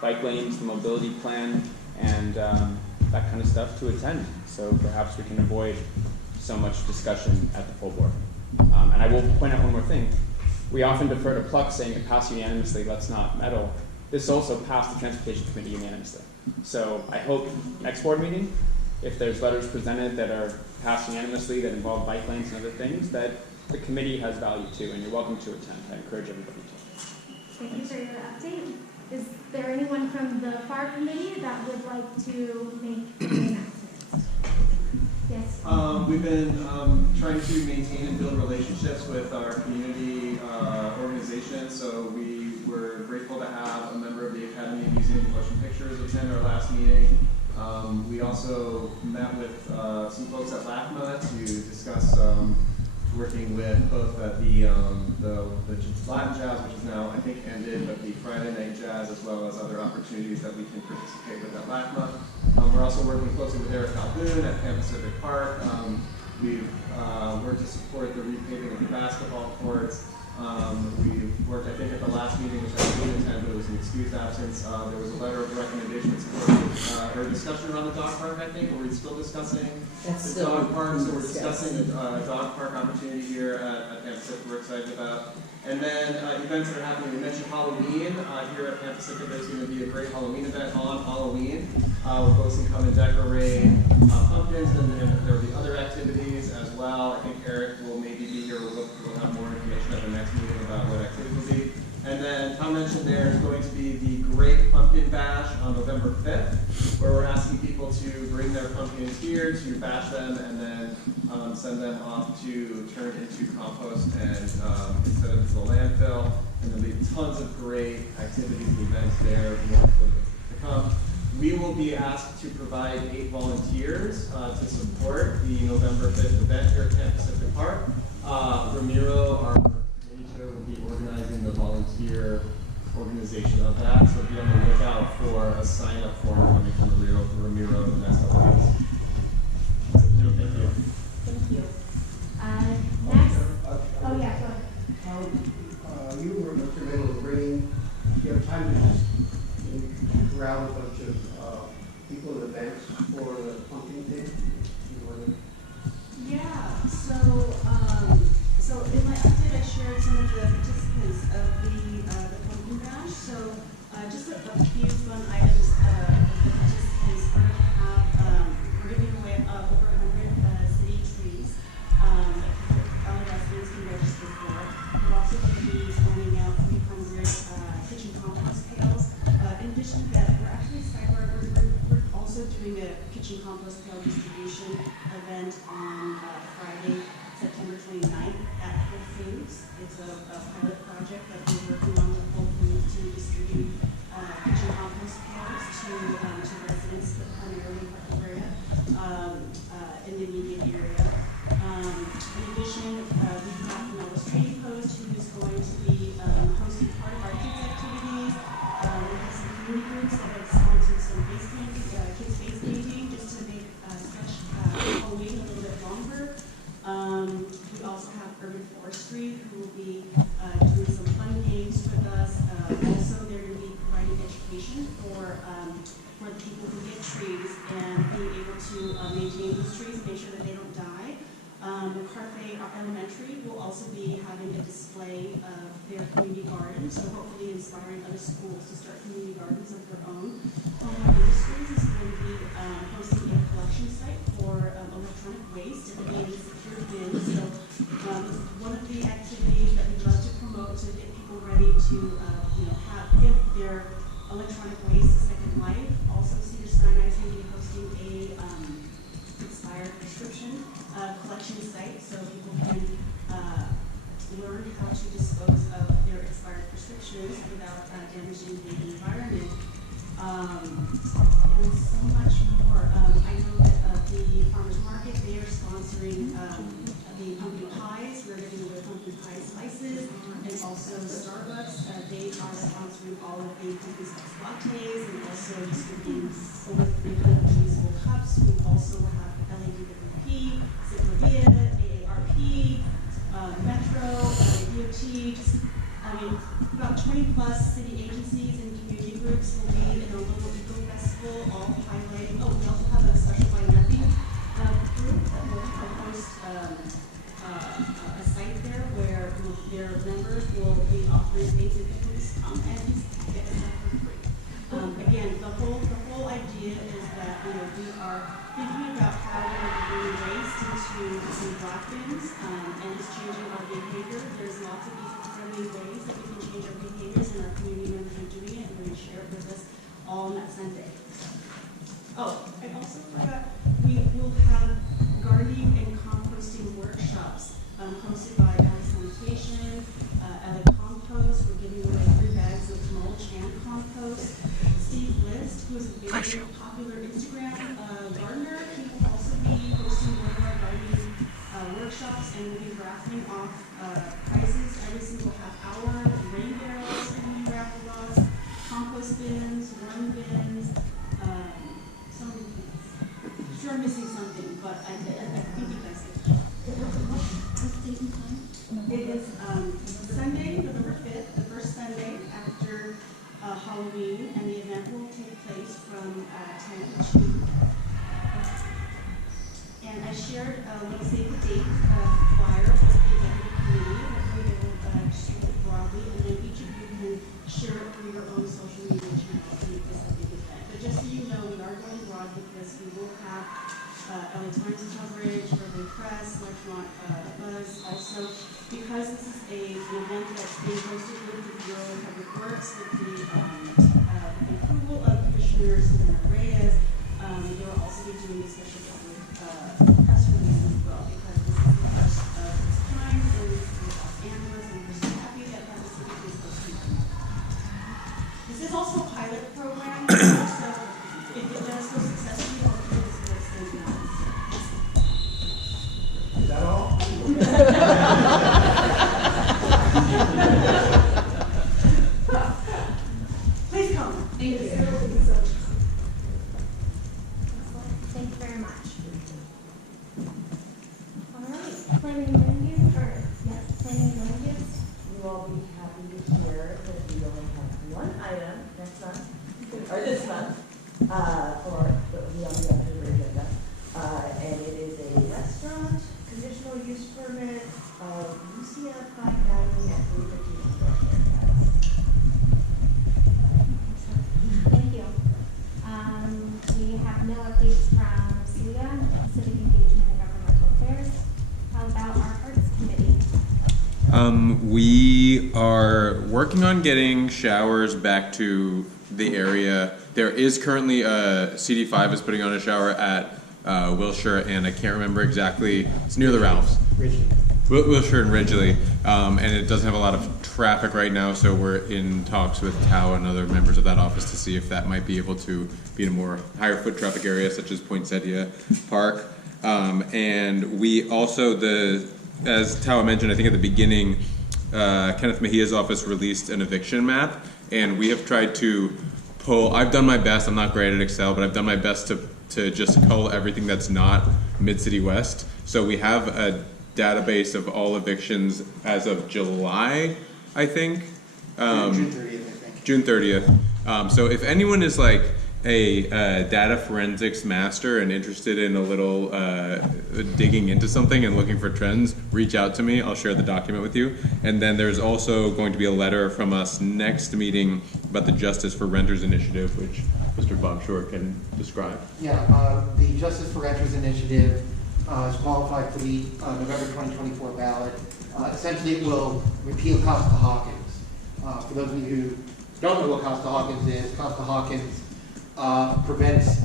bike lanes, the mobility plan, and that kind of stuff to attend. So perhaps we can avoid so much discussion at the full board. And I will point out one more thing. We often defer to Pluck saying it passed unanimously, let's not meddle. This also passed the Transportation Committee unanimously. So I hope next board meeting, if there's letters presented that are passed unanimously that involve bike lanes and other things, that the committee has value too, and you're welcome to attend. I encourage everybody to. Thank you for your update. Is there anyone from the FAR committee that would like to make any announcements? Yes. We've been trying to maintain and build relationships with our community organizations. So we were grateful to have a member of the Academy of Museum and Motion Pictures attend our last meeting. We also met with some folks at LACMA to discuss working with both at the Latin Jazz, which is now I think ended, but the Friday Night Jazz, as well as other opportunities that we can participate with at LACMA. We're also working closely with Eric Calhoun at Pan Pacific Park. We've worked to support the repaving of the basketball courts. We've worked, I think, at the last meeting, which I didn't attend, but it was an excused absence. There was a letter of recommendation or discussion around the dog park, I think, or we're still discussing the dog park. So we're discussing the dog park opportunity here at Pan Pacific we're excited about. And then events that are happening. We mentioned Halloween. Here at Pan Pacific, there's going to be a great Halloween event on Halloween. Folks can come and decorate pumpkins, and then there will be other activities as well. I think Eric will maybe be here. We'll have more information at the next meeting about what activities will be. And then Tom mentioned there is going to be the Great Pumpkin Bash on November 5th, where we're asking people to bring their pumpkins here to bash them and then send them off to turn into compost and instead of to the landfill. And there'll be tons of great activities and events there, more to come. We will be asked to provide 8 volunteers to support the November 5th event here at Pan Pacific Park. Ramiro, our manager, will be organizing the volunteer organization of that, so be on the lookout for a sign-up form coming from Ramiro in the next couple of days. Thank you. Thank you. Next. Oh yeah, go ahead. You were Mr. Middle Green. Do you have time to just corral a bunch of people at events for the pumpkin thing? Yeah, so in my update, I shared some of the participants of the pumpkin bash. So just a few fun items of the participants are going to have, we're giving away over 100 city trees that all the residents can register for. We're also going to be sending out 300 kitchen compost pails. In addition to that, we're actually we're also doing a kitchen compost pail distribution event on Friday, September 29th at Whole Foods. It's a pilot project that we're working on with Whole Foods to distribute kitchen compost pails to residents, primarily in the area, in the immediate area. In addition, we've got the Melrose Trading Post, who is going to be hosting part of our kids' activities. We have some community groups that have sponsored some kids' face painting, just to make stretch Halloween a little bit longer. We also have Urban Forestry, who will be doing some fun games with us. Also, they're going to be providing education for the people who get trees and being able to maintain those trees and make sure that they don't die. McCarthy Tuesday Elementary will also be having a display of their community garden, so hopefully inspiring other schools to start community gardens of their own. Homewood Industries is going to be hosting a collection site for electronic waste and being secure bins. So one of the activities that we'd love to promote to get people ready to give their electronic waste a second life. Also, Cedar Sinai is going to be hosting a expired prescription collection site, so people can learn how to dispose of their expired prescriptions without damaging the environment. And so much more. I know that the farmers market, they are sponsoring the pumpkin pies. We're giving away pumpkin pie slices, and also Starbucks. They are sponsoring all of the pumpkin spice lattes, and also distributing over 300 reusable cups. We also have LADWP, Ciclovia, AARP, Metro, DOT, about 20 plus city agencies and community groups will be in a little eco festival, all highlighting. Oh, we also have a special by nothing group that will host a site there where their members will be offering basic foods and just get stuff for free. Again, the whole idea is that we are thinking about how we're bringing waste into black bins and just changing our behavior. There's lots of easy ways that we can change our behaviors, and our community members are doing it, and we're going to share it with us all on that Sunday. Oh, I also forgot, we will have gardening and composting workshops hosted by Ally Sanitation, Ally Compost. We're giving away 3 bags of mulch and compost. Steve List, who is a very popular Instagram gardener, he will also be hosting one of our gardening workshops, and we'll be raffling off prizes every single half hour. Rain barrels are going to be raffled off, compost bins, worm bins, so many things. I'm sure I'm missing something, but I think you guys get it. It is Sunday, November 5th, the first Sunday after Halloween, and the event will take place from 10 to 2. And I shared a little save the date flyer with the executive committee. Hopefully they will distribute it broadly, and then each of you can share it through your own social media channels to make this a big event. But just so you know, we are going broad with this. We will have LA Times coverage, Urban Press, Electronic Buzz. Also, because this is an event that's being hosted with the Bureau of Public Works, with the approval of Commissioner Samantha Reyes, they will also be doing a special press release as well, because this is the first of its kind in Los Angeles, and we're so happy that the city is hosting it. This is also a pilot program, so if it does go successfully, hopefully this will extend beyond. Is that all? Please come. Thank you. Thank you very much. All right, planning and land use, planning and land use. You all be happy to hear that we only have one item next month, or this month, for the on the agenda. And it is a restaurant conditional use permit of Lucia Fine Dining at 315 Thank you. We have no updates from CEDA, Civic Engagement and Governmental Affairs. How about our Arts Committee? We are working on getting showers back to the area. There is currently CD5 is putting on a shower at Wilshire, and I can't remember exactly. It's near the Ralphs. Wilshire and Ridgely, and it doesn't have a lot of traffic right now, so we're in talks with Tao and other members of that office to see if that might be able to be in a more higher foot traffic area, such as Poinsettia Park. And we also, as Tao mentioned, I think at the beginning, Kenneth Mejia's office released an eviction map, and we have tried to pull, I've done my best, I'm not great at Excel, but I've done my best to just cull everything that's not Mid-City West. So we have a database of all evictions as of July, I think. June 30th, I think. June 30th. So if anyone is like a data forensics master and interested in a little digging into something and looking for trends, reach out to me. I'll share the document with you. And then there's also going to be a letter from us next meeting about the Justice for Renters Initiative, which Mr. Bob Shore can describe. Yeah, the Justice for Renters Initiative is qualified for the November 2024 ballot. Essentially, it will repeal Costa-Hawkins. For those of you who don't know what Costa-Hawkins is, Costa-Hawkins prevents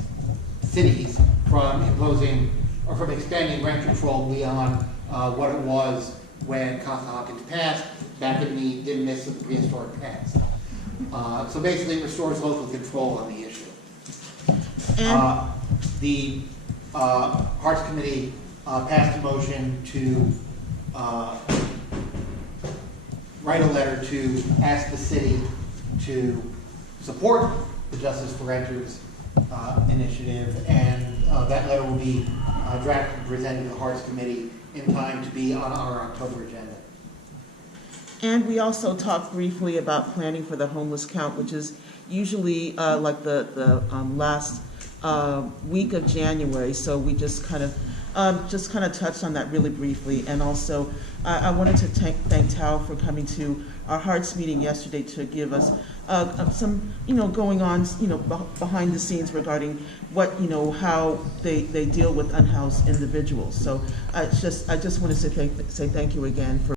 cities from imposing or from expanding rent control beyond what it was when Costa-Hawkins passed back in the dimness of the prehistoric past. So basically, it restores local control on the issue. The Hearts Committee passed a motion to write a letter to ask the city to support the Justice for Renters initiative, and that letter will be drafted and presented to the Hearts Committee in time to be on our October agenda. And we also talked briefly about planning for the homeless count, which is usually like the last week of January. So we just kind of touched on that really briefly. And also, I wanted to thank Tao for coming to our Hearts meeting yesterday to give us some, going on, behind the scenes regarding what, how they deal with unhoused individuals. So I just want to say thank you again for